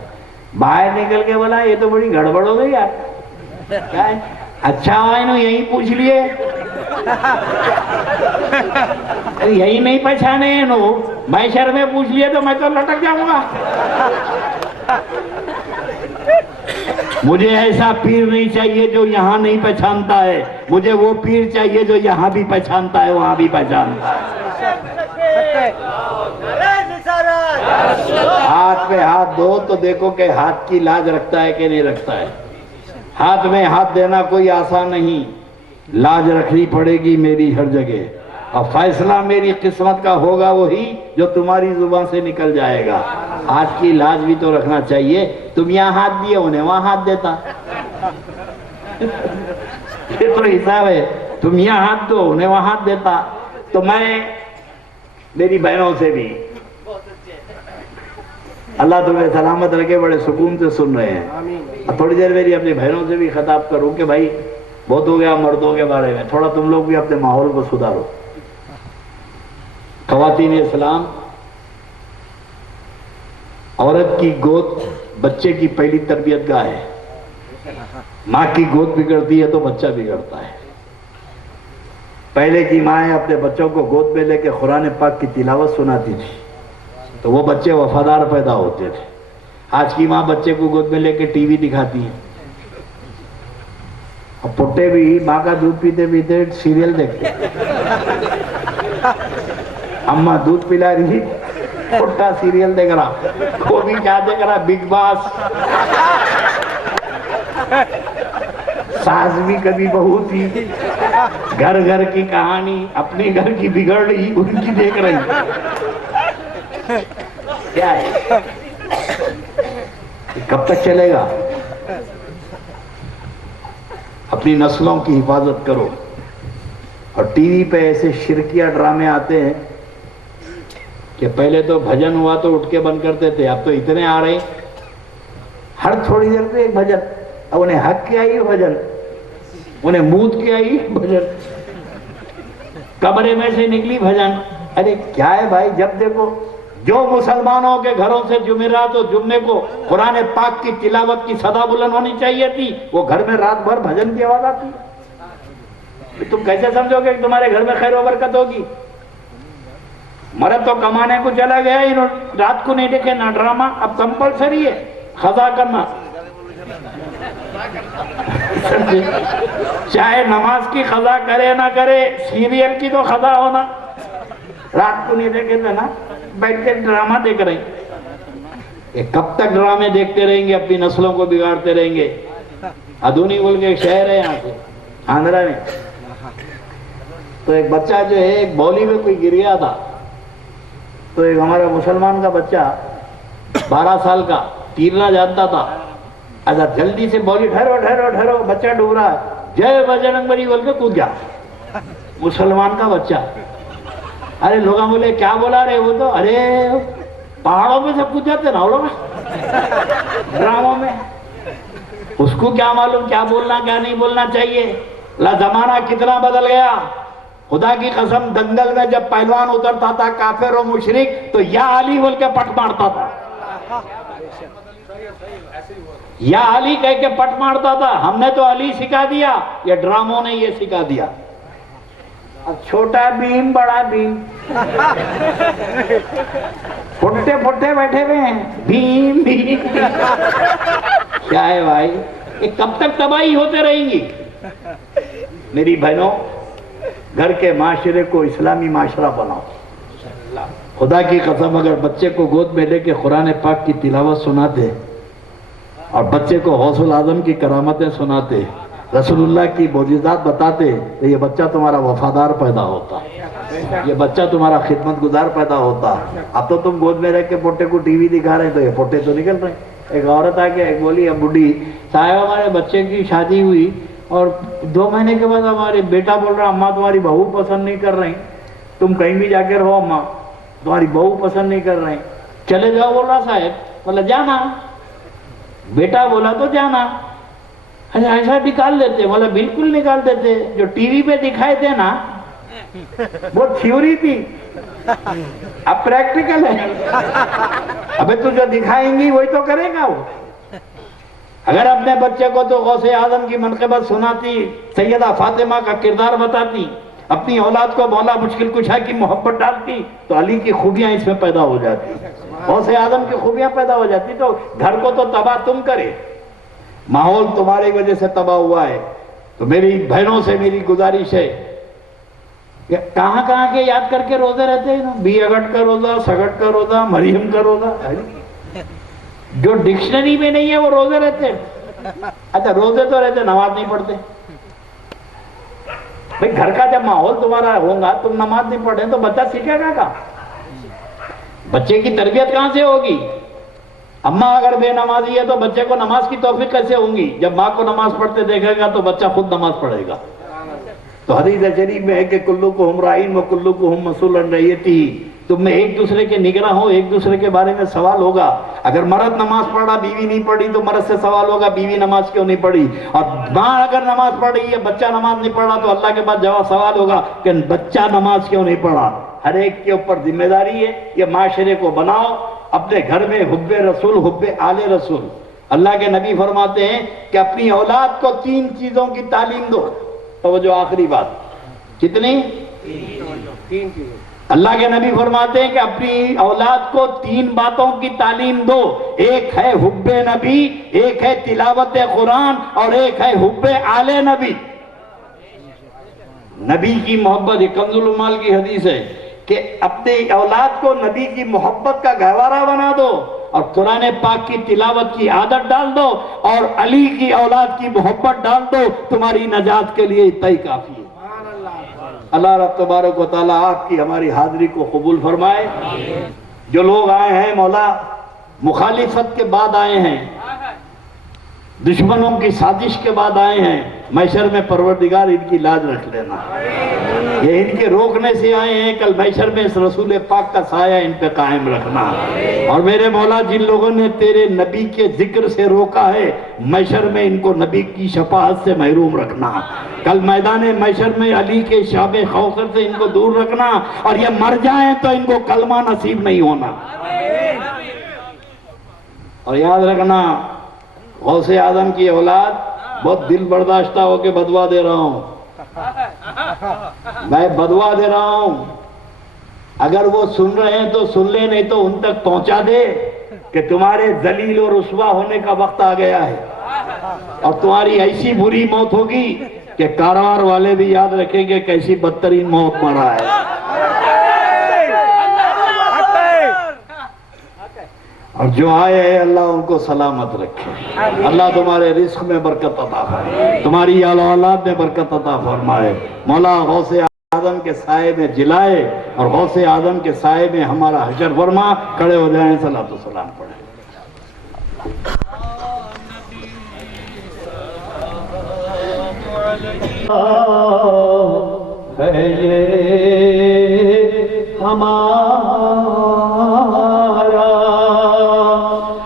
बाहर निकल के बोला ये तो बड़ी गड़बड़ हो गई यार। क्या है? अच्छा हुआ इन्हों यही पूछ लिए, यही नहीं पहचाने इन्हों, मैं शहर में पूछ लिए तो मैं तो लटक जाऊंगा। मुझे ऐसा पीर नहीं चाहिए जो यहाँ नहीं पहचानता है, मुझे वो पीर चाहिए जो यहाँ भी पहचानता है वहां भी पहचानता है। हाथ में हाथ दो तो देखो कि हाथ की लाज रखता है कि नहीं रखता है। हाथ में हाथ देना कोई आसान नहीं, लाज रखनी पड़ेगी मेरी हर जगह, और फैसला मेरी किस्मत का होगा वही जो तुम्हारी जुबान से निकल जाएगा। हाथ की लाज भी तो रखना चाहिए। तुम यहाँ हाथ दिए, उन्हें वहां हाथ देता। ये तो हिसाब है, तुम यहाँ हाथ दो, उन्हें वहां हाथ देता। तो मैं मेरी बहनों से भी, अल्लाह तुम्हें सलामत रखे, बड़े सुकून से सुन रहे हैं। थोड़ी देर मेरी अपनी बहनों से भी खिताब करूं कि भाई बहुत हो गया मर्दों के बारे में, थोड़ा तुम लोग भी अपने माहौल को सुधारो। ख़वातीन इस्लाम, औरत की गोद बच्चे की पहली तरबियत गाह है। माँ की गोद बिगड़ती है तो बच्चा बिगड़ता है। पहले की माएँ अपने बच्चों को गोद में लेके कुरान पाक की तिलावत सुनाती थी तो वो बच्चे वफादार पैदा होते थे। आज की माँ बच्चे को गोद में लेके टीवी दिखाती है, और पुट्टे भी माँ का दूध पीते पीते सीरियल देखते। अम्मा दूध पिला रही, पुट्टा सीरियल देख रहा, वो भी क्या देख रहा, बिग बॉस। सास भी कभी बहू थी, घर घर की कहानी, अपने घर की बिगड़ रही उनकी देख रही। क्या है, कब तक चलेगा? अपनी नस्लों की हिफाजत करो। और टीवी पे ऐसे शिरकिया ड्रामे आते हैं कि पहले तो भजन हुआ तो उठ के बंद करते थे, अब तो इतने आ रहे, हर थोड़ी देर पे एक भजन। अब उन्हें हक के आई भजन, उन्हें मूत के आई भजन, कमरे में से निकली भजन। अरे क्या है भाई, जब देखो जो मुसलमानों के घरों से जुमेरात और जुम्मे को कुरान पाक की तिलावत की सदा बुलंद होनी चाहिए थी, वो घर में रात भर भजन की आवाज आती है। तुम कैसे समझोगे कि तुम्हारे घर में खैर व बरकत होगी? मर्द तो कमाने को चला गया, इन्होंने रात को नहीं देखे ना ड्रामा। अब कंपलसरी है खजा करना, चाहे नमाज की खजा करे ना करे, सीरियल की तो खजा होना। रात को नहीं देखे थे ना, बैठ के ड्रामा देख रहे हैं। कब तक ड्रामे देखते रहेंगे, अपनी नस्लों को बिगाड़ते रहेंगे। अधूनी बोल के एक शहर है यहाँ से आंध्रा में, तो एक बच्चा जो है एक बौली में कोई गिर गया था, तो एक हमारा मुसलमान का बच्चा 12 साल का तीरना जानता था। अच्छा जल्दी से बोली ठहरो ठहरो ठहरो, बच्चा डूब रहा है, जय बजरंगबली बोल के कूद गया मुसलमान का बच्चा। अरे लोग बोले क्या बोला रे? वो तो अरे पहाड़ों में सब कूद जाते ना लोग ड्रामों में। उसको क्या मालूम क्या बोलना क्या नहीं बोलना चाहिए। ला जमाना कितना बदल गया। खुदा की कसम, दंगल में जब पहलवान उतरता था काफिर और मुशरिक, तो या अली बोल के पट मारता था, या अली कह के पट मारता था। हमने तो अली सिखा दिया, ये ड्रामों ने ये सिखा दिया। अब छोटा भीम बड़ा भीम, फुट्टे फुट्टे बैठे हुए हैं, भीम भीम। क्या है भाई, ये कब तक तबाही होते रहेंगी? मेरी बहनों, घर के माशरे को इस्लामी माशरा बनाओ। खुदा की कसम, अगर बच्चे को गोद में लेके कुरान पाक की तिलावत सुनाते और बच्चे को गौसुल आजम की करामतें सुनाते, रसूलुल्लाह की मोजिज़ात बताते, तो ये बच्चा तुम्हारा वफादार पैदा होता, ये बच्चा तुम्हारा खिदमत गुजार पैदा होता। अब तो तुम गोद में रख के पोटे को टीवी दिखा रहे हैं, तो ये पोटे तो निकल रहे हैं। एक औरत आके एक बोली, अब बुढ़ी साहब हमारे बच्चे की शादी हुई और 2 महीने के बाद हमारे बेटा बोल रहा अम्मा तुम्हारी बहू पसंद नहीं कर रही, तुम कहीं भी जाके रहो अम्मा तुम्हारी बहू पसंद नहीं कर रही, चले जाओ। बोल रहा साहब, बोला जाना, बेटा बोला तो जाना। ऐसा निकाल देते? बोला बिल्कुल निकाल देते। जो टीवी पे दिखाए थे ना वो थ्योरी थी, अब प्रैक्टिकल है। अबे तू जो दिखाएंगी वही तो करेगा वो। अगर अपने बच्चे को तो गौसे आजम की मनक़िबत सुनाती, सैयदा फातिमा का किरदार बताती, अपनी औलाद को मौला मुश्किल कुशा की मोहब्बत डालती, तो अली की खूबियां इसमें पैदा हो जाती, गौसे आजम की खूबियां पैदा हो जाती। तो घर को तो तबाह तुम करे, माहौल तुम्हारी वजह से तबाह हुआ है। तो मेरी बहनों से मेरी गुजारिश है, कहां कहां के याद करके रोजे रहते हैं ना, बी अगट का रोजा, सगट का रोजा, मरियम का रोजा, जो डिक्शनरी में नहीं है वो रोजे रहते हैं। अच्छा रोजे तो रहते, नमाज नहीं पढ़ते। भाई घर का जब माहौल तुम्हारा होगा, तुम नमाज नहीं पढ़े तो बच्चा सीखेगा कहां? बच्चे की तरबियत कहां से होगी? अम्मा अगर बेनमाजी है तो बच्चे को नमाज की तौफीक कैसे होंगी? जब माँ को नमाज पढ़ते देखेगा तो बच्चा खुद नमाज पढ़ेगा। तो हदीस शरीफ में है कि कुल्लुकुम राइन व कुल्लुकुम मसूलन अन रइयतिही, तुम में एक दूसरे के निगरां हो, एक दूसरे के बारे में सवाल होगा। अगर मर्द नमाज पढ़ा बीवी नहीं पढ़ी तो मर्द से सवाल होगा बीवी नमाज क्यों नहीं पढ़ी, और माँ अगर नमाज पढ़ रही है बच्चा नमाज नहीं पढ़ा तो अल्लाह के पास जवाब सवाल होगा कि बच्चा नमाज क्यों नहीं पढ़ा। हर एक के ऊपर जिम्मेदारी है, ये माशरे को बनाओ, अपने घर में हुब्बे रसूल, हुब्बे आले रसूल। अल्लाह के नबी फरमाते हैं कि अपनी औलाद को 3 चीजों की तालीम दो। तो वो जो आखिरी बात, कितनी? 3 चीजें। अल्लाह के नबी फरमाते हैं कि अपनी औलाद को 3 बातों की तालीम दो। एक है हुब्बे नबी, एक है तिलावत कुरान, और एक है हुब्बे आले नबी। नबी की मोहब्बत, ये कंजुल उम्माल की हदीस है कि अपने औलाद को नबी की मोहब्बत का गहवारा बना दो और कुरान पाक की तिलावत की आदत डाल दो और अली की औलाद की मोहब्बत डाल दो, तुम्हारी नजात के लिए इतना ही काफी है। अल्लाह रब तबारक व तआला आपकी हमारी हाजिरी को कबूल फरमाए। जो लोग आए हैं मौला मुखालिफत के बाद आए हैं, दुश्मनों की साजिश के बाद आए हैं, मैशर में परवरदिगार इनकी लाज रख लेना। ये इनके रोकने से आए हैं, कल मैशर में इस रसूल पाक का साया इन पे कायम रखना। और मेरे मौला जिन लोगों ने तेरे नबी के जिक्र से रोका है, मैशर में इनको नबी की शफाअत से महरूम रखना। कल मैदान मैशर में अली के शाबे खौसर से इनको दूर रखना, और ये मर जाए तो इनको कलमा नसीब नहीं होना। और याद रखना, गौसे आजम की औलाद बहुत दिल बर्दाश्ता होके बदवा दे रहा हूं, मैं बदवा दे रहा हूं। अगर वो सुन रहे हैं तो सुन ले, नहीं तो उन तक पहुंचा दे कि तुम्हारे जलील और रुस्वा होने का वक्त आ गया है और तुम्हारी ऐसी बुरी मौत होगी कि कारवार वाले भी याद रखेंगे कैसी बदतरीन मौत मरा है। और जो आए हैं अल्लाह उनको सलामत रखे, अल्लाह तुम्हारे रिस्क में बरकत अता फरमाए, तुम्हारी औलाद में बरकत अता फरमाए। मौला गौसे आजम के साए में जिलाए और गौसे आजम के साए में हमारा हशर फरमा। खड़े हो जाएं, सलातो सलाम पढ़े। हमारा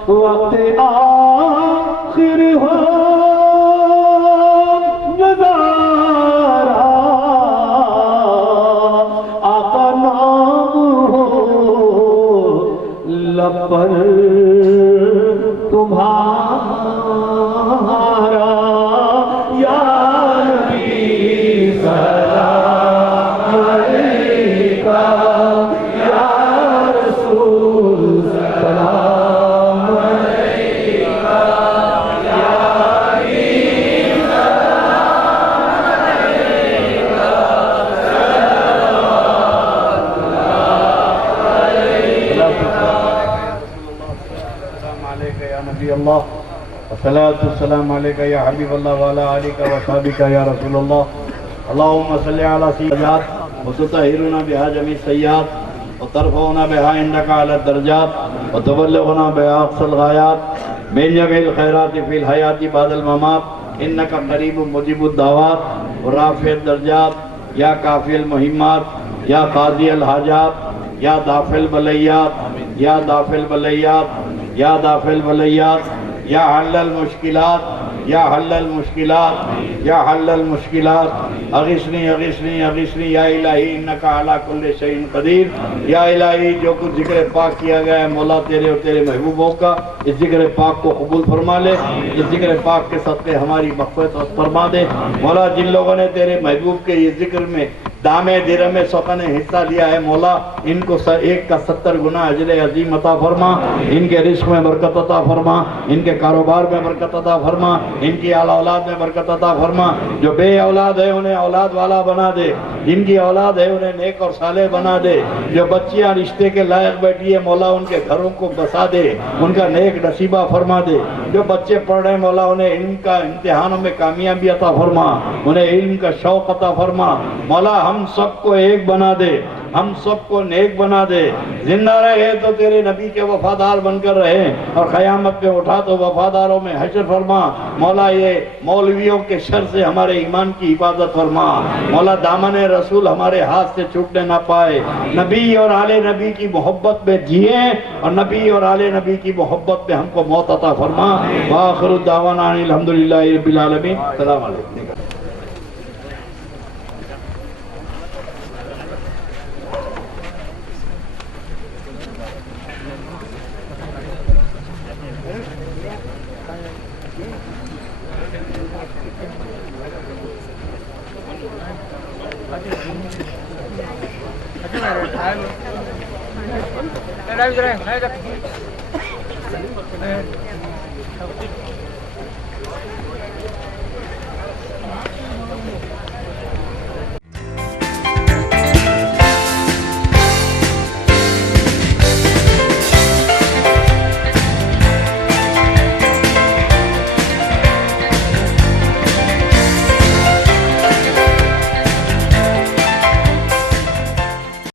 वक्त आखिर हो नजारा, आका नाम हो लब पर तुम्हारा, या नबी सलाम अलैका, या रसूल सलाम अलैका, या हबीब सलाम अलैका, सलाम अलैका या नबी अल्लाह। अस्सलाम अलैका या हबीब अल्लाह वाला आलिका व साहबिका या रसूल अल्लाह। अल्लाहुम्मा सल्लि अला सय्यिदात व तुतहिरुना बिहा जमी सय्यात व तरफउना बिहा इंदका अला दरजात व तुबल्लिगुना बिहा अक़सल गायात मिन जमील खैरात फिल हयाती बादल ममात इन्नका करीबुम मुजीबुद दावात व राफ़िअद दरजात या काफ़िल मुहिम्मात या क़ादियल हाजात या दाफ़िल बलैयात या दाफ़िल बलैयात या दाफ़िल बलैयात या हल्लल मुश्किलात या हल्लल मुश्किलात या हल्लल मुश्किलात अगिस्नी अगिस्नी अगिस्नी या इलाही इन्नका अला कुल्लि शैइन कदीर। या इलाही जो कुछ जिक्र पाक किया गया है मौला तेरे और तेरे महबूबों का, इस जिक्र पाक को कबूल फरमा ले। इस जिक्र पाक के सदक़े हमारी मग़फ़िरत फरमा दे मौला। जिन लोगों ने तेरे महबूब के ये जिक्र में दामे दिरमे सौकने हिस्सा लिया है मौला, इनको एक का 70 गुना अजर अजीम अता फरमा। इनके रिस्क में बरकत अता फरमा, इनके कारोबार में बरकत अता फरमा, इनकी आला औलाद में बरकत अता फरमा। जो बे औलाद है उन्हें औलाद वाला बना दे, जिनकी औलाद है उन्हें नेक और साले बना दे। जो बच्चियां रिश्ते के लायक बैठी है मौला उनके घरों को बसा दे, उनका नेक नसीबा फरमा दे। जो बच्चे पढ़ रहे हैं मौला उन्हें इल्म का इम्तिहानों में कामयाबी अता फरमा, उन्हें इल्म का शौक अता फरमा मौला। हम सबको एक बना दे, हम सबको नेक बना दे। जिंदा रहे तो तेरे नबी के वफादार बनकर रहे और क़यामत में उठा तो वफादारों में हश्र फरमा मौला। ये मौलवियों के शर से हमारे ईमान की हिफाजत फरमा मौला। दामन रसूल हमारे हाथ से छूटने ना पाए। नबी और आले नबी की मोहब्बत में जिए और नबी और आले नबी की मोहब्बत में हमको मौत अता फरमा। व आखिरु दावाना अनिल हम्दुलिल्लाहि रब्बिल आलमीन। अस्सलाम वालेकुम। Đây, đây, đây.